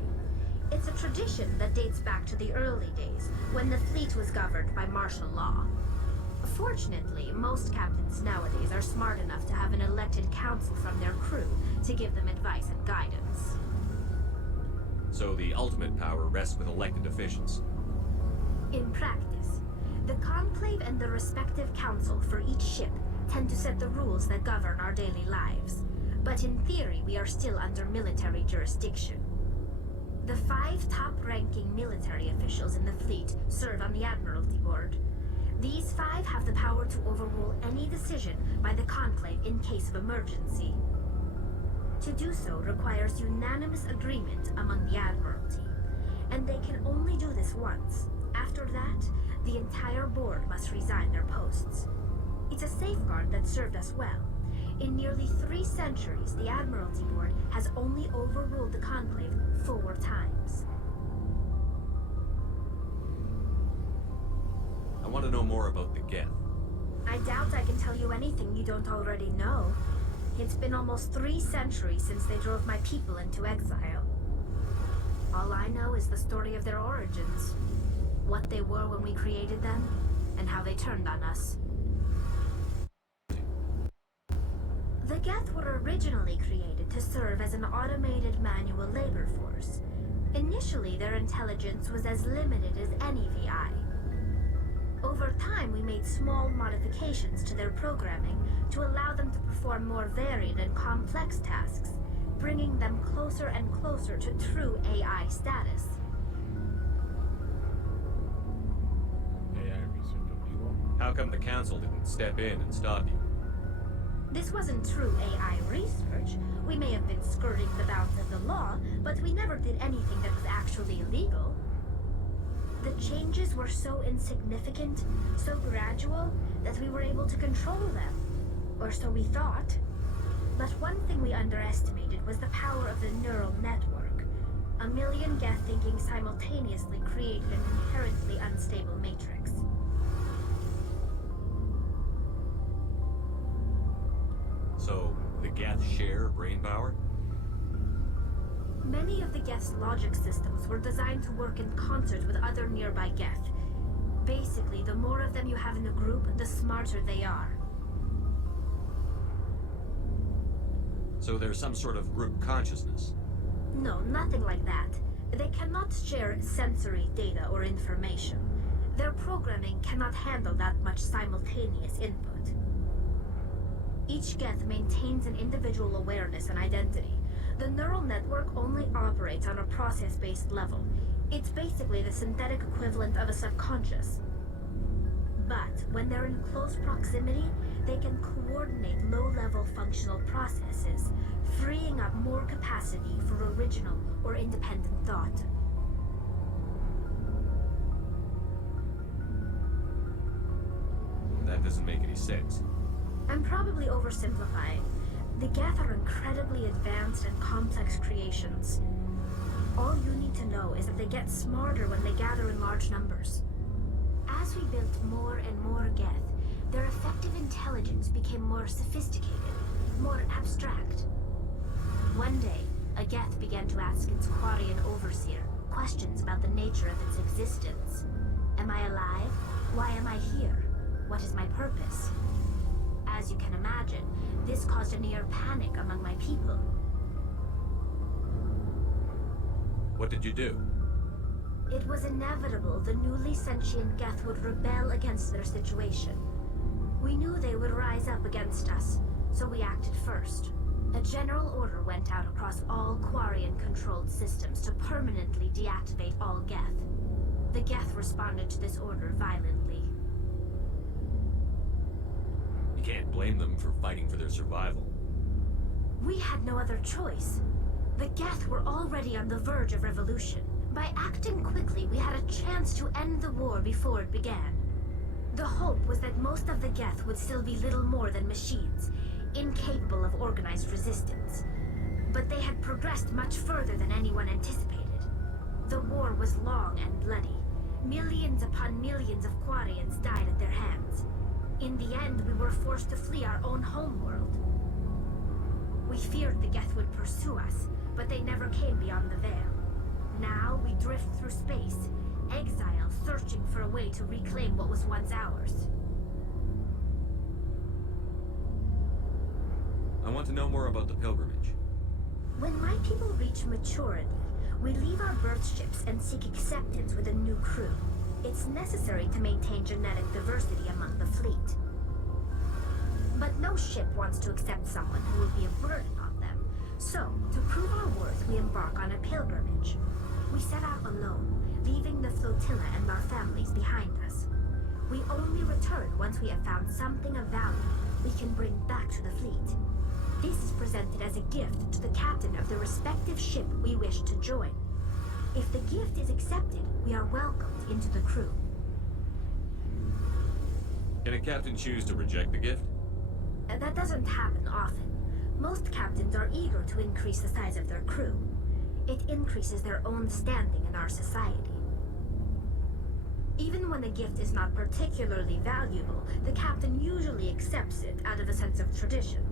It's a tradition that dates back to the early days, when the fleet was governed by martial law. Fortunately, most captains nowadays are smart enough to have an elected council from their crew to give them advice and guidance. So the ultimate power rests with elected officials. In practice, the Conclave and the respective council for each ship tend to set the rules that govern our daily lives. But in theory, we are still under military jurisdiction. The 5 top-ranking military officials in the fleet serve on the Admiralty Board. These 5 have the power to overrule any decision by the Conclave in case of emergency. To do so requires unanimous agreement among the Admiralty, and they can only do this once. After that, the entire board must resign their posts. It's a safeguard that served us well. In nearly 3 centuries, the Admiralty Board has only overruled the Conclave 4 times. I want to know more about the Geth. I doubt I can tell you anything you don't already know. It's been almost 3 centuries since they drove my people into exile. All I know is the story of their origins, what they were when we created them, and how they turned on us. The Geth were originally created to serve as an automated manual labor force. Initially, their intelligence was as limited as any VI. Over time, we made small modifications to their programming to allow them to perform more varied and complex tasks, bringing them closer and closer to true AI status. AI research of evil? How come the council didn't step in and stop you? This wasn't true AI research. We may have been skirting the bounds of the law, but we never did anything that was actually illegal. The changes were so insignificant, so gradual, that we were able to control them. Or so we thought. But one thing we underestimated was the power of the neural network. A million Geth thinking simultaneously created an inherently unstable matrix. So, the Geth share brain power? Many of the Geth's logic systems were designed to work in concert with other nearby Geth. Basically, the more of them you have in the group, the smarter they are. So there's some sort of group consciousness? No, nothing like that. They cannot share sensory data or information. Their programming cannot handle that much simultaneous input. Each Geth maintains an individual awareness and identity. The neural network only operates on a process-based level. It's basically the synthetic equivalent of a subconscious. But when they're in close proximity, they can coordinate low-level functional processes, freeing up more capacity for original or independent thought. That doesn't make any sense. I'm probably oversimplifying. The Geth are incredibly advanced and complex creations. All you need to know is that they get smarter when they gather in large numbers. As we built more and more Geth, their effective intelligence became more sophisticated, more abstract. One day, a Geth began to ask its Quarian overseer questions about the nature of its existence. Am I alive? Why am I here? what is my purpose. As you can imagine, this caused a near panic among my people. What did you do? It was inevitable the newly sentient Geth would rebel against their situation. We knew they would rise up against us, so we acted first. A general order went out across all Quarian-controlled systems to permanently deactivate all Geth. The Geth responded to this order violently. You can't blame them for fighting for their survival. We had no other choice. The Geth were already on the verge of revolution. By acting quickly, we had a chance to end the war before it began. The hope was that most of the Geth would still be little more than machines, incapable of organized resistance. But they had progressed much further than anyone anticipated. The war was long and bloody. Millions upon millions of Quarians died at their hands. In the end, we were forced to flee our own homeworld. We feared the Geth would pursue us, but they never came beyond the Veil. Now we drift through space, exile, searching for a way to reclaim what was once ours. I want to know more about the pilgrimage. When my people reach maturity, we leave our birth ships and seek acceptance with a new crew. It's necessary to maintain genetic diversity among the fleet. But no ship wants to accept someone who will be a burden on them. So, to prove our worth, we embark on a pilgrimage. We set out alone, leaving the flotilla and our families behind us. We only return once we have found something of value we can bring back to the fleet. This is presented as a gift to the captain of the respective ship we wish to join. If the gift is accepted, we are welcomed into the crew. Can a captain choose to reject the gift? That doesn't happen often. Most captains are eager to increase the size of their crew. It increases their own standing in our society. Even when a gift is not particularly valuable, the captain usually accepts it out of a sense of tradition.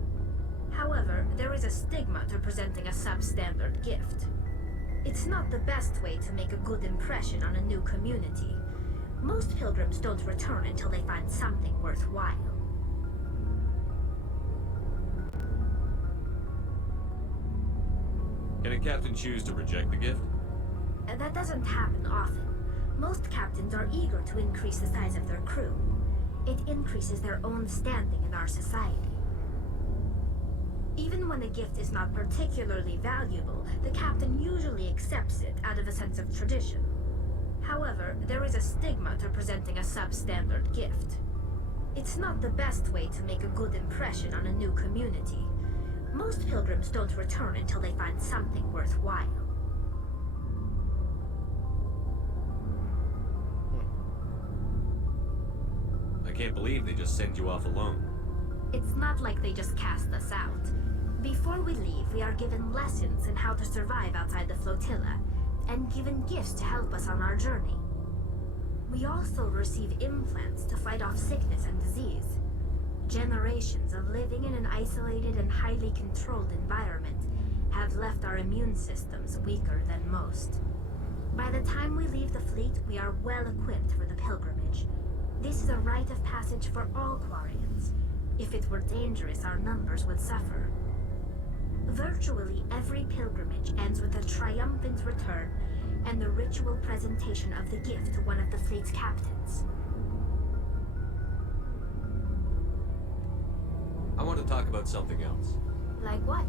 However, there is a stigma to presenting a substandard gift. It's not the best way to make a good impression on a new community. Most pilgrims don't return until they find something worthwhile. Can a captain choose to reject the gift? That doesn't happen often. Most captains are eager to increase the size of their crew. It increases their own standing in our society. Even when a gift is not particularly valuable, the captain usually accepts it out of a sense of tradition. However, there is a stigma to presenting a substandard gift. It's not the best way to make a good impression on a new community. Most pilgrims don't return until they find something worthwhile. I can't believe they just sent you off alone. It's not like they just cast us out. Before we leave, we are given lessons in how to survive outside the flotilla, and given gifts to help us on our journey. We also receive implants to fight off sickness and disease. Generations of living in an isolated and highly controlled environment have left our immune systems weaker than most. By the time we leave the fleet, we are well equipped for the pilgrimage. This is a rite of passage for all Quarians. If it were dangerous, our numbers would suffer. Virtually every pilgrimage ends with a triumphant return and the ritual presentation of the gift to one of the fleet's captains. I want to talk about something else. Like what?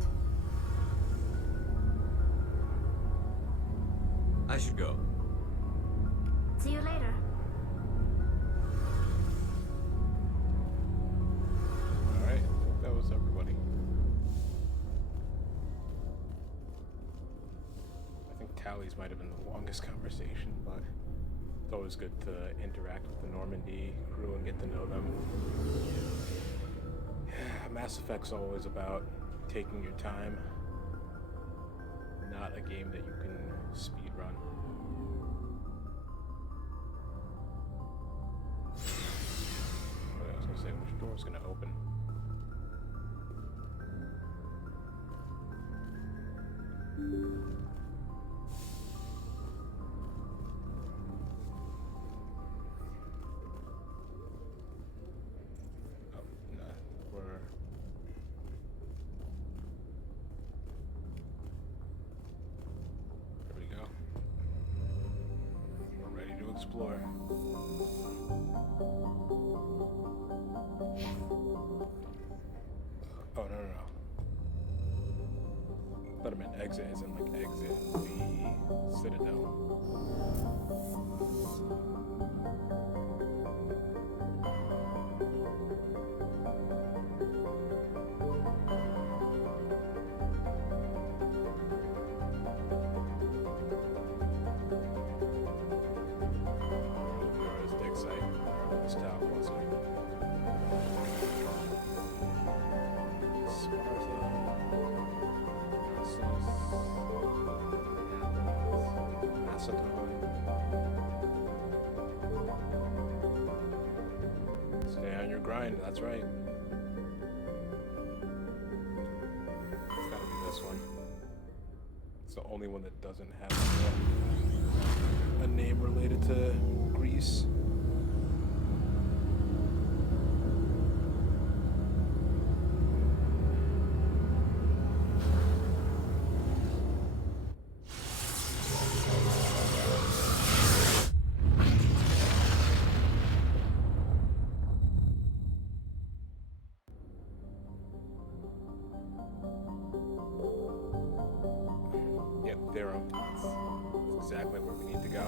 I should go. See you later. Alright, I think that was everybody. I think Tally's might have been the longest conversation, but it's always good to interact with the Normandy crew and get to know them. Mass Effect's always about taking your time, not a game that you can speedrun. I was gonna say, which door's gonna open? floor. Oh, no. Thought I meant exit as in like exit the Citadel. Stay on your grind, that's right. It's gotta be this one. It's the only one that doesn't have a name related to Greece. Therum. That's exactly where we need to go.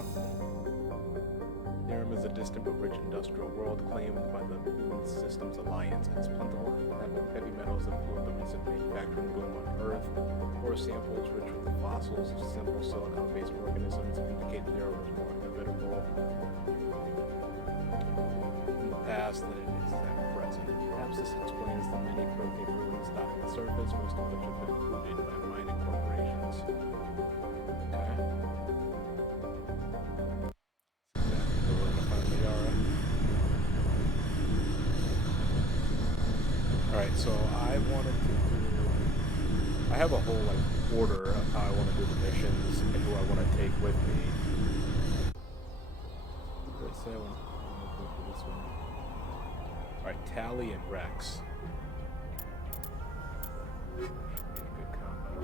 Therum is a distant but rich industrial world claimed by the Moon Systems Alliance. It's plentiful, having heavy metals that fueled the recent manufacturing boom on Earth. Core samples rich with the fossils of simple silicon-based organisms indicate Therum is more habitable in the past than it is at present. Perhaps this explains the many protein ruins dotting the surface, most of which have been polluted by mining corporations. Alright, so I wanted to do... I have a whole like order of how I want to do the missions and who I want to take with me. Wait, say I want to go for this one. Alright, Tally and Rex. Should be a good combo.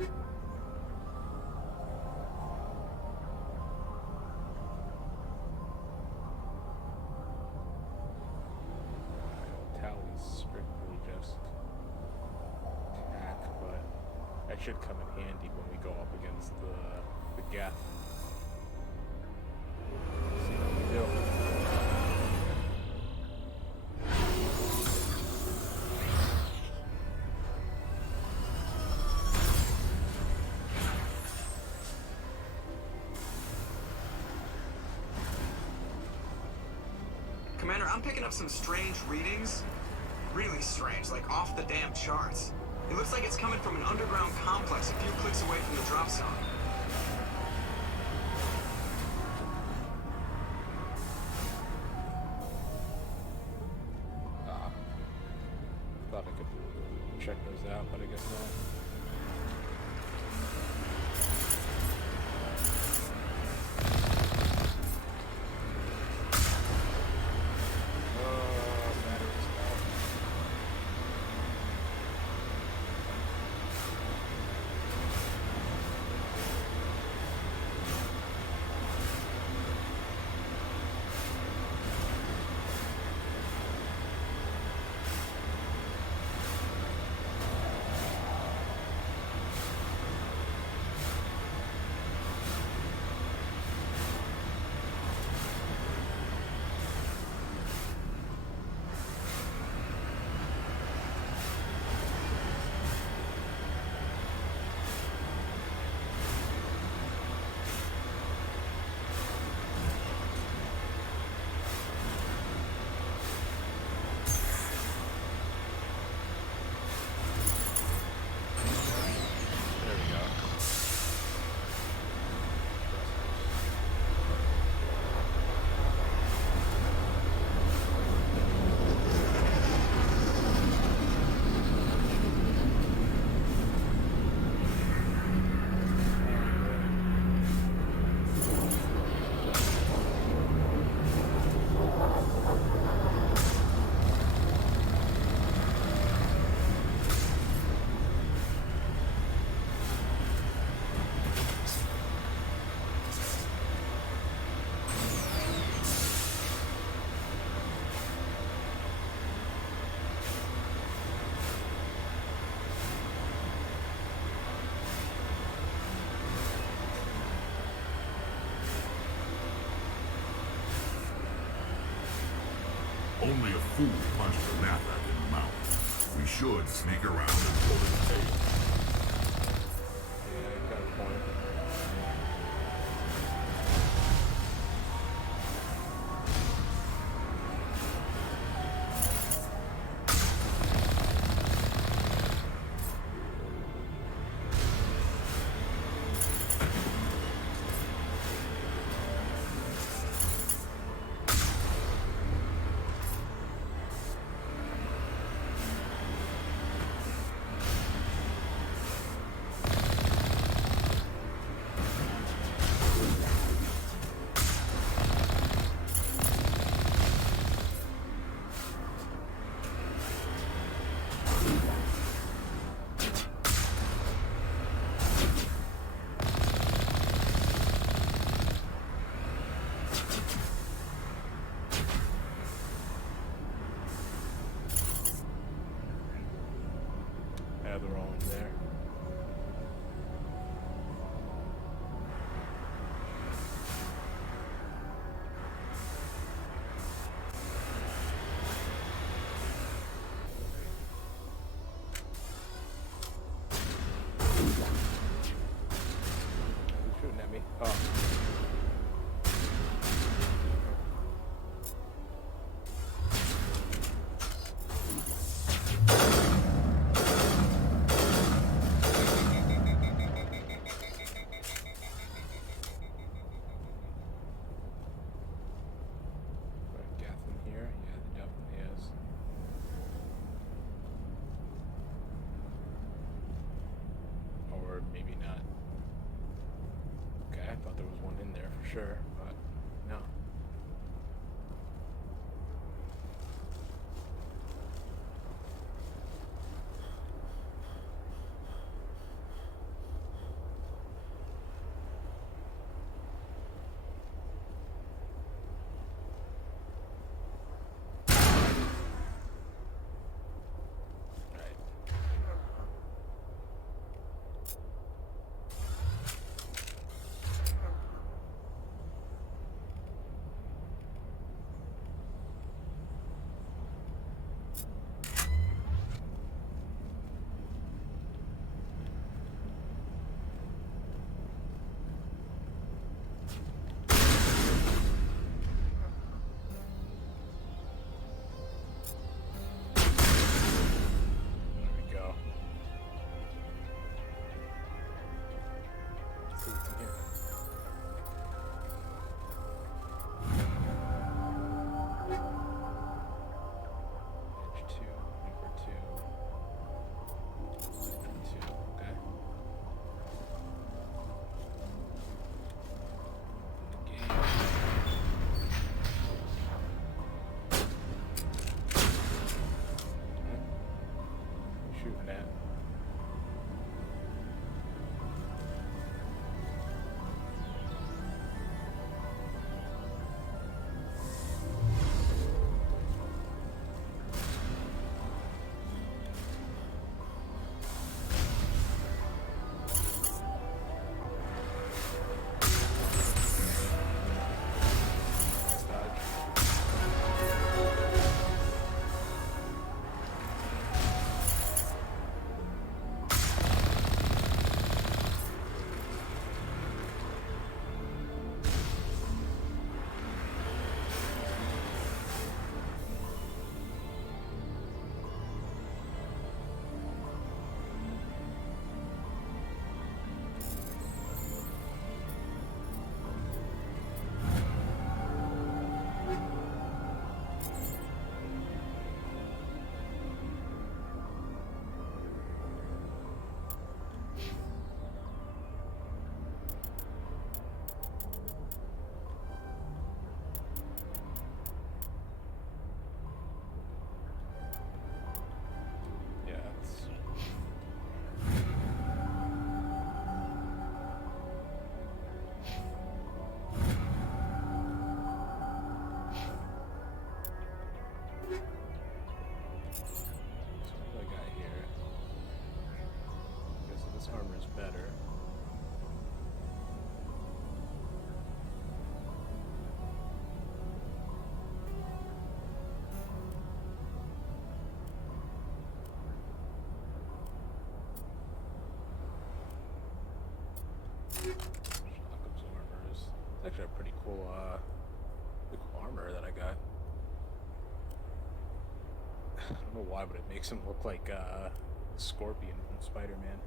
Tally's strictly just attack, but that should come in handy when we go up against the Geth. See how we do. Commander, I'm picking up some strange readings. Really strange, like off the damn charts. It looks like it's coming from an underground complex a few clicks away from the drop zone. Thought I could check those out, but I guess not. fool punched the map out in the mouth. We should sneak around and pull his tail. Yeah, you got a point. Yeah, they're all in there. Who's shooting at me? Oh. Gas in here? Yeah, there definitely is. Or maybe not. Okay, I thought there was one in there for sure, but no. There we go. Let's see what's in here. Edge 2, number 2. Number 2, okay. The game. Shooting at. Nice dodge. cool, pretty cool armor that I got. I don't know why, but it makes him look like Scorpion from Spider-Man.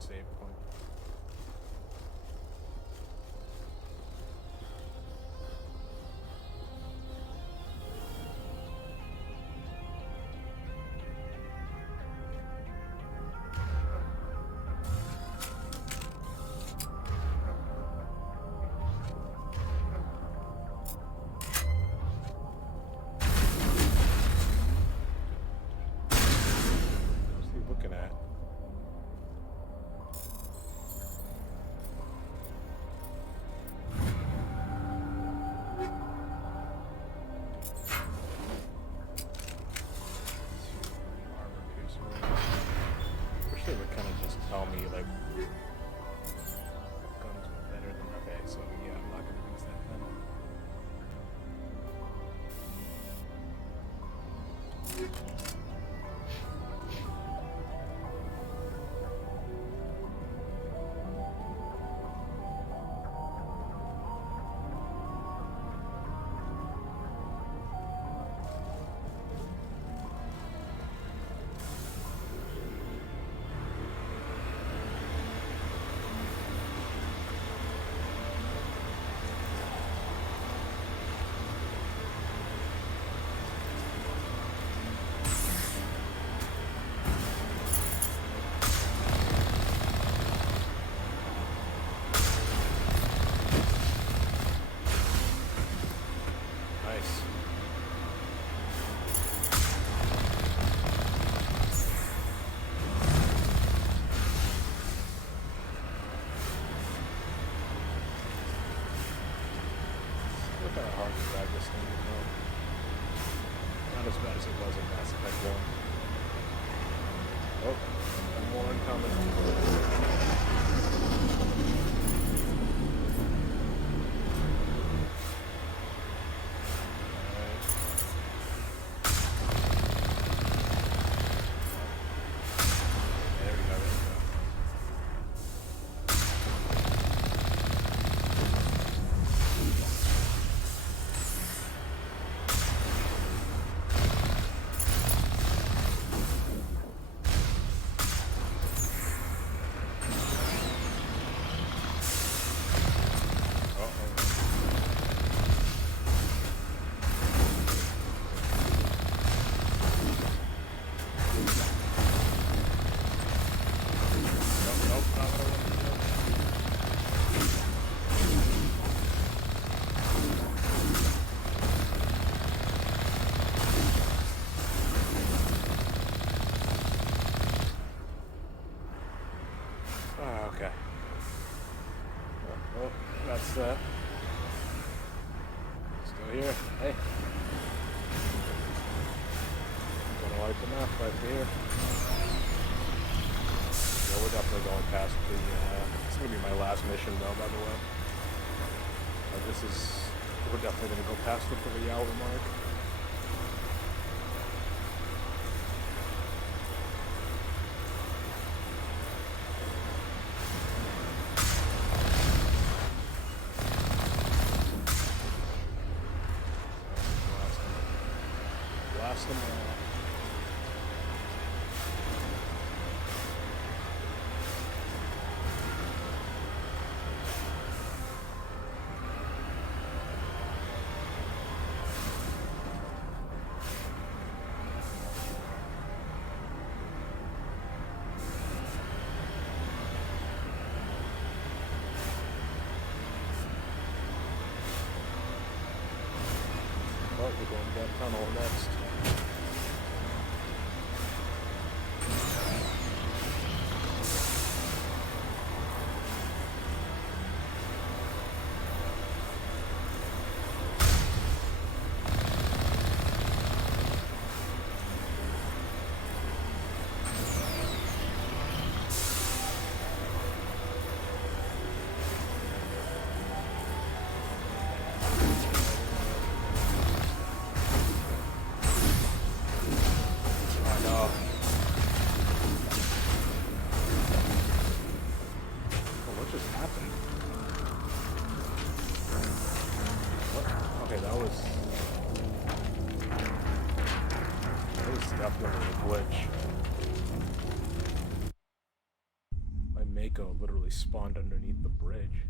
Save point. What's he looking at? They would kind of just tell me like guns are better than okay, so yeah, I'm not gonna use that then. Kind of hard to drive this thing, you know. Not as bad as it was in Mass Effect 1. Oh, more incoming. Okay. Well, that's that. Still here. Hey. Gonna wipe the map right here. Yeah, we're definitely going past the, it's gonna be my last mission though, by the way. We're definitely gonna go past the 3-hour mark. Blast them all. Oh, we're going to that tunnel next. Literally spawned underneath the bridge.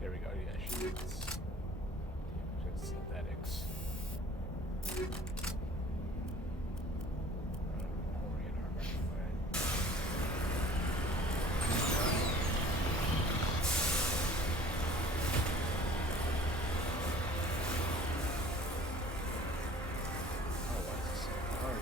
There we go, yeah, she needs synthetics. Orion armor. Oh, why is this so hard?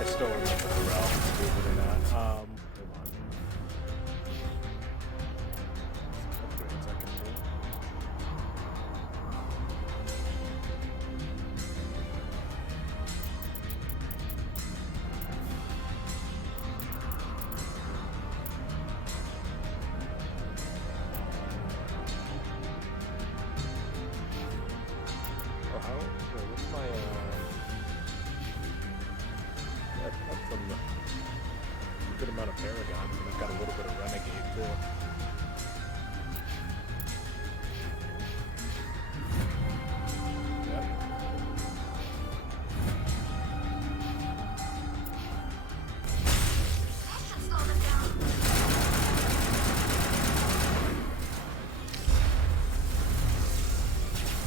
I still remember the realm, believe it or not. Hold on. Upgrades I can do. Oh, how? Wait, what's my that's a good amount of Paragons, and I've got a little bit of Renegade too. Yep.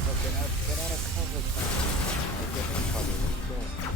Oh, get out of cover. Oh, get in cover. Let's go.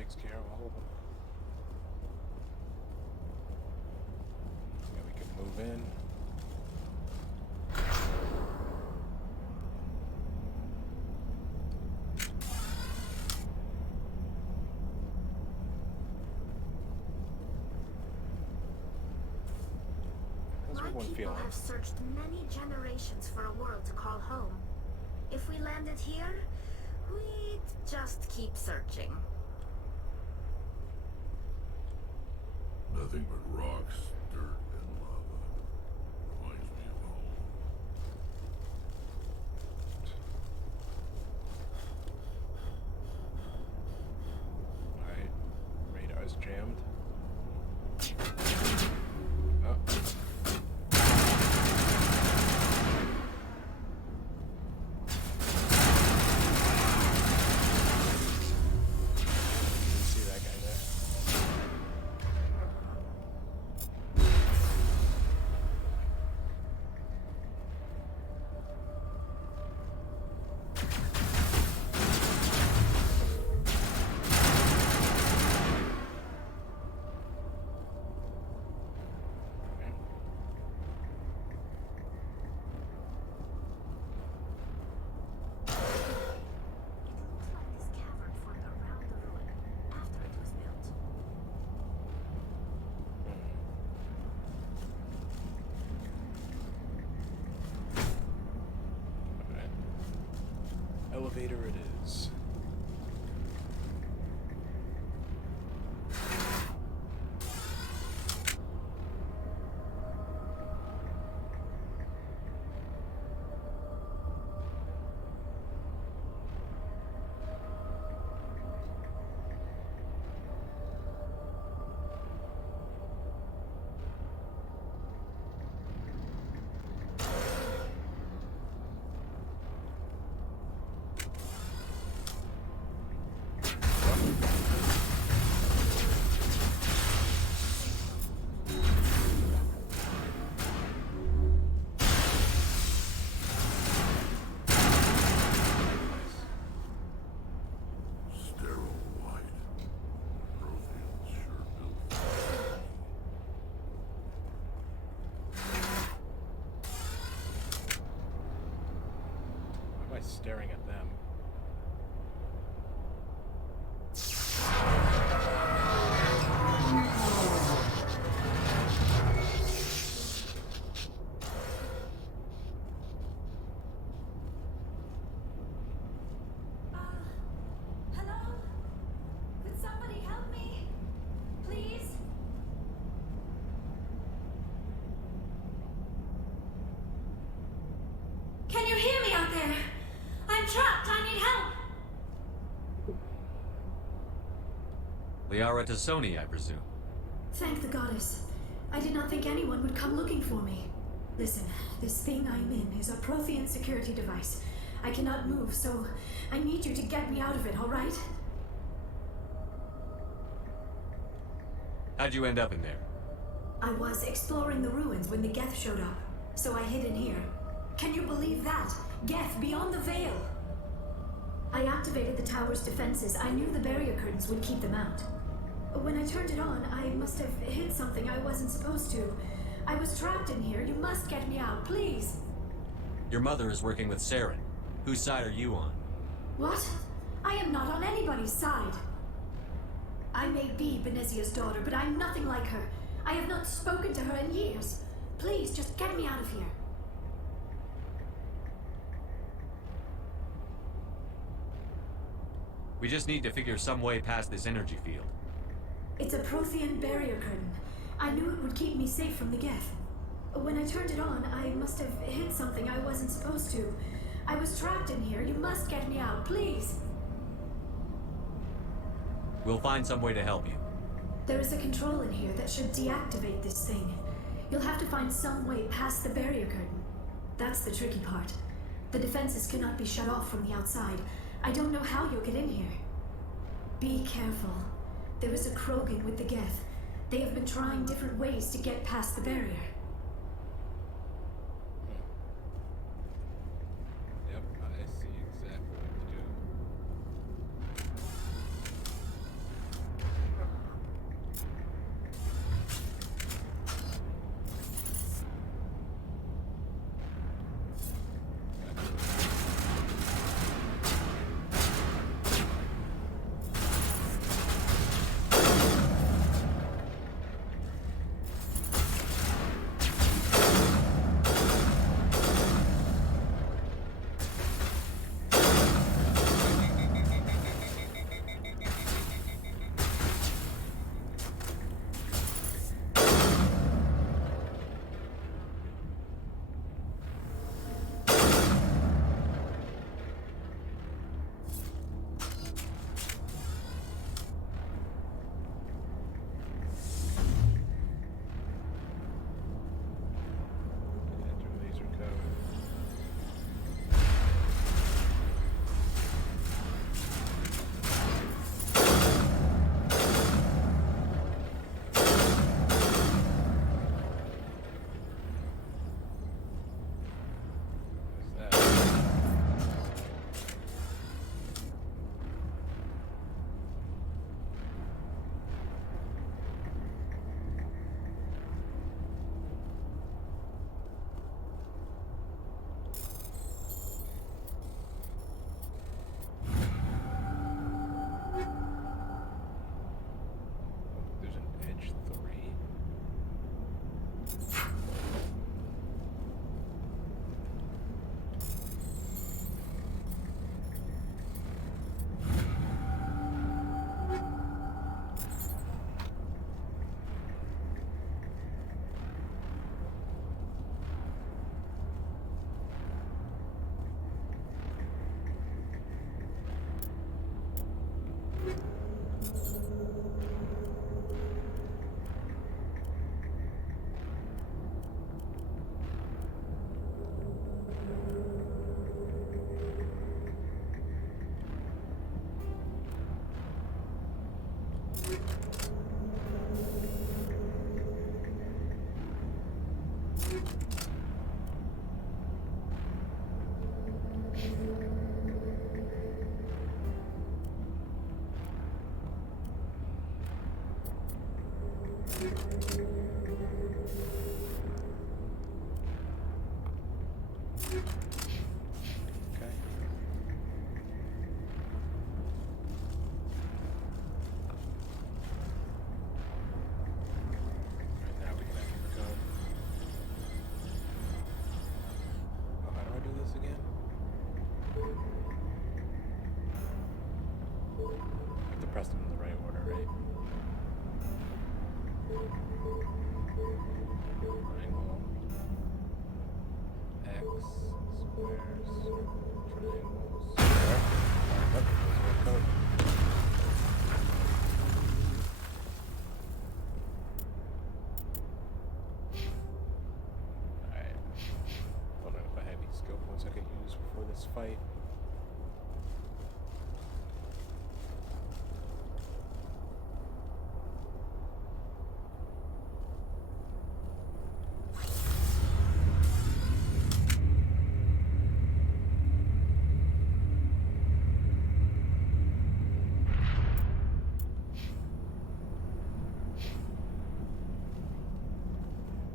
takes care of all of them. So yeah, we can move in. How's My everyone people feeling? have searched many generations for a world to call home. If we landed here, we'd just keep searching. Nothing but rocks, dirt, and lava. Reminds me of home. jammed. Oh. See that guy there. Elevator it is. Staring at them. Hello? Could somebody help me? Please? Can you hear me out there? I'm trapped. I need help. Liara Tassoni, I presume. Thank the goddess. I did not think anyone would come looking for me. Listen, this thing I'm in is a Prothean security device. I cannot move, so I need you to get me out of it, all right? How'd you end up in there? I was exploring the ruins when the Geth showed up, so I hid in here. Can you believe that? Geth beyond the veil! I activated the tower's defenses. I knew the barrier curtains would keep them out. When I turned it on, I must have hit something I wasn't supposed to. I was trapped in here. You must get me out, please! Your mother is working with Saren. Whose side are you on? What? I am not on anybody's side. I may be Benezia's daughter, but I'm nothing like her. I have not spoken to her in years. Please, just get me out of here. We just need to figure some way past this energy field. It's a Prothean barrier curtain. I knew it would keep me safe from the Geth. When I turned it on, I must have hit something I wasn't supposed to. I was trapped in here. You must get me out, please. We'll find some way to help you. There is a control in here that should deactivate this thing. You'll have to find some way past the barrier curtain. That's the tricky part. The defenses cannot be shut off from the outside. I don't know how you'll get in here. Be careful. There is a Krogan with the Geth. They have been trying different ways to get past the barrier. Yep, I see exactly what to do. Triangle. X, squares, triangles, square. Yep, there's my code. Alright. Wondering if I have any skill points I could use before this fight.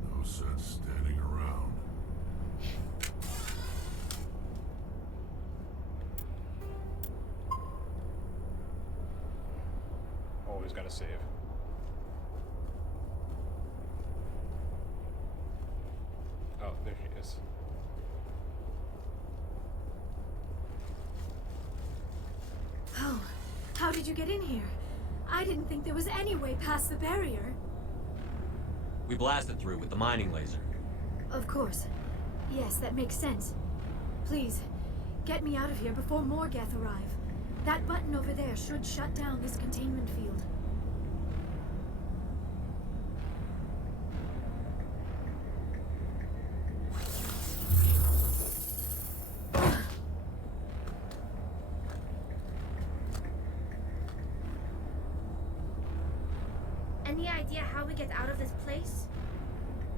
No sense standing around. Always gotta save. Oh, there she is. Oh, how did you get in here? I didn't think there was any way past the barrier. We blasted through with the mining laser. Of course. Yes, that makes sense. Please, get me out of here before more Geth arrive. That button over there should shut down this containment field. Any idea how we get out of this place?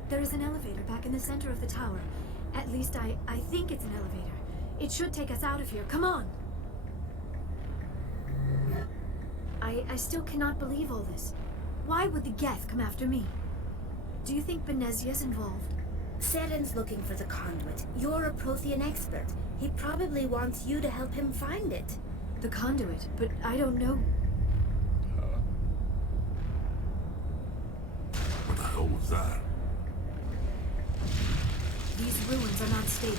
There is an elevator back in the center of the tower. At least I think it's an elevator. It should take us out of here. Come on! I still cannot believe all this. Why would the Geth come after me? Do you think Benezia's involved? Saren's looking for the conduit. You're a Prothean expert. He probably wants you to help him find it. The conduit? But I don't know. What the hell was that? These ruins are not stable.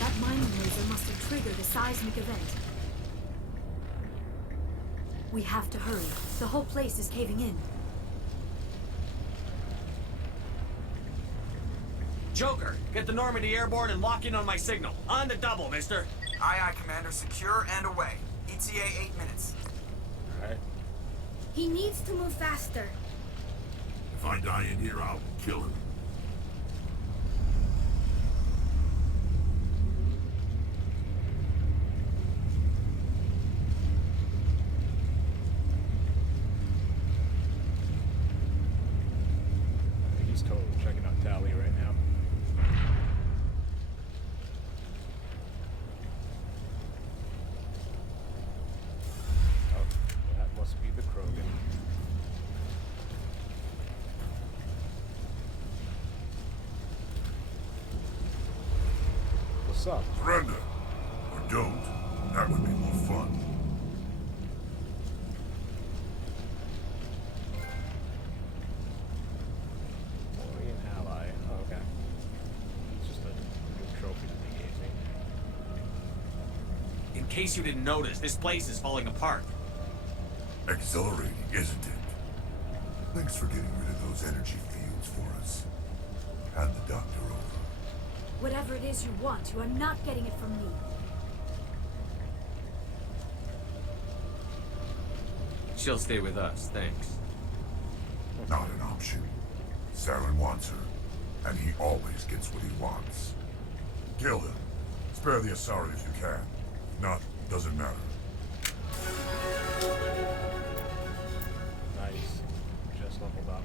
That mining laser must have triggered a seismic event. We have to hurry. The whole place is caving in. Joker, get the Normandy airborne and lock in on my signal. On the double, mister. Aye, aye, Commander. Secure and away. ETA 8 minutes. Alright. He needs to move faster. If I die in here, I'll kill him. He's totally checking out Tally right now. Oh, that must be the Krogan. What's up? Surrender. Or don't. That would be more fun. An ally. Oh, okay. It's just a new trophy that they gave me. In case you didn't notice, this place is falling apart. Exhilarating, isn't it? Thanks for getting rid of those energy fields for us. Hand the doctor over. Whatever it is you want, you are not getting it from me. She'll stay with us, thanks. Not an option. Saren wants her, and he always gets what he wants. Kill him. Spare the Asari if you can. If not, doesn't matter. Nice. Just leveled up.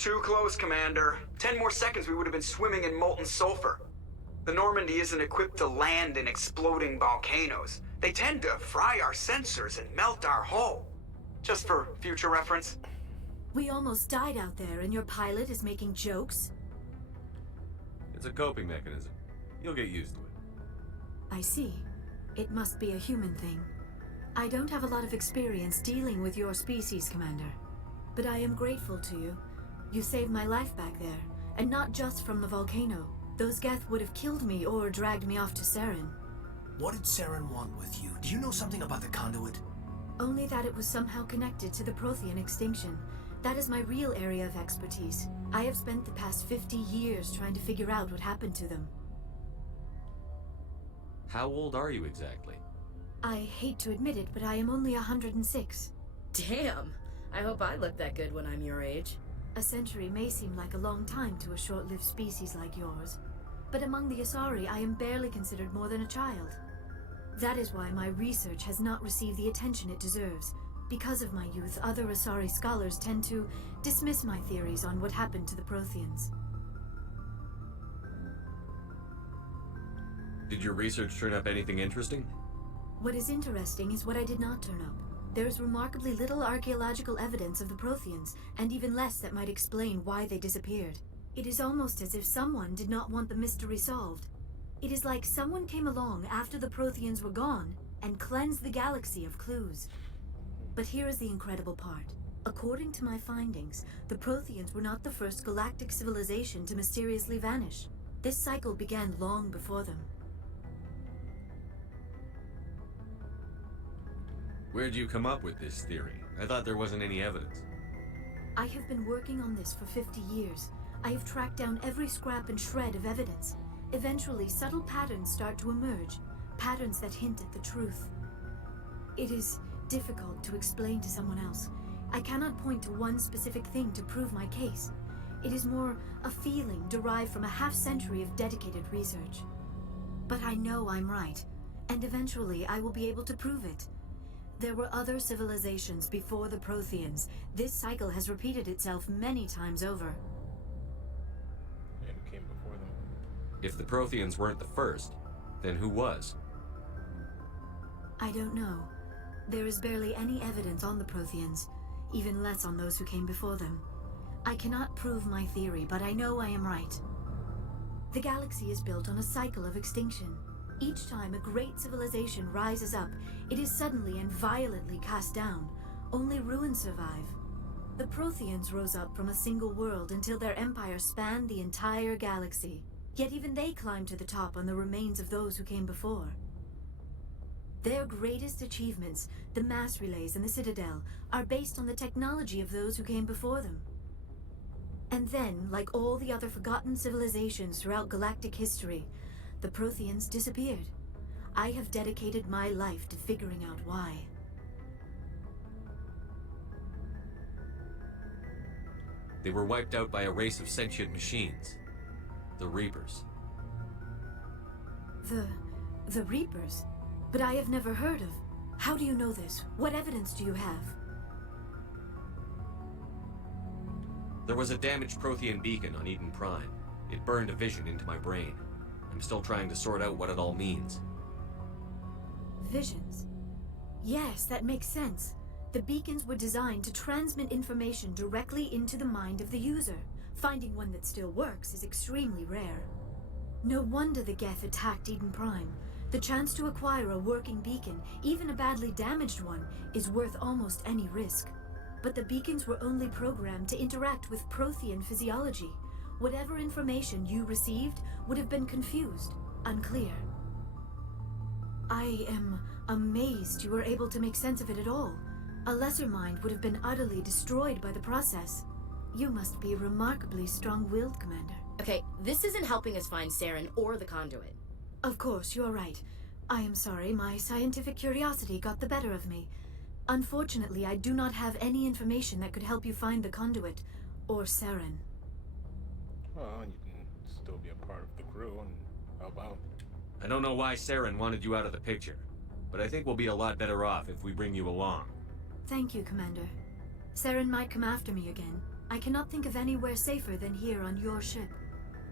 Too close, Commander. 10 more seconds we would have been swimming in molten sulfur. The Normandy isn't equipped to land in exploding volcanoes. They tend to fry our sensors and melt our hull. Just for future reference. We almost died out there, and your pilot is making jokes? It's a coping mechanism. You'll get used to it. I see. It must be a human thing. I don't have a lot of experience dealing with your species, Commander. But I am grateful to you. You saved my life back there, and not just from the volcano. Those Geth would have killed me or dragged me off to Saren. What did Saren want with you? Do you know something about the conduit? Only that it was somehow connected to the Prothean extinction. That is my real area of expertise. I have spent the past 50 years trying to figure out what happened to them. How old are you exactly? I hate to admit it, but I am only 106. Damn! I hope I look that good when I'm your age. A century may seem like a long time to a short-lived species like yours, but among the Asari, I am barely considered more than a child. That is why my research has not received the attention it deserves. Because of my youth, other Asari scholars tend to dismiss my theories on what happened to the Protheans. Did your research turn up anything interesting? What is interesting is what I did not turn up. There is remarkably little archaeological evidence of the Protheans, and even less that might explain why they disappeared. It is almost as if someone did not want the mystery solved. It is like someone came along after the Protheans were gone and cleansed the galaxy of clues. But here is the incredible part. According to my findings, the Protheans were not the first galactic civilization to mysteriously vanish. This cycle began long before them. Where'd you come up with this theory? I thought there wasn't any evidence. I have been working on this for 50 years. I have tracked down every scrap and shred of evidence. Eventually, subtle patterns start to emerge, patterns that hint at the truth. It is difficult to explain to someone else. I cannot point to one specific thing to prove my case. It is more a feeling derived from a half-century of dedicated research. But I know I'm right, and eventually I will be able to prove it. There were other civilizations before the Protheans. This cycle has repeated itself many times over. And who came before them? If the Protheans weren't the first, then who was? I don't know. There is barely any evidence on the Protheans, even less on those who came before them. I cannot prove my theory, but I know I am right. The galaxy is built on a cycle of extinction. Each time a great civilization rises up, it is suddenly and violently cast down. Only ruins survive. The Protheans rose up from a single world until their empire spanned the entire galaxy. Yet even they climbed to the top on the remains of those who came before. Their greatest achievements, the mass relays and the Citadel, are based on the technology of those who came before them. And then, like all the other forgotten civilizations throughout galactic history, the Protheans disappeared. I have dedicated my life to figuring out why. They were wiped out by a race of sentient machines. The Reapers. The Reapers? But I have never heard of. How do you know this? What evidence do you have? There was a damaged Prothean beacon on Eden Prime. It burned a vision into my brain. I'm still trying to sort out what it all means. Visions? Yes, that makes sense. The beacons were designed to transmit information directly into the mind of the user. Finding one that still works is extremely rare. No wonder the Geth attacked Eden Prime. The chance to acquire a working beacon, even a badly damaged one, is worth almost any risk. But the beacons were only programmed to interact with Prothean physiology. Whatever information you received would have been confused, unclear. I am amazed you were able to make sense of it at all. A lesser mind would have been utterly destroyed by the process. You must be remarkably strong-willed, Commander. Okay, this isn't helping us find Saren or the conduit. Of course, you're right. I am sorry, my scientific curiosity got the better of me. Unfortunately, I do not have any information that could help you find the conduit, or Saren. Well, you can still be a part of the crew and help out. I don't know why Saren wanted you out of the picture, but I think we'll be a lot better off if we bring you along. Thank you, Commander. Saren might come after me again. I cannot think of anywhere safer than here on your ship.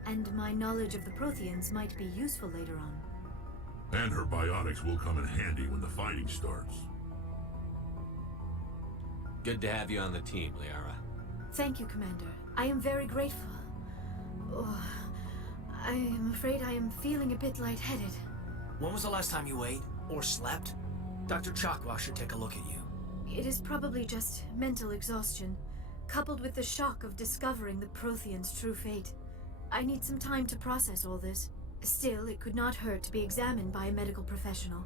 And my knowledge of the Protheans might be useful later on. And her biotics will come in handy when the fighting starts. Good to have you on the team, Liara. Thank you, Commander. I am very grateful. Oh, I am afraid I am feeling a bit lightheaded. When was the last time you ate or slept? Dr. Chakwa should take a look at you. It is probably just mental exhaustion, coupled with the shock of discovering the Protheans' true fate. I need some time to process all this. Still, it could not hurt to be examined by a medical professional.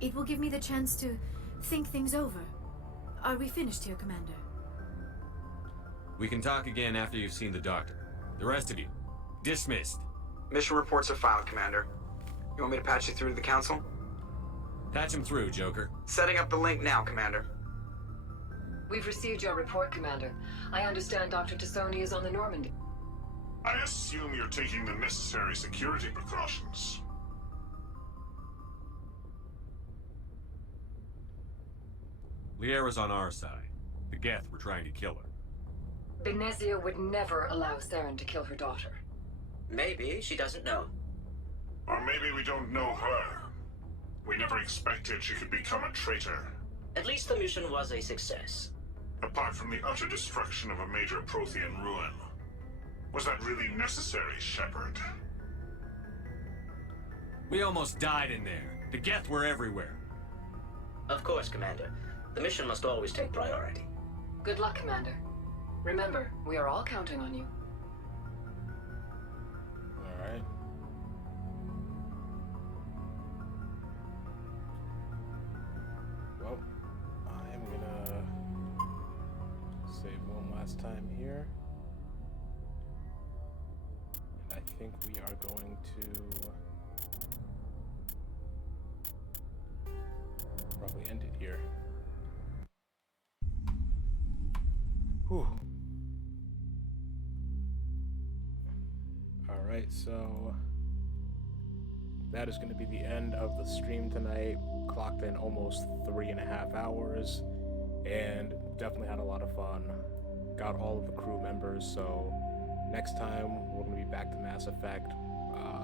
It will give me the chance to think things over. Are we finished here, Commander? We can talk again after you've seen the doctor. The rest of you, dismissed. Mission reports are filed, Commander. You want me to patch you through to the Council? Patch him through, Joker. Setting up the link now, Commander. We've received your report, Commander. I understand Dr. Tassoni is on the Normandy. I assume you're taking the necessary security precautions. Liara's on our side. The Geth were trying to kill her. Benezia would never allow Saren to kill her daughter. Maybe she doesn't know. Or maybe we don't know her. We never expected she could become a traitor. At least the mission was a success. Apart from the utter destruction of a major Prothean ruin. Was that really necessary, Shepard? We almost died in there. The Geth were everywhere. Of course, Commander. The mission must always take priority. Good luck, Commander. Remember, we are all counting on you. Alright. Well, I'm gonna save one last time here. And I think we are going to probably end it here. Whew. Alright, so that is going to be the end of the stream tonight. Clocked in almost 3.5 hours and definitely had a lot of fun. Got all of the crew members, so next time we're going to be back to Mass Effect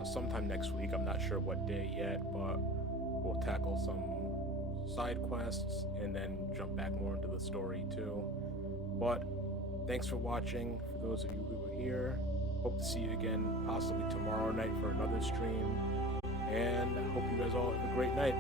sometime next week. I'm not sure what day yet, but we'll tackle some side quests and then jump back more into the story too. But thanks for watching, for those of you who were here. Hope to see you again, possibly tomorrow night for another stream. And I hope you guys all have a great night.